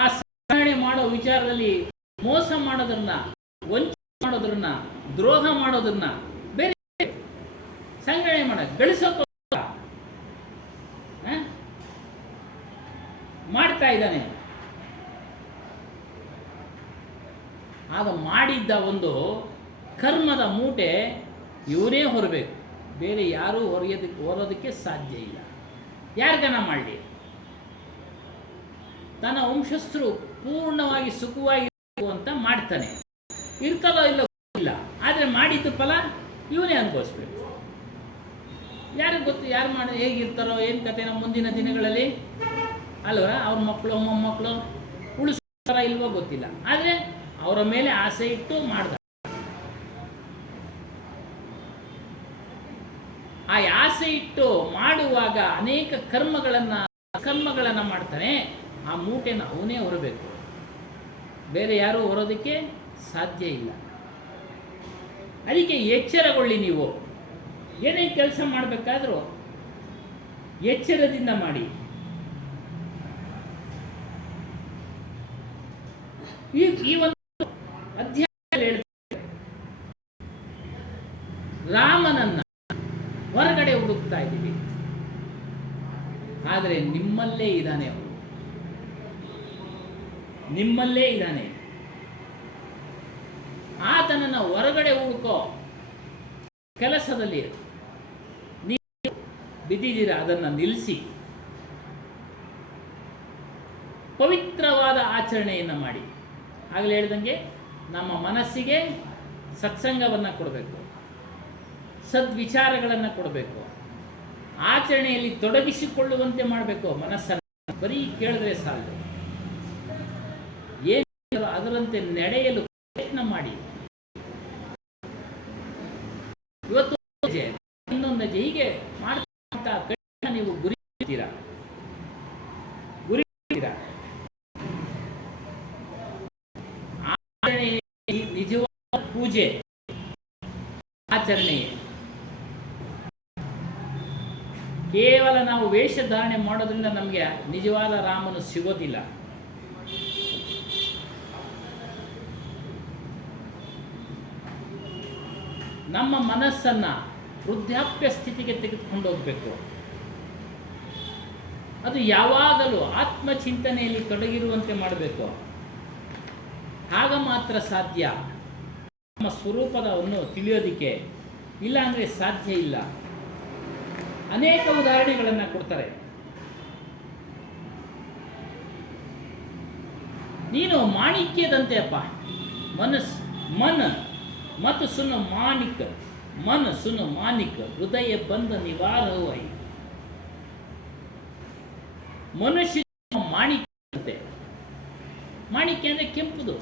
ಆ ಸಂಗ್ರಹಣೆ ಮಾಡೋ ವಿಚಾರದಲ್ಲಿ ಮೋಸ ಮಾಡೋದನ್ನ, ವಂಚನೆ ಮಾಡೋದ್ರನ್ನ, ದ್ರೋಹ ಮಾಡೋದನ್ನ, ಬೇರೆ ಸಂಗ್ರಹಣೆ ಗಳಿಸೋಕೆ ಮಾಡ್ತಾ ಇದ್ದಾನೆ. ಆಗ ಮಾಡಿದ್ದ ಒಂದು ಕರ್ಮದ ಮೂಟೆ ಇವನೇ ಹೊರಬೇಕು, ಬೇರೆ ಯಾರೂ ಹೊರೋದಕ್ಕೆ ಸಾಧ್ಯ ಇಲ್ಲ. ಯಾರಿಗನ ಮಾಡಲಿ, ತನ್ನ ವಂಶಸ್ಥರು ಪೂರ್ಣವಾಗಿ ಸುಖವಾಗಿರಬೇಕು ಅಂತ ಮಾಡ್ತಾನೆ. ಇರ್ತಾರೋ ಇಲ್ಲ ಇಲ್ಲ, ಆದರೆ ಮಾಡಿದ್ದು ಫಲ ಇವನೇ ಅನುಭವಿಸ್ಬೇಕು. ಯಾರಿಗೆ ಗೊತ್ತು ಯಾರು ಹೇಗಿರ್ತಾರೋ ಏನು ಕತೆ ನಮ್ಮ ಮುಂದಿನ ದಿನಗಳಲ್ಲಿ ಅಲ್ವಾ? ಅವ್ರ ಮಕ್ಕಳು ಮೊಮ್ಮಕ್ಕಳು ಉಳಿಸ್ತಾರ ಇಲ್ವೋ ಗೊತ್ತಿಲ್ಲ, ಆದರೆ ಅವರ ಮೇಲೆ ಆಸೆ ಇಟ್ಟು ಮಾಡ್ದ. ಆ ಆಸೆ ಇಟ್ಟು ಮಾಡುವಾಗ ಅನೇಕ ಕರ್ಮಗಳನ್ನು ಮಾಡ್ತಾನೆ. ಆ ಮೂಟೆನ ಅವನೇ ಹೊರಬೇಕು, ಬೇರೆ ಯಾರೂ ಹೊರೋದಕ್ಕೆ ಸಾಧ್ಯ ಇಲ್ಲ. ಅದಕ್ಕೆ ಎಚ್ಚರಗೊಳ್ಳಿ. ನೀವು ಏನೇ ಕೆಲಸ ಮಾಡಬೇಕಾದ್ರೂ ಎಚ್ಚರದಿಂದ ಮಾಡಿ. ಈ ಒಂದು ಅಧ್ಯಾಯದಲ್ಲಿ ಹೇಳ್ತಾರೆ, ರಾಮನನ್ನ ಹೊರಗಡೆ ಹುಡುಕ್ತಾ ಇದ್ದೀವಿ. ಆದರೆ ನಿಮ್ಮಲ್ಲೇ ಇದ್ದಾನೆ ಅವನು, ನಿಮ್ಮಲ್ಲೇ ಇದ್ದಾನೆ. ಆತನನ್ನು ಹೊರಗಡೆ ಹುಡುಕೋ ಕೆಲಸದಲ್ಲಿ ನೀವು ಬಿದ್ದಿದ್ದೀರಾ, ಅದನ್ನು ನಿಲ್ಲಿಸಿ ಪವಿತ್ರವಾದ ಆಚರಣೆಯನ್ನು ಮಾಡಿ. ಆಗಲೇ ಹೇಳ್ದಂಗೆ ನಮ್ಮ ಮನಸ್ಸಿಗೆ ಸತ್ಸಂಗವನ್ನು ಕೊಡಬೇಕು, ಸದ್ವಿಚಾರಗಳನ್ನು ಕೊಡಬೇಕು, ಆಚರಣೆಯಲ್ಲಿ ತೊಡಗಿಸಿಕೊಳ್ಳುವಂತೆ ಮಾಡಬೇಕು. ಮನಸ್ಸನ್ನು ಬರೀ ಕೇಳಿದ್ರೆ ಸಾಲದು, ಏನು ಅದರಂತೆ ನಡೆಯಲು ಪ್ರಯತ್ನ ಮಾಡಿ. ಇವತ್ತು ಇನ್ನೊಂದು ಹೆಜ್ಜೆ ಹೀಗೆ ಮಾಡ್ತಾ ನೀವು ಗುರಿ ಇರ್ತೀರಾ, ನಿಜವಾದ ಪೂಜೆ ಆಚರಣೆಯೇ. ಕೇವಲ ನಾವು ವೇಷಧಾರಣೆ ಮಾಡೋದ್ರಿಂದ ನಮಗೆ ನಿಜವಾದ ರಾಮನು ಸಿಗೋದಿಲ್ಲ. ನಮ್ಮ ಮನಸ್ಸನ್ನು ವೃದ್ಧಾಪ್ಯ ಸ್ಥಿತಿಗೆ ತೆಗೆದುಕೊಂಡು ಹೋಗಬೇಕು. ಅದು ಯಾವಾಗಲೂ ಆತ್ಮಚಿಂತನೆಯಲ್ಲಿ ತೊಡಗಿರುವಂತೆ ಮಾಡಬೇಕು. ಆಗ ಮಾತ್ರ ಸಾಧ್ಯ ನಮ್ಮ ಸ್ವರೂಪದವನ್ನು ತಿಳಿಯೋದಕ್ಕೆ, ಇಲ್ಲ ಅಂದರೆ ಸಾಧ್ಯ ಇಲ್ಲ. ಅನೇಕ ಉದಾಹರಣೆಗಳನ್ನು ಕೊಡ್ತಾರೆ. ನೀನು ಮಾಣಿಕ್ಯದಂತೆ ಅಪ್ಪ, ಮನ ಮತ್ತು ಸುನ್ನು ಮಾಣಿಕ, ಮನ ಸುನ್ನು ಮಾಣಿಕ, ಹೃದಯ ಬಂದ ನಿವಾರವೈ. ಮನುಷ್ಯ ಮಾಣಿಕ್ಯಂತೆ. ಮಾಣಿಕ್ಯ ಅಂದರೆ ಕೆಂಪುದು,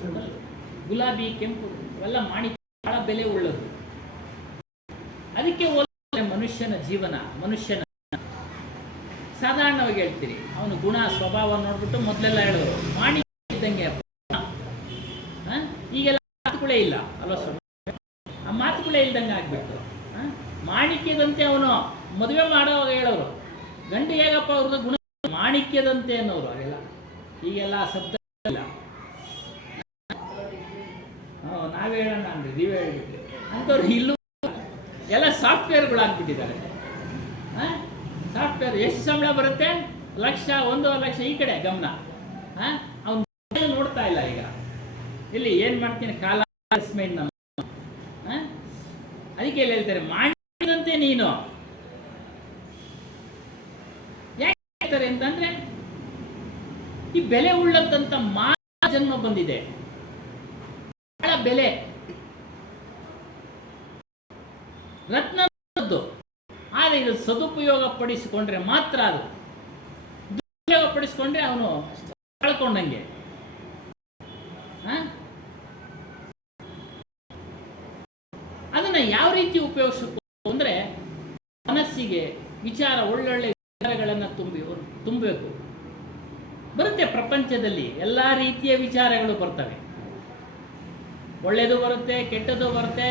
ಗುಲಾಬಿ ಕೆಂಪು ಅವೆಲ್ಲ ಮಾಣಿಕ್ಯ ಬಹಳ ಬೆಲೆ ಉಳ್ಳದು. ಅದಕ್ಕೆ ಮನುಷ್ಯನ ಜೀವನ, ಮನುಷ್ಯನ ಸಾಧಾರಣವಾಗಿ ಹೇಳ್ತೀರಿ, ಅವನು ಗುಣ ಸ್ವಭಾವ ನೋಡ್ಬಿಟ್ಟು ಮೊದಲೆಲ್ಲ ಹೇಳೋರು ಮಾಣಿಕ್ಯ ಇದ್ದಂಗೆ. ಈಗೆಲ್ಲ ಮಾತುಗಳೇ ಇಲ್ಲ ಅಲ್ವ ಸ್ವಾಮಿ, ಆ ಮಾತುಗಳೇ ಇಲ್ದಂಗೆ ಆಗ್ಬಿಟ್ಟು. ಮಾಣಿಕ್ಯದಂತೆ ಅವನು ಮದುವೆ ಮಾಡೋವಾಗ ಹೇಳೋರು, ಗಂಡು ಹೇಗಪ್ಪ ಅವ್ರದ್ದು ಗುಣ ಮಾಣಿಕ್ಯದಂತೆ ಅನ್ನೋರು. ಅವೆಲ್ಲ ಈಗೆಲ್ಲ ಶಬ್ದ ಇಲ್ಲ. ನಾವೇ ಹೇಳೋಣ ಅಂದ್ರೆ ನೀವೇ ಹೇಳ್ಬಿಟ್ಟು ಅಂಥವ್ರು ಇಲ್ಲೂ ಎಲ್ಲ ಸಾಫ್ಟ್ವೇರ್ಗಳಾಗ್ಬಿಟ್ಟಿದ್ದಾರೆ. ಸಾಫ್ಟ್ವೇರ್ ಎಷ್ಟು ಸಂಬಳ ಬರುತ್ತೆ? 1,00,000 1.5 ಲಕ್ಷ ಈ ಕಡೆ ಗಮನ. ಅವನು ನೋಡ್ತಾ ಇಲ್ಲ. ಈಗ ಇಲ್ಲಿ ಏನು ಮಾಡ್ತೀನಿ, ಕಾಲ ನಮ್ಮ ಅದಕ್ಕೆ ಹೇಳ್ತಾರೆ ಮಾಡಿದಂತೆ ನೀನು. ಯಾಕೆ ಹೇಳ್ತಾರೆ ಅಂತಂದ್ರೆ, ಈ ಬೆಲೆ ಉಳ್ಳಂತ ಜನ್ಮ ಬಂದಿದೆ, ಬಹಳ ಬೆಲೆ. ರತ್ನದ್ದು. ಆದರೆ ಇದು ಸದುಪಯೋಗ ಪಡಿಸಿಕೊಂಡ್ರೆ ಮಾತ್ರ, ಅದು ದುರುಪಯೋಗ ಪಡಿಸಿಕೊಂಡ್ರೆ ಅವನು ಕಳ್ಕೊಂಡಂಗೆ. ಅದನ್ನ ಯಾವ ರೀತಿ ಉಪಯೋಗಿಸಬೇಕು ಅಂದ್ರೆ, ಮನಸ್ಸಿಗೆ ವಿಚಾರ, ಒಳ್ಳೊಳ್ಳೆ ವಿಚಾರಗಳನ್ನು ತುಂಬಬೇಕು. ಬರುತ್ತೆ ಪ್ರಪಂಚದಲ್ಲಿ ಎಲ್ಲ ರೀತಿಯ ವಿಚಾರಗಳು ಬರ್ತವೆ. ಒಳ್ಳೆಯದು ಬರುತ್ತೆ, ಕೆಟ್ಟದ್ದು ಬರುತ್ತೆ.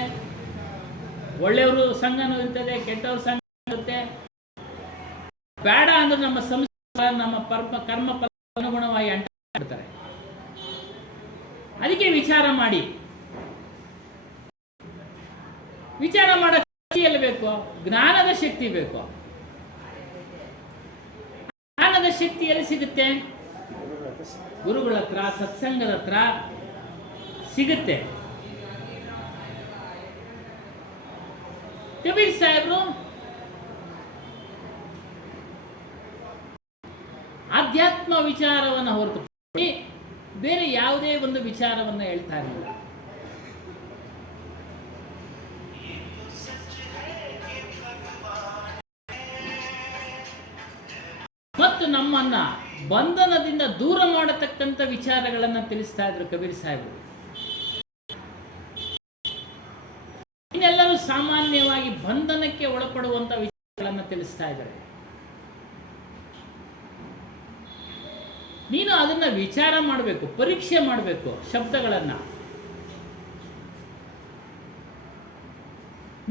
ಒಳ್ಳೆಯವರು ಸಂಘನೂ ಇರ್ತದೆ, ಕೆಟ್ಟವ್ರ ಸಂಘ ಇರುತ್ತೆ. ಬೇಡ ಅಂದ್ರೆ ನಮ್ಮ ಸಂಸ್ಕಾರ, ನಮ್ಮ ಕರ್ಮ ಅನುಗುಣವಾಗಿ ಅಂಟಾಡ್ತಾರೆ. ಅದಕ್ಕೆ ವಿಚಾರ ಮಾಡಿ. ವಿಚಾರ ಮಾಡೋ ಶಕ್ತಿ ಎಲ್ಲಿ ಬೇಕು? ಜ್ಞಾನದ ಶಕ್ತಿ ಬೇಕು. ಜ್ಞಾನದ ಶಕ್ತಿ ಎಲ್ಲಿ ಸಿಗುತ್ತೆ? ಗುರುಗಳ ಹತ್ರ, ಸತ್ಸಂಗದ ಹತ್ರ ಸಿಗುತ್ತೆ. ಕಬೀರ್ ಸಾಹೇಬರು ಆಧ್ಯಾತ್ಮ ವಿಚಾರವನ್ನು ಹೊರತು ಬೇರೆ ಯಾವುದೇ ಒಂದು ವಿಚಾರವನ್ನು ಹೇಳ್ತಾ ಇರಲಿಲ್ಲ. ಮತ್ತು ನಮ್ಮನ್ನ ಬಂಧನದಿಂದ ದೂರ ಮಾಡತಕ್ಕಂಥ ವಿಚಾರಗಳನ್ನು ತಿಳಿಸ್ತಾ ಇದ್ರು ಕಬೀರ್ ಸಾಹೇಬರು. ಇನ್ನೆಲ್ಲರೂ ಸಾಮಾನ್ಯವಾಗಿ ಬಂಧನಕ್ಕೆ ಒಳಪಡುವಂತ ವಿಚಾರಗಳನ್ನು ತಿಳಿಸ್ತಾ ಇದ್ದಾರೆ. ನೀನು ಅದನ್ನ ವಿಚಾರ ಮಾಡಬೇಕು, ಪರೀಕ್ಷೆ ಮಾಡಬೇಕು. ಶಬ್ದಗಳನ್ನು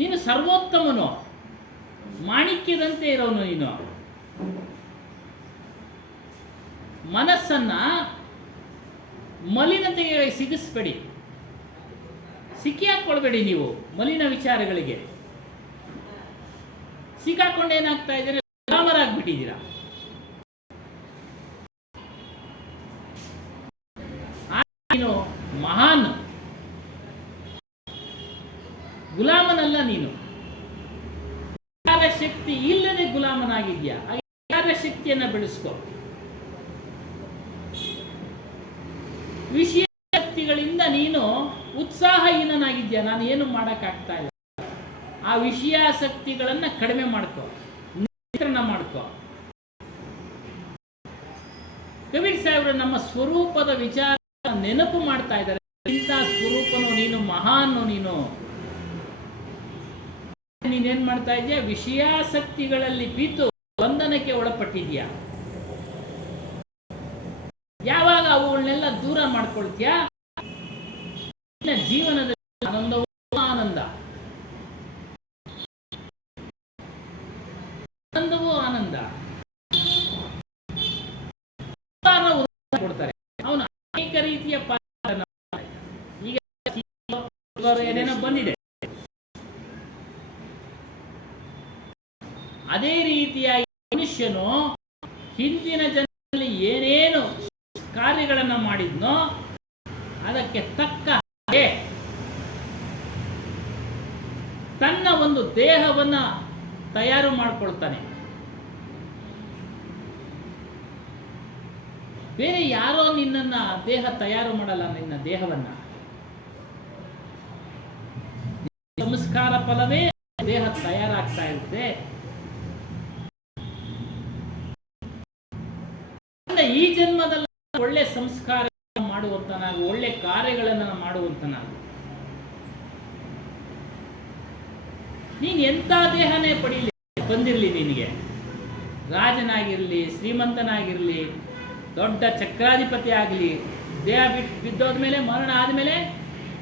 ನೀನು ಸರ್ವೋತ್ತಮನು, ಮಾಣಿಕ್ಯದಂತೆ ಇರೋನು. ನೀನು ಮನಸ್ಸನ್ನ ಮಲಿನತೆಗೆ ಸಿಗಿಸ್ಬೇಡಿ, ಸಿಕ್ಕಿಹಾಕೊಳ್ಬೇಡಿ. ನೀವು ಮಲಿನ ವಿಚಾರಗಳಿಗೆ ಸಿಕ್ಕಾಕೊಂಡು ಏನಾಗ್ತಾ ಇದ್ದೀರಾ? ಗುಲಾಮರಾಗ್ಬಿಟ್ಟಿದ್ದೀರಾ. ಗುಲಾಮನಲ್ಲ ನೀನು. ವಿಚಾರ ಶಕ್ತಿ ಇಲ್ಲದೆ ಗುಲಾಮನಾಗಿದ್ಯಾ. ವಿಚಾರ ಶಕ್ತಿಯನ್ನ ಬೆಳೆಸ್ಕೊ. ವಿಷಯ ಶಕ್ತಿಗಳಿಂದ ನೀನು ಉತ್ಸಾಹಹೀನನಾಗಿದ್ಯಾ. ನಾನು ಏನು ಮಾಡೋಕ್ಕಾಗ್ತಾ ಇಲ್ಲ. ಆ ವಿಷಯಾಸಕ್ತಿಗಳನ್ನ ಕಡಿಮೆ ಮಾಡ್ಕೊ, ನಿಯಂತ್ರಣ ಮಾಡ್ಕೊ. ಕಬೀರ್ ಸಾಹೇಬರು ನಮ್ಮ ಸ್ವರೂಪದ ವಿಚಾರ ನೆನಪು ಮಾಡ್ತಾ ಇದ್ದಾರೆ. ಇಂಥ ಸ್ವರೂಪನು ನೀನು, ಮಹಾನು ನೀನು. ನೀನೇನ್ ಮಾಡ್ತಾ ಇದೀಯ? ವಿಷಯಾಸಕ್ತಿಗಳಲ್ಲಿ ಬಿದ್ದು ಬಂಧನಕ್ಕೆ ಒಳಪಟ್ಟಿದ್ಯಾ. ಯಾವಾಗ ಅವುಗಳನ್ನೆಲ್ಲ ದೂರ ಮಾಡ್ಕೊಳ್ತೀಯಾ, ಜೀವನದಲ್ಲಿ ಆನಂದವೂ ಆನಂದ, ಆನಂದವೂ ಆನಂದ. ಕೊಡ್ತಾರೆ ಅವನು ಅನೇಕ ರೀತಿಯ ಈಗ ಏನೇನೋ ಬಂದಿದೆ. ಅದೇ ರೀತಿಯಾಗಿ ಮನುಷ್ಯನು ಹಿಂದಿನ ಜನ್ಮದಲ್ಲಿ ಏನೇನು ಕಾರ್ಯಗಳನ್ನು ಮಾಡಿದ್ನೋ ಅದಕ್ಕೆ ತಕ್ಕ ಹಾಗೆ ತನ್ನ ಒಂದು ದೇಹವನ್ನ ತಯಾರು ಮಾಡಿಕೊಳ್ತಾನೆ. ಬೇರೆ ಯಾರೋ ನಿನ್ನನ್ನ ದೇಹ ತಯಾರು ಮಾಡಲ್ಲ. ನಿನ್ನ ದೇಹವನ್ನ ಸಂಸ್ಕಾರ ಫಲವೇ ದೇಹ ತಯಾರಾಗ್ತಾ ಇರುತ್ತೆ. ಈ ಜನ್ಮದಲ್ಲಿ ಒಳ್ಳೆ ಸಂಸ್ಕಾರ ಮಾಡುವಂತನಾಗು, ಒಳ್ಳೆ ಕಾರ್ಯಗಳನ್ನು ಮಾಡುವಂತನಾಗು. ನೀನ್ ಎಂಥ ದೇಹನೇ ಬಂದಿರಲಿ, ನಿನಗೆ ರಾಜನಾಗಿರ್ಲಿ, ಶ್ರೀಮಂತನಾಗಿರ್ಲಿ, ದೊಡ್ಡ ಚಕ್ರಾಧಿಪತಿ ಆಗಲಿ, ದೇಹ ಬಿದ್ದೋದ್ಮೇಲೆ, ಮರಣ ಆದ್ಮೇಲೆ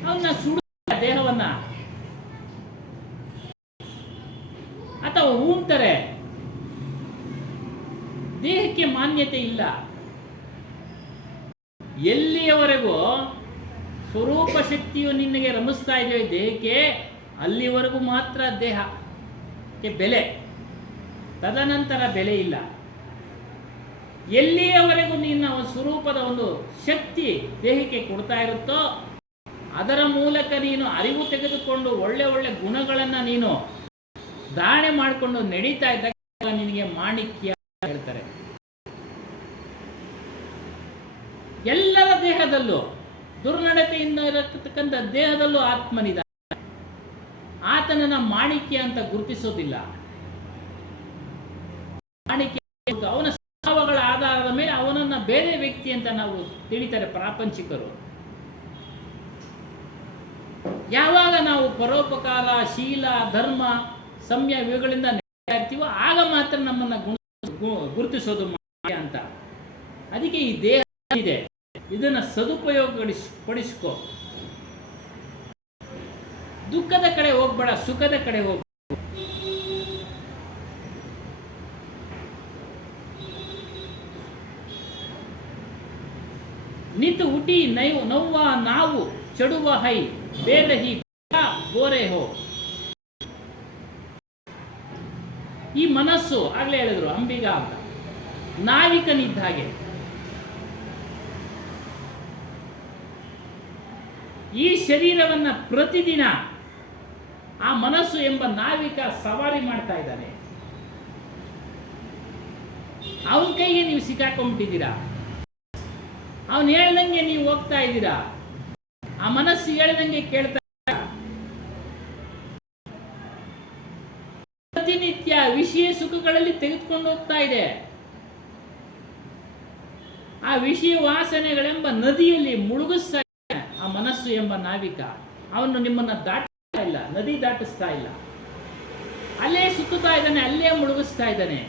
ಅವನ್ನ ಸುಡು ದೇಹವನ್ನ, ಅಥವಾ ಹೂಂತಾರೆ. ದೇಹಕ್ಕೆ ಮಾನ್ಯತೆ ಇಲ್ಲ. ಎಲ್ಲಿಯವರೆಗೂ ಸ್ವರೂಪ ಶಕ್ತಿಯು ನಿನಗೆ ರಮಿಸ್ತಾ ಇದೆಯೋ ದೇಹಕ್ಕೆ, ಅಲ್ಲಿವರೆಗೂ ಮಾತ್ರ ದೇಹಕ್ಕೆ ಬೆಲೆ. ತದನಂತರ ಬೆಲೆ ಇಲ್ಲ. ಎಲ್ಲಿಯವರೆಗೂ ನಿನ್ನ ಸ್ವರೂಪದ ಒಂದು ಶಕ್ತಿ ದೇಹಕ್ಕೆ ಕೊಡ್ತಾ ಇರುತ್ತೋ, ಅದರ ಮೂಲಕ ನೀನು ಅರಿವು ತೆಗೆದುಕೊಂಡು ಒಳ್ಳೆ ಒಳ್ಳೆ ಗುಣಗಳನ್ನು ನೀನು ಧಾರಣೆ ಮಾಡಿಕೊಂಡು ನಡೀತಾ ಇದ್ದಾಗ ನಿನಗೆ ಮಾಣಿಕ್ಯ ಹೇಳ್ತಾರೆ. ಎಲ್ಲರ ದೇಹದಲ್ಲೂ, ದುರ್ನಡತೆಯಿಂದ ಇರತಕ್ಕಂಥ ದೇಹದಲ್ಲೂ ಆತ್ಮನಿದ. ಆತನನ್ನ ಮಾಣಿಕ್ಯ ಅಂತ ಗುರುತಿಸೋದಿಲ್ಲ. ಮಾಣಿಕ್ಯ ಅವನ ಸ್ವಭಾವಗಳ ಆಧಾರದ ಮೇಲೆ ಅವನನ್ನ ಬೇರೆ ವ್ಯಕ್ತಿ ಅಂತ ನಾವು ತಿಳಿತಾರೆ ಪ್ರಾಪಂಚಿಕರು. ಯಾವಾಗ ನಾವು ಪರೋಪಕಾರ, ಶೀಲ, ಧರ್ಮ, ಸಂಯ ಇವುಗಳಿಂದ ನಡೀತಾ ಇರ್ತೀವೋ ಆಗ ಮಾತ್ರ ನಮ್ಮನ್ನ ಗುರುತಿಸೋದು ಮಾಣಿಕ್ಯ ಅಂತ. ಅದಕ್ಕೆ ಈ ದೇಹ ಇದೆ, ಇದನ್ನ ಸದುಪಯೋಗಪಡಿಸ್ಕೋ. ದುಃಖದ ಕಡೆ ಹೋಗ್ಬೇಡ, ಸುಖದ ಕಡೆ ಹೋಗ. ನಿತ್ ಉಟಿ ನವ್ವ ನಾವು ಚಡುವ ಹೈ ಬೇರಹಿ ಬೋರೆ ಹೋ. ಈ ಮನಸ್ಸು ಆಗ್ಲೇ ಹೇಳಿದ್ರು ಅಂಬಿಗ ಅಂತ, ನಾವಿಕನಿದ್ದ ಹಾಗೆ. ಈ ಶರೀರವನ್ನ ಪ್ರತಿದಿನ ಆ ಮನಸ್ಸು ಎಂಬ ನಾವಿಕ ಸವಾರಿ ಮಾಡ್ತಾ ಇದ್ದಾನೆ. ಅವನ ಕೈಗೆ ನೀವು ಸಿಕ್ಕಾಕೊಂಡ್ಬಿಟ್ಟಿದ್ದೀರಾ. ಅವನು ಹೇಳ್ದಂಗೆ ನೀವು ಹೋಗ್ತಾ ಇದ್ದೀರಾ. ಆ ಮನಸ್ಸು ಹೇಳ್ದಂಗೆ ಕೇಳ್ತಾ ಇದ್ದೀರಾ. ಪ್ರತಿನಿತ್ಯ ವಿಷಯ ಸುಖಗಳಲ್ಲಿ ತೆಗೆದುಕೊಂಡು ಹೋಗ್ತಾ ಇದೆ. ಆ ವಿಷಯ ವಾಸನೆಗಳೆಂಬ ನದಿಯಲ್ಲಿ ಮುಳುಗಿಸ್ತಾ ಇದೆ ಆ ಮನಸ್ಸು ಎಂಬ ನಾವಿಕ. ಅವನು ನಿಮ್ಮನ್ನ ದಾಟಿಸ್ತಾ ಇಲ್ಲ, ನದಿ ದಾಟಿಸ್ತಾ ಇಲ್ಲ. ಅಲ್ಲೇ ಸುತ್ತುತ್ತಾ ಇದ್ದಾನೆ, ಅಲ್ಲೇ ಮುಳುಗಿಸ್ತಾ ಇದ್ದಾನೆ.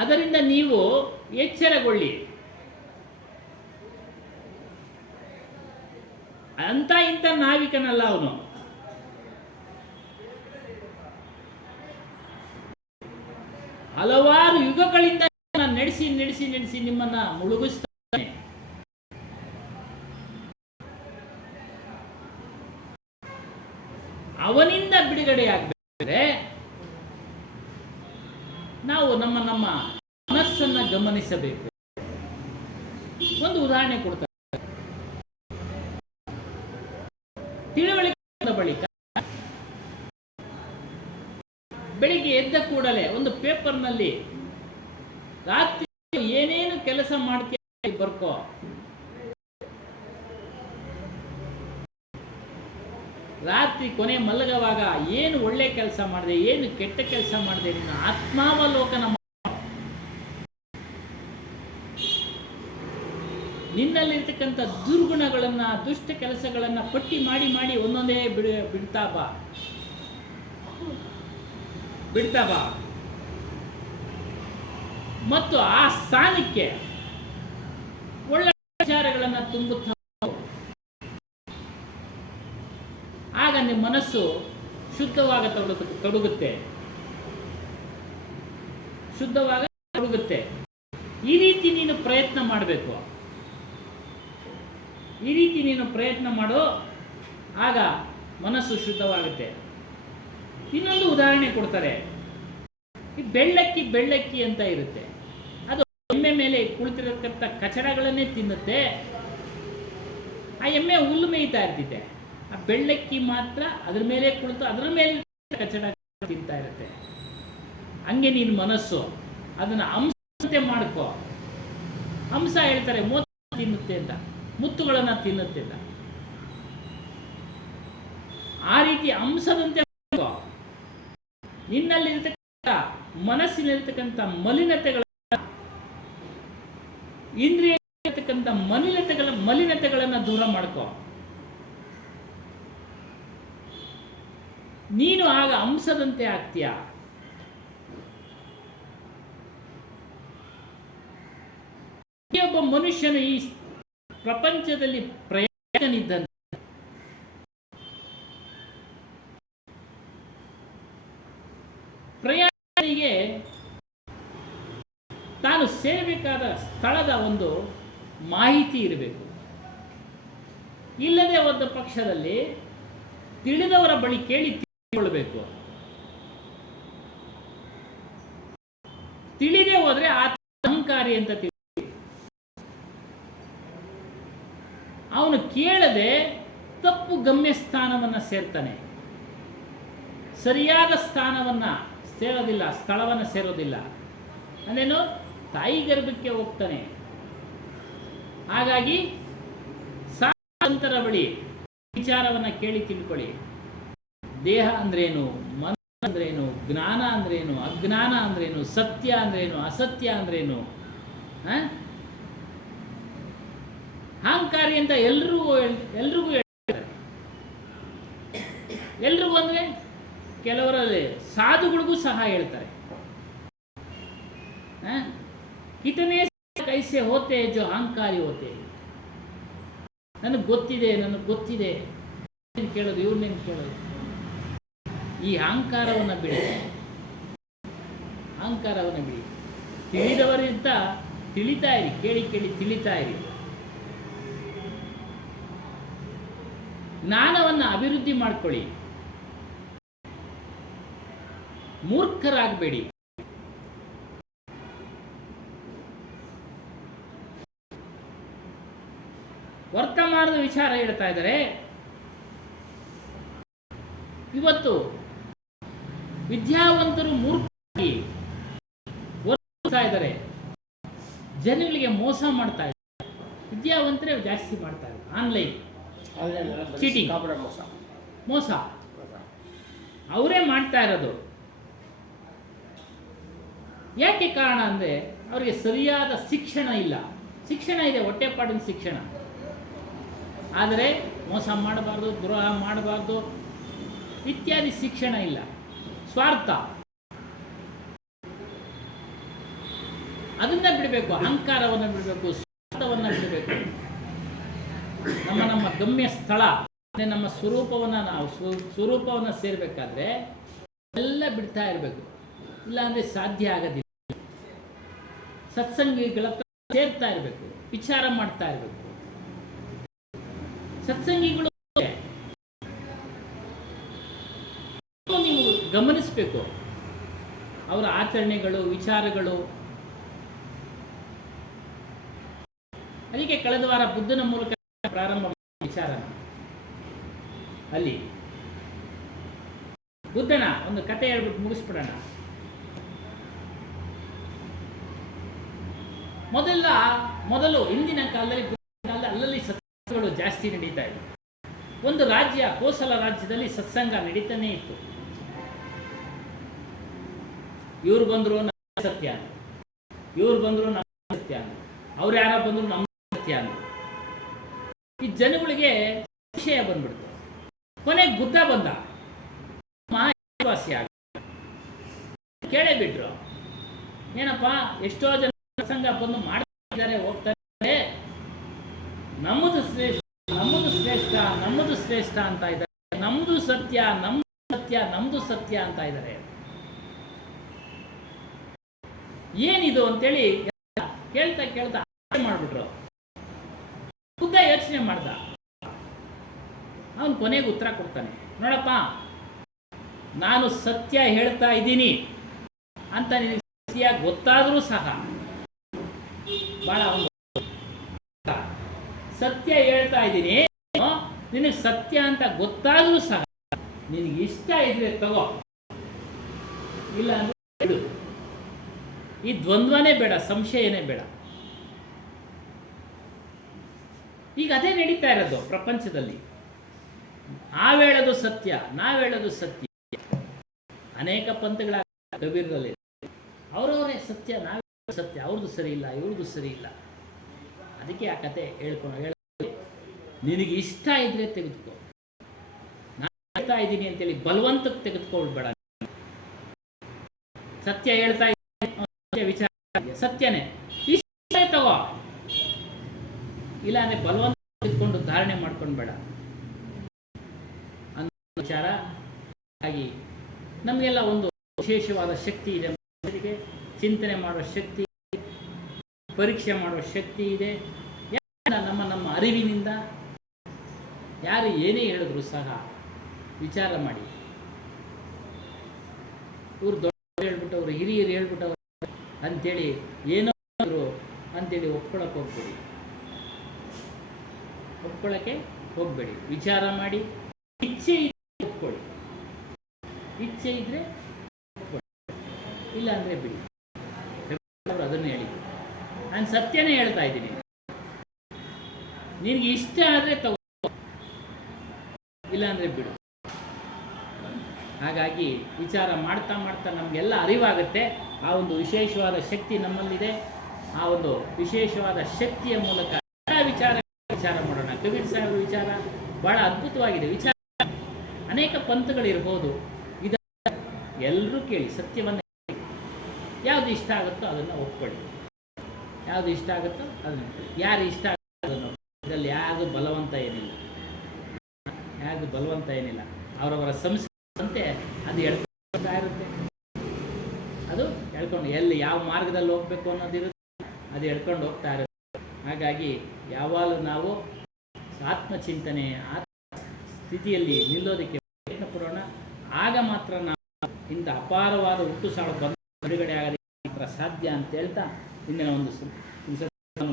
ಅದರಿಂದ ನೀವು ಎಚ್ಚರಗೊಳ್ಳಿ. ಅಂತ ಇಂಥ ನಾವಿಕನಲ್ಲ ಅವನು. ಹಲವಾರು ಯುಗಗಳಿಂದ ನಡೆಸಿ ನಡೆಸಿ ನಡೆಸಿ ನಿಮ್ಮನ್ನ ಮುಳುಗಿಸ್ತಾನೆ. ಅವನಿಂದ ಬಿಡುಗಡೆಯಾಗಬೇಕಾದ್ರೆ ನಾವು ನಮ್ಮ ಮನಸ್ಸನ್ನ ಗಮನಿಸಬೇಕು. ಒಂದು ಉದಾಹರಣೆ ಕೊಡ್ತಾರೆ. ಬಳಿಕ ಬೆಳಿಗ್ಗೆ ಎದ್ದ ಕೂಡಲೇ ಒಂದು ಪೇಪರ್ನಲ್ಲಿ ರಾತ್ರಿ ಏನೇನು ಕೆಲಸ ಮಾಡ್ತೀಯ ಬರ್ಕೋ. ರಾತ್ರಿ ಕೊನೆ ಮಲಗುವಾಗ ಏನು ಒಳ್ಳೆ ಕೆಲಸ ಮಾಡಿದೆ, ಏನು ಕೆಟ್ಟ ಕೆಲಸ ಮಾಡಿದೆ, ನಿನ್ನ ಆತ್ಮಾವಲೋಕನ ನಿನ್ನಲ್ಲಿರ್ತಕ್ಕಂಥ ದುರ್ಗುಣಗಳನ್ನ, ದುಷ್ಟ ಕೆಲಸಗಳನ್ನ ಪಟ್ಟಿ ಮಾಡಿ ಮಾಡಿ ಒಂದೊಂದೇ ಬಿಡ್ತಾ ಬಾ ಮತ್ತು ಆ ಸ್ಥಾನಕ್ಕೆ ಒಳ್ಳೆ ವಿಚಾರಗಳನ್ನು ತುಂಬುತ್ತಾ ಆಗ ನಿಮ್ಮ ಮನಸ್ಸು ಶುದ್ಧವಾಗತೊಡಗುತ್ತೆ. ಈ ರೀತಿ ನೀನು ಪ್ರಯತ್ನ ಮಾಡಬೇಕು. ಈ ರೀತಿ ನೀನು ಪ್ರಯತ್ನ ಮಾಡು, ಆಗ ಮನಸ್ಸು ಶುದ್ಧವಾಗುತ್ತೆ. ಇನ್ನೊಂದು ಉದಾಹರಣೆ ಕೊಡ್ತಾರೆ. ಈ ಬೆಳ್ಳಕ್ಕಿ ಅಂತ ಇರುತ್ತೆ, ಅದು ಎಮ್ಮೆ ಮೇಲೆ ಕುಳಿತಿರತಕ್ಕಂಥ ಕಚಡಗಳನ್ನೇ ತಿನ್ನುತ್ತೆ. ಆ ಎಮ್ಮೆ ಹುಲ್ಲು ಮೇಯ್ತಾ ಇರ್ತಿದೆ, ಆ ಬೆಳ್ಳಕ್ಕಿ ಮಾತ್ರ ಅದ್ರ ಮೇಲೆ ಕುಳಿತು ಅದರ ಮೇಲೆ ಕಚಡ ತಿಂತಾ ಇರುತ್ತೆ. ಹಂಗೆ ನೀನು ಮನಸ್ಸು ಅದನ್ನ ಅಂಶಂತೆ ಮಾಡ್ಕೋ. ಅಂಶ ಹೇಳ್ತಾರೆ ತಿನ್ನುತ್ತೆ ಅಂತ, ಮುತ್ತುಗಳನ್ನ ತಿನ್ನುತ್ತೆ ಅಂತ. ಆ ರೀತಿ ಅಂಶದಂತೆ ನಿನ್ನಲ್ಲಿರ್ತಕ್ಕಂಥ ಮನಸ್ಸಿನಲ್ಲಿರ್ತಕ್ಕಂಥ ಇಂದ್ರಿಯ ಮಲಿನತೆಗಳನ್ನ ದೂರ ಮಾಡ್ಕೋ. ನೀನು ಆಗ ಅಂಶದಂತೆ ಆಗ್ತೀಯ. ಪ್ರತಿಯೊಬ್ಬ ಮನುಷ್ಯನು ಈ ಪ್ರಪಂಚದಲ್ಲಿ ಪ್ರಯಾಣಿಕನಿದ್ದಂತೆ ಪ್ರಯಾಣಿಕನಿಗೆ ತಾನು ಸೇರಬೇಕಾದ ಸ್ಥಳದ ಒಂದು ಮಾಹಿತಿ ಇರಬೇಕು. ಇಲ್ಲದೆ ಒಂದು ಪಕ್ಷದಲ್ಲಿ ತಿಳಿದವರ ಬಳಿ ಕೇಳಿ ತಿಳಿದುಕೊಳ್ಳಬೇಕು. ತಿಳಿದೇ ಹೋದ್ರೆ ಆತ ಅಹಂಕಾರಿ ಅಂತ ತಿಳಿ. ಅವನು ಕೇಳದೆ ತಪ್ಪು ಗಮ್ಯಸ್ಥಾನವನ್ನು ಸೇರ್ತಾನೆ, ಸರಿಯಾದ ಸ್ಥಾನವನ್ನು ಸೇರೋದಿಲ್ಲ, ಸ್ಥಳವನ್ನು ಸೇರೋದಿಲ್ಲ. ಅಂದೇನು ತಾಯಿ ಗರ್ಭಕ್ಕೆ ಹೋಗ್ತಾನೆ. ಹಾಗಾಗಿ ಸಂತರ ಬಳಿ ವಿಚಾರವನ್ನು ಕೇಳಿ ತಿಳ್ಕೊಳ್ಳಿ. ದೇಹ ಅಂದ್ರೇನು, ಮನಸ್ಸು ಅಂದ್ರೇನು, ಜ್ಞಾನ ಅಂದ್ರೇನು, ಅಜ್ಞಾನ ಅಂದ್ರೇನು, ಸತ್ಯ ಅಂದ್ರೇನು, ಅಸತ್ಯ ಅಂದ್ರೇನು. ಅಹಂಕಾರಿ ಅಂತ ಎಲ್ರಿಗೂ ಹೇಳ್ತಾರೆ. ಎಲ್ರಿಗೂ ಅಂದ್ರೆ ಕೆಲವರಲ್ಲಿ ಸಾಧುಗಳಿಗೂ ಸಹ ಹೇಳ್ತಾರೆ. ಕಿತನೆ ಕೈಸೆ ಹೋತೆ ಜೋ ಅಹಂಕಾರಿ ಹೋತೆ. ನನಗೆ ಗೊತ್ತಿದೆ ಕೇಳೋದು, ಇವ್ರನ್ನೇನು ಕೇಳೋದು. ಈ ಅಹಂಕಾರವನ್ನು ಬಿಡಿ. ತಿಳಿದವರಿಂದ ತಿಳಿತಾ ಇರಿ, ಕೇಳಿ ತಿಳಿತಾ ಇರಿ. ಜ್ಞಾನವನ್ನು ಅಭಿವೃದ್ಧಿ ಮಾಡ್ಕೊಳ್ಳಿ. ಮೂರ್ಖರಾಗಬೇಡಿ. ವರ್ತಮಾನದ ವಿಚಾರ ಹೇಳ್ತಾ ಇದ್ದಾರೆ. ಇವತ್ತು ವಿದ್ಯಾವಂತರು ಮೂರ್ಖರಾಗಿ ವರ್ತಿಸ್ತಾ ಇದ್ದಾರೆ, ಜನಗಳಿಗೆ ಮೋಸ ಮಾಡ್ತಾ ಇದ್ದಾರೆ. ವಿದ್ಯಾವಂತರೇ ಜಾಸ್ತಿ ಮಾಡ್ತಾ ಇದ್ದಾರೆ. ಆನ್ಲೈನ್ ಚೀಟಿಂಗ್, ಮೋಸ ಅವರೇ ಮಾಡ್ತಾ ಇರೋದು. ಯಾಕೆ ಕಾರಣ ಅಂದರೆ ಅವರಿಗೆ ಸರಿಯಾದ ಶಿಕ್ಷಣ ಇಲ್ಲ. ಶಿಕ್ಷಣ ಇದೆ, ಹೊಟ್ಟೆಪಾಡಿನ ಶಿಕ್ಷಣ, ಆದರೆ ಮೋಸ ಮಾಡಬಾರ್ದು, ದ್ರೋಹ ಮಾಡಬಾರ್ದು ಇತ್ಯಾದಿ ಶಿಕ್ಷಣ ಇಲ್ಲ. ಸ್ವಾರ್ಥ, ಅದನ್ನ ಬಿಡಬೇಕು. ಅಹಂಕಾರವನ್ನು ಬಿಡಬೇಕು, ಸ್ವಾರ್ಥವನ್ನು ಬಿಡಬೇಕು. ನಮ್ಮ ಗಮ್ಯ ಸ್ಥಳ, ನಮ್ಮ ಸ್ವರೂಪವನ್ನು ಸೇರಬೇಕಾದ್ರೆ ಎಲ್ಲ ಬಿಡ್ತಾ ಇರಬೇಕು. ಇಲ್ಲಾಂದರೆ ಸಾಧ್ಯ ಆಗೋದಿಲ್ಲ. ಸತ್ಸಂಗಿಗಳ ಹತ್ರ ಸೇರ್ತಾ ಇರಬೇಕು, ವಿಚಾರ ಮಾಡ್ತಾ ಇರಬೇಕು. ಸತ್ಸಂಗಿಗಳು ನೀವು ಗಮನಿಸಬೇಕು, ಅವರ ಆಚರಣೆಗಳು, ವಿಚಾರಗಳು. ಅದಕ್ಕೆ ಕಳೆದ ವಾರ ಬುದ್ಧನ ಮೂಲಕ ಪ್ರಾರಂಭ ವಿಚಾರ ಅಲ್ಲಿ ಬುದ್ಧನ ಒಂದು ಕತೆ ಹೇಳ್ಬಿಟ್ಟು ಮುಗಿಸ್ಬಿಡೋಣ. ಮೊದಲು ಹಿಂದಿನ ಕಾಲದಲ್ಲಿ ಅಲ್ಲಲ್ಲಿ ಸತ್ಸಂಗಗಳು ಜಾಸ್ತಿ ನಡೀತಾ ಇತ್ತು. ಒಂದು ರಾಜ್ಯ, ಕೋಸಲ ರಾಜ್ಯದಲ್ಲಿ ಸತ್ಸಂಗ ನಡೀತಾನೆ ಇತ್ತು. ಇವ್ರು ಬಂದ್ರು ನಮ್ಮ ಸತ್ಯ ಅಂತ, ಇವ್ರು ಬಂದ್ರು ನಮ್ಮ ಸತ್ಯ ಅಂತ, ಅವ್ರು ಯಾರೋ ಬಂದ್ರು ನಮ್ಮ ಸತ್ಯ ಅಂತ. ಈ ಜನಗಳಿಗೆ ವಿಷಯ ಬಂದ್ಬಿಡ್ತು. ಕೊನೆಗೆ ಬುದ್ಧ ಬಂದ, ಮಹಾವಾಸಿ ಆಗ ಕೇಳೇ ಬಿಟ್ರು. ಏನಪ್ಪ, ಎಷ್ಟೋ ಜನ ಸತ್ಸಂಗ ಬಂದು ಮಾಡ್ತಿದ್ದಾರೆ, ಹೋಗ್ತಾರೆ, ನಮ್ಮದು ಶ್ರೇಷ್ಠ, ನಮ್ಮದು ಶ್ರೇಷ್ಠ, ನಮ್ಮದು ಶ್ರೇಷ್ಠ ಅಂತ ಇದ್ದಾರೆ, ನಮ್ಮದು ಸತ್ಯ, ನಮ್ದು ಸತ್ಯ, ನಮ್ದು ಸತ್ಯ ಅಂತ ಇದ್ದಾರೆ. ಏನಿದು ಅಂತೇಳಿ ಕೇಳ್ತಾ ಕೇಳ್ತಾ ಮಾಡ್ಬಿಟ್ರು. ಬುದ್ಧ ಯೋಚನೆ ಮಾಡ್ದ. ಅವನು ಕೊನೆಗೆ ಉತ್ತರ ಕೊಡ್ತಾನೆ, ನೋಡಪ್ಪ, ನಾನು ಸತ್ಯ ಹೇಳ್ತಾ ಇದ್ದೀನಿ ಅಂತ ನಿನಗೆ ಸತ್ಯ ಗೊತ್ತಾದರೂ ಸಹ, ಬಹಳ ಸತ್ಯ ಹೇಳ್ತಾ ಇದ್ದೀನಿ, ನಿನಗೆ ಸತ್ಯ ಅಂತ ಗೊತ್ತಾದರೂ ಸಹ ನಿನಗೆ ಇಷ್ಟ ಇದ್ರೆ ತಗೋ, ಇಲ್ಲ ಅಂದ್ರೆ ಬಿಡು. ಈ ದ್ವಂದ್ವನೇ ಬೇಡ, ಸಂಶಯನೇ ಬೇಡ. ಈಗ ಅದೇ ನಡೀತಾ ಇರೋದು ಪ್ರಪಂಚದಲ್ಲಿ. ನಾವೇಳೋದು ಸತ್ಯ, ನಾವೇಳೋದು ಸತ್ಯ. ಅನೇಕ ಪಂಥಗಳ ಕಬೀರದಲ್ಲಿ ಅವರವರೇ ಸತ್ಯ, ನಾವೇ ಸತ್ಯ, ಅವ್ರದ್ದು ಸರಿ ಇಲ್ಲ, ಇವ್ರದ್ದು ಸರಿ ಇಲ್ಲ. ಅದಕ್ಕೆ ಆ ಕತೆ ಹೇಳಿ, ನಿನಗೆ ಇಷ್ಟ ಇದ್ರೆ ತೆಗೆದುಕೋ, ನಾನು ಹೇಳ್ತಾ ಇದ್ದೀನಿ ಅಂತೇಳಿ ಬಲವಂತಕ್ಕೆ ತೆಗೆದುಕೊಳ್ಬೇಡ. ಸತ್ಯ ಹೇಳ್ತಾ ಇದ್ದೀನಿ, ವಿಚಾರ ಸತ್ಯನೇ, ಇಷ್ಟ ತಗೋ, ಇಲ್ಲ ಅಂದ್ರೆ ಬಲವಂತ ತೆಗೆದುಕೊಂಡು ಧಾರಣೆ ಮಾಡ್ಕೊಂಡ್ಬೇಡ ಅನ್ನೋ ವಿಚಾರ. ಹಾಗಾಗಿ ನಮಗೆಲ್ಲ ಒಂದು ವಿಶೇಷವಾದ ಶಕ್ತಿ ಇದೆ, ಚಿಂತನೆ ಮಾಡುವ ಶಕ್ತಿ, ಪರೀಕ್ಷೆ ಮಾಡುವ ಶಕ್ತಿ ಇದೆ. ನಮ್ಮ ಅರಿವಿನಿಂದ ಯಾರು ಏನೇ ಹೇಳಿದ್ರು ಸಹ ವಿಚಾರ ಮಾಡಿ. ಇವ್ರು ದೊಡ್ಡ ಹೇಳ್ಬಿಟ್ಟವ್ರು, ಹಿರಿಯರು ಹೇಳ್ಬಿಟ್ಟವ್ರು ಅಂಥೇಳಿ ಏನೋ ಅಂಥೇಳಿ ಒಪ್ಕೊಳ್ಳೋಕ್ಕೆ ಹೋಗ್ಬೇಡಿ. ವಿಚಾರ ಮಾಡಿ, ಇಚ್ಛೆ ಇದ್ರೆ ಒಪ್ಕೊಳ್ಳಿ, ಇಚ್ಛೆ ಇದ್ರೆ ಒಪ್ಕೊಳ್ಳಿ, ಇಲ್ಲ ಅಂದರೆ ಬಿಡಿ. ಅವರು ಅದನ್ನು ಹೇಳಿದ್ರು, ನಾನು ಸತ್ಯನೇ ಹೇಳ್ತಾ ಇದ್ದೀನಿ, ನಿನಗೆ ಇಷ್ಟ ಆದರೆ ತಗೋ, ಇಲ್ಲ ಅಂದರೆ ಬಿಡು. ಹಾಗಾಗಿ ವಿಚಾರ ಮಾಡ್ತಾ ಮಾಡ್ತಾ ನಮಗೆಲ್ಲ ಅರಿವಾಗುತ್ತೆ. ಆ ಒಂದು ವಿಶೇಷವಾದ ಶಕ್ತಿ ನಮ್ಮಲ್ಲಿದೆ. ಆ ಒಂದು ವಿಶೇಷವಾದ ಶಕ್ತಿಯ ಮೂಲಕ ವಿಚಾರ ಮಾಡೋಣ. ಕಬೀರ್ ಸಾಹೇಬ್ರ ವಿಚಾರ ಬಹಳ ಅದ್ಭುತವಾಗಿದೆ. ವಿಚಾರ ಅನೇಕ ಪಂಥಗಳಿರ್ಬೋದು, ಎಲ್ಲರೂ ಕೇಳಿ, ಸತ್ಯವನ್ನು ಯಾವುದು ಇಷ್ಟ ಆಗುತ್ತೋ ಅದನ್ನು ಒಪ್ಕೊಳ್ಳಿ, ಯಾವುದು ಇಷ್ಟ ಆಗುತ್ತೋ ಅದನ್ನು, ಯಾರು ಇಷ್ಟ ಆಗುತ್ತೋ ಅದನ್ನು. ಇದರಲ್ಲಿ ಯಾವುದು ಬಲವಂತ ಏನಿಲ್ಲ, ಯಾವುದು ಬಲವಂತ ಏನಿಲ್ಲ. ಅವರವರ ಸಂಸ್ಕೃತಿ ಅದು ಹೇಳ್ಕೊಳ್ತಾ ಇರುತ್ತೆ. ಅದು ಹೇಳ್ಕೊಂಡು ಎಲ್ಲಿ ಯಾವ ಮಾರ್ಗದಲ್ಲಿ ಹೋಗಬೇಕು ಅನ್ನೋದಿರುತ್ತೆ, ಅದು ಹೇಳ್ಕೊಂಡು ಹೋಗ್ತಾ ಇರುತ್ತೆ. ಹಾಗಾಗಿ ಯಾವಾಗಲೂ ನಾವು ಆತ್ಮಚಿಂತನೆ, ಸ್ಥಿತಿಯಲ್ಲಿ ನಿಲ್ಲೋದಕ್ಕೆ ಪ್ರಯತ್ನ ಪಡೋಣ. ಆಗ ಮಾತ್ರ ನಾವು ಇಂಥ ಅಪಾರವಾದ ಹುಟ್ಟು ಸಾವು ಬಿಡುಗಡೆ ಆಗೋದಕ್ಕೆ ಸಾಧ್ಯ ಅಂತ ಹೇಳ್ತಾ ಇಂದಿನ ಒಂದು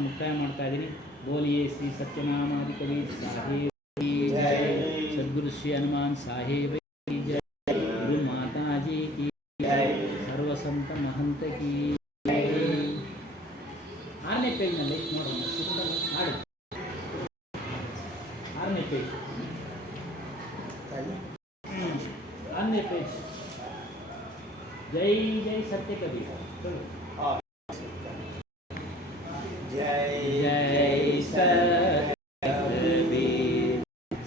ಮುಕ್ತಾಯ ಮಾಡ್ತಾ ಇದ್ದೀನಿ. ಬೋಲಿಯೇ ಶ್ರೀ ಸತ್ಯನಾಮಾದಿ ಕಬೀರ್ ಸಾಹೇಬ್ की जय, सद्गुरु श्री हनुमान साहेब की जय, गुरु माता जी की जय, सर्व संत महंत की जय. 6ನೇ ಪೇಜ್ನಲ್ಲಿ ನೋಡೋಣ, ಹಾಡು 6ನೇ ಪೇಜ್, 6ನೇ ಪೇಜ್. ಜೈ ಜೈ ಸತ್ಯ ಕಬೀರ. ಜೈ ಜೈ ಸತ್ಯ ಕಬೀರ,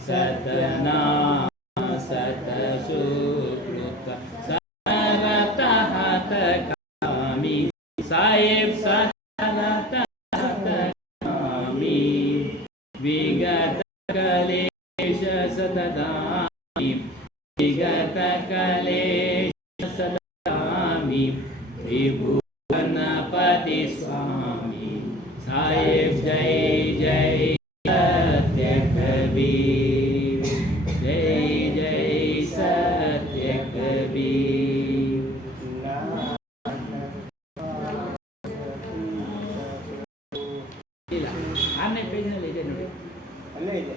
ಸತನಾಮ ಸತ ಸುಕೃತ ಸರತ ಹತ ಕಾಮಿ ಸಾಹೇಬ್ ಸರತ ಹತ ಕಾಮಿ ವಿಗತ ಕಲೇಶ ಸತದಾಮಿ ವಿಗತ ಕಲೇಶ ಸತದಾಮಿ ತ್ರಿಭುವನಪತಿ ಸ್ವಾಮಿ साहेब जय जय सत्य कबीर, जय जय सत्य कबीर. 6ನೇ ಪೇಜ್ನಲ್ಲಿ ಇದೆ ನೋಡಿ, ಅಲ್ಲೇ ಇದೆ.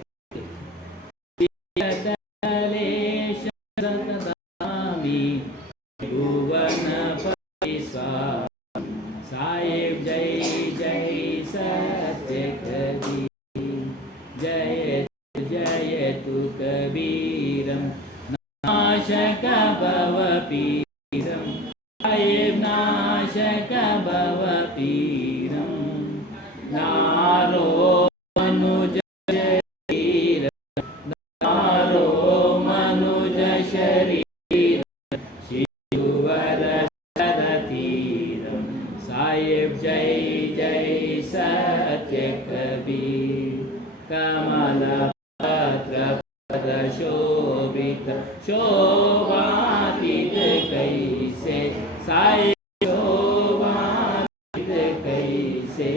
पीरं साहेब नाशक भवपीरं नारो मनुज शरीर नारो मनुज शरीर शिवर शरतीरं साहेब जय जय सत्य कबीर कमल पत्र पद शोभित शोभातीत कैसे साहेब शोभातीत कैसे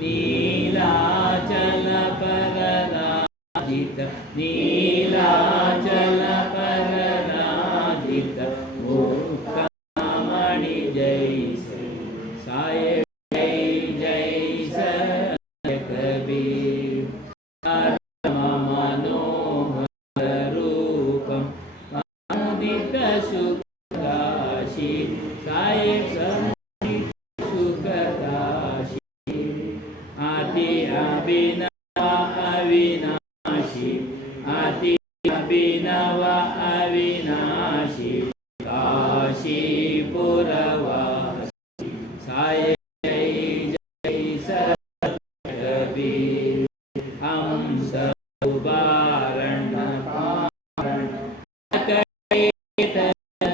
नीलाचल पर राजित नीलाचल पर राजित मुक्तामणि जैसे साहेब जय जय सत्य कबीर परम मनोहर रूपम अमुदित सुखदाशी साहेब समुदित सुखदाशी आति अभिनव अविनाशी आति अभिनव अविनाशी काशीपुरवासी साहेब जय जय सत्य कबीर हम सब उबारण पारण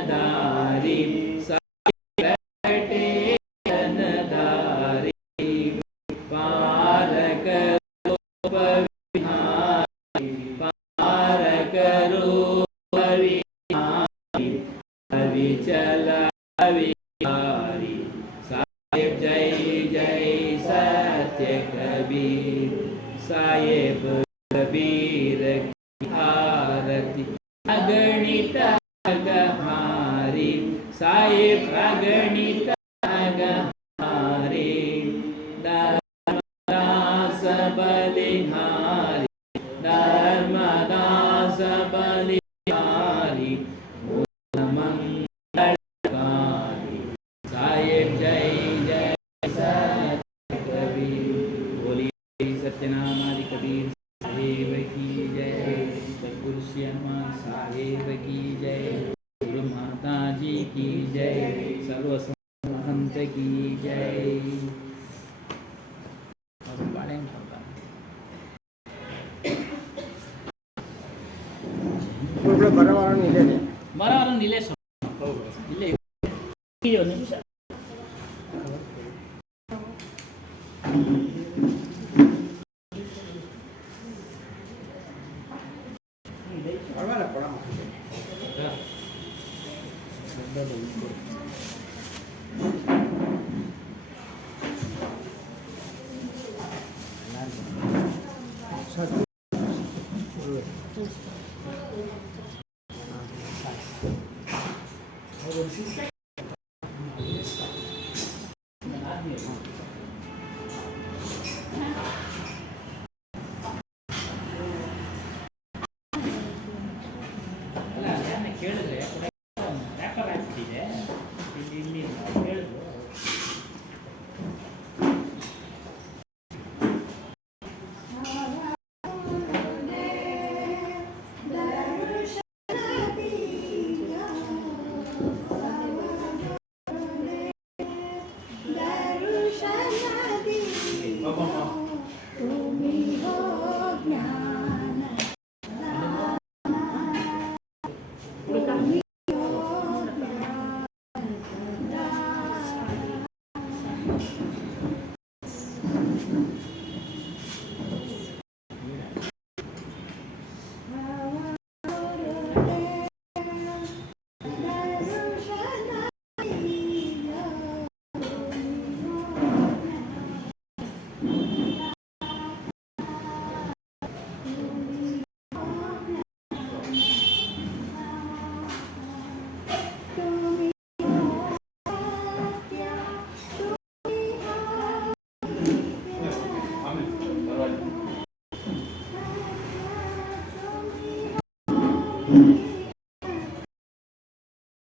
दारी साटे दारी पार करो पविहारी पार करो पविहारी अविचल अविहारी साहेब जय जय सत्य कबीर साहेब कबीर की आरती अगणित अगहारी साहेब अगणित अगहारी धर्मदास बलिहारी धर्मदास बलिहारी मंगलकारी साहेब जय जय सत्य कबीर बोलिए सत्यनामादि कबीर साहेब की जय सद्गुरु श्यामा साहेब की जय गुरु माता जी की जय सर्व संत की जय ಬರವರ ನಿಲೇಶ ಇಲ್ಲೇ ಒಂದು ನಿಮಿಷ ಕೇಳಿದ್ರೆ ವ್ಯಾಪಾರ ಆಗ್ತಿದೆ ಇಲ್ಲಿ ಹೇಳಿದ್ರು Thank you.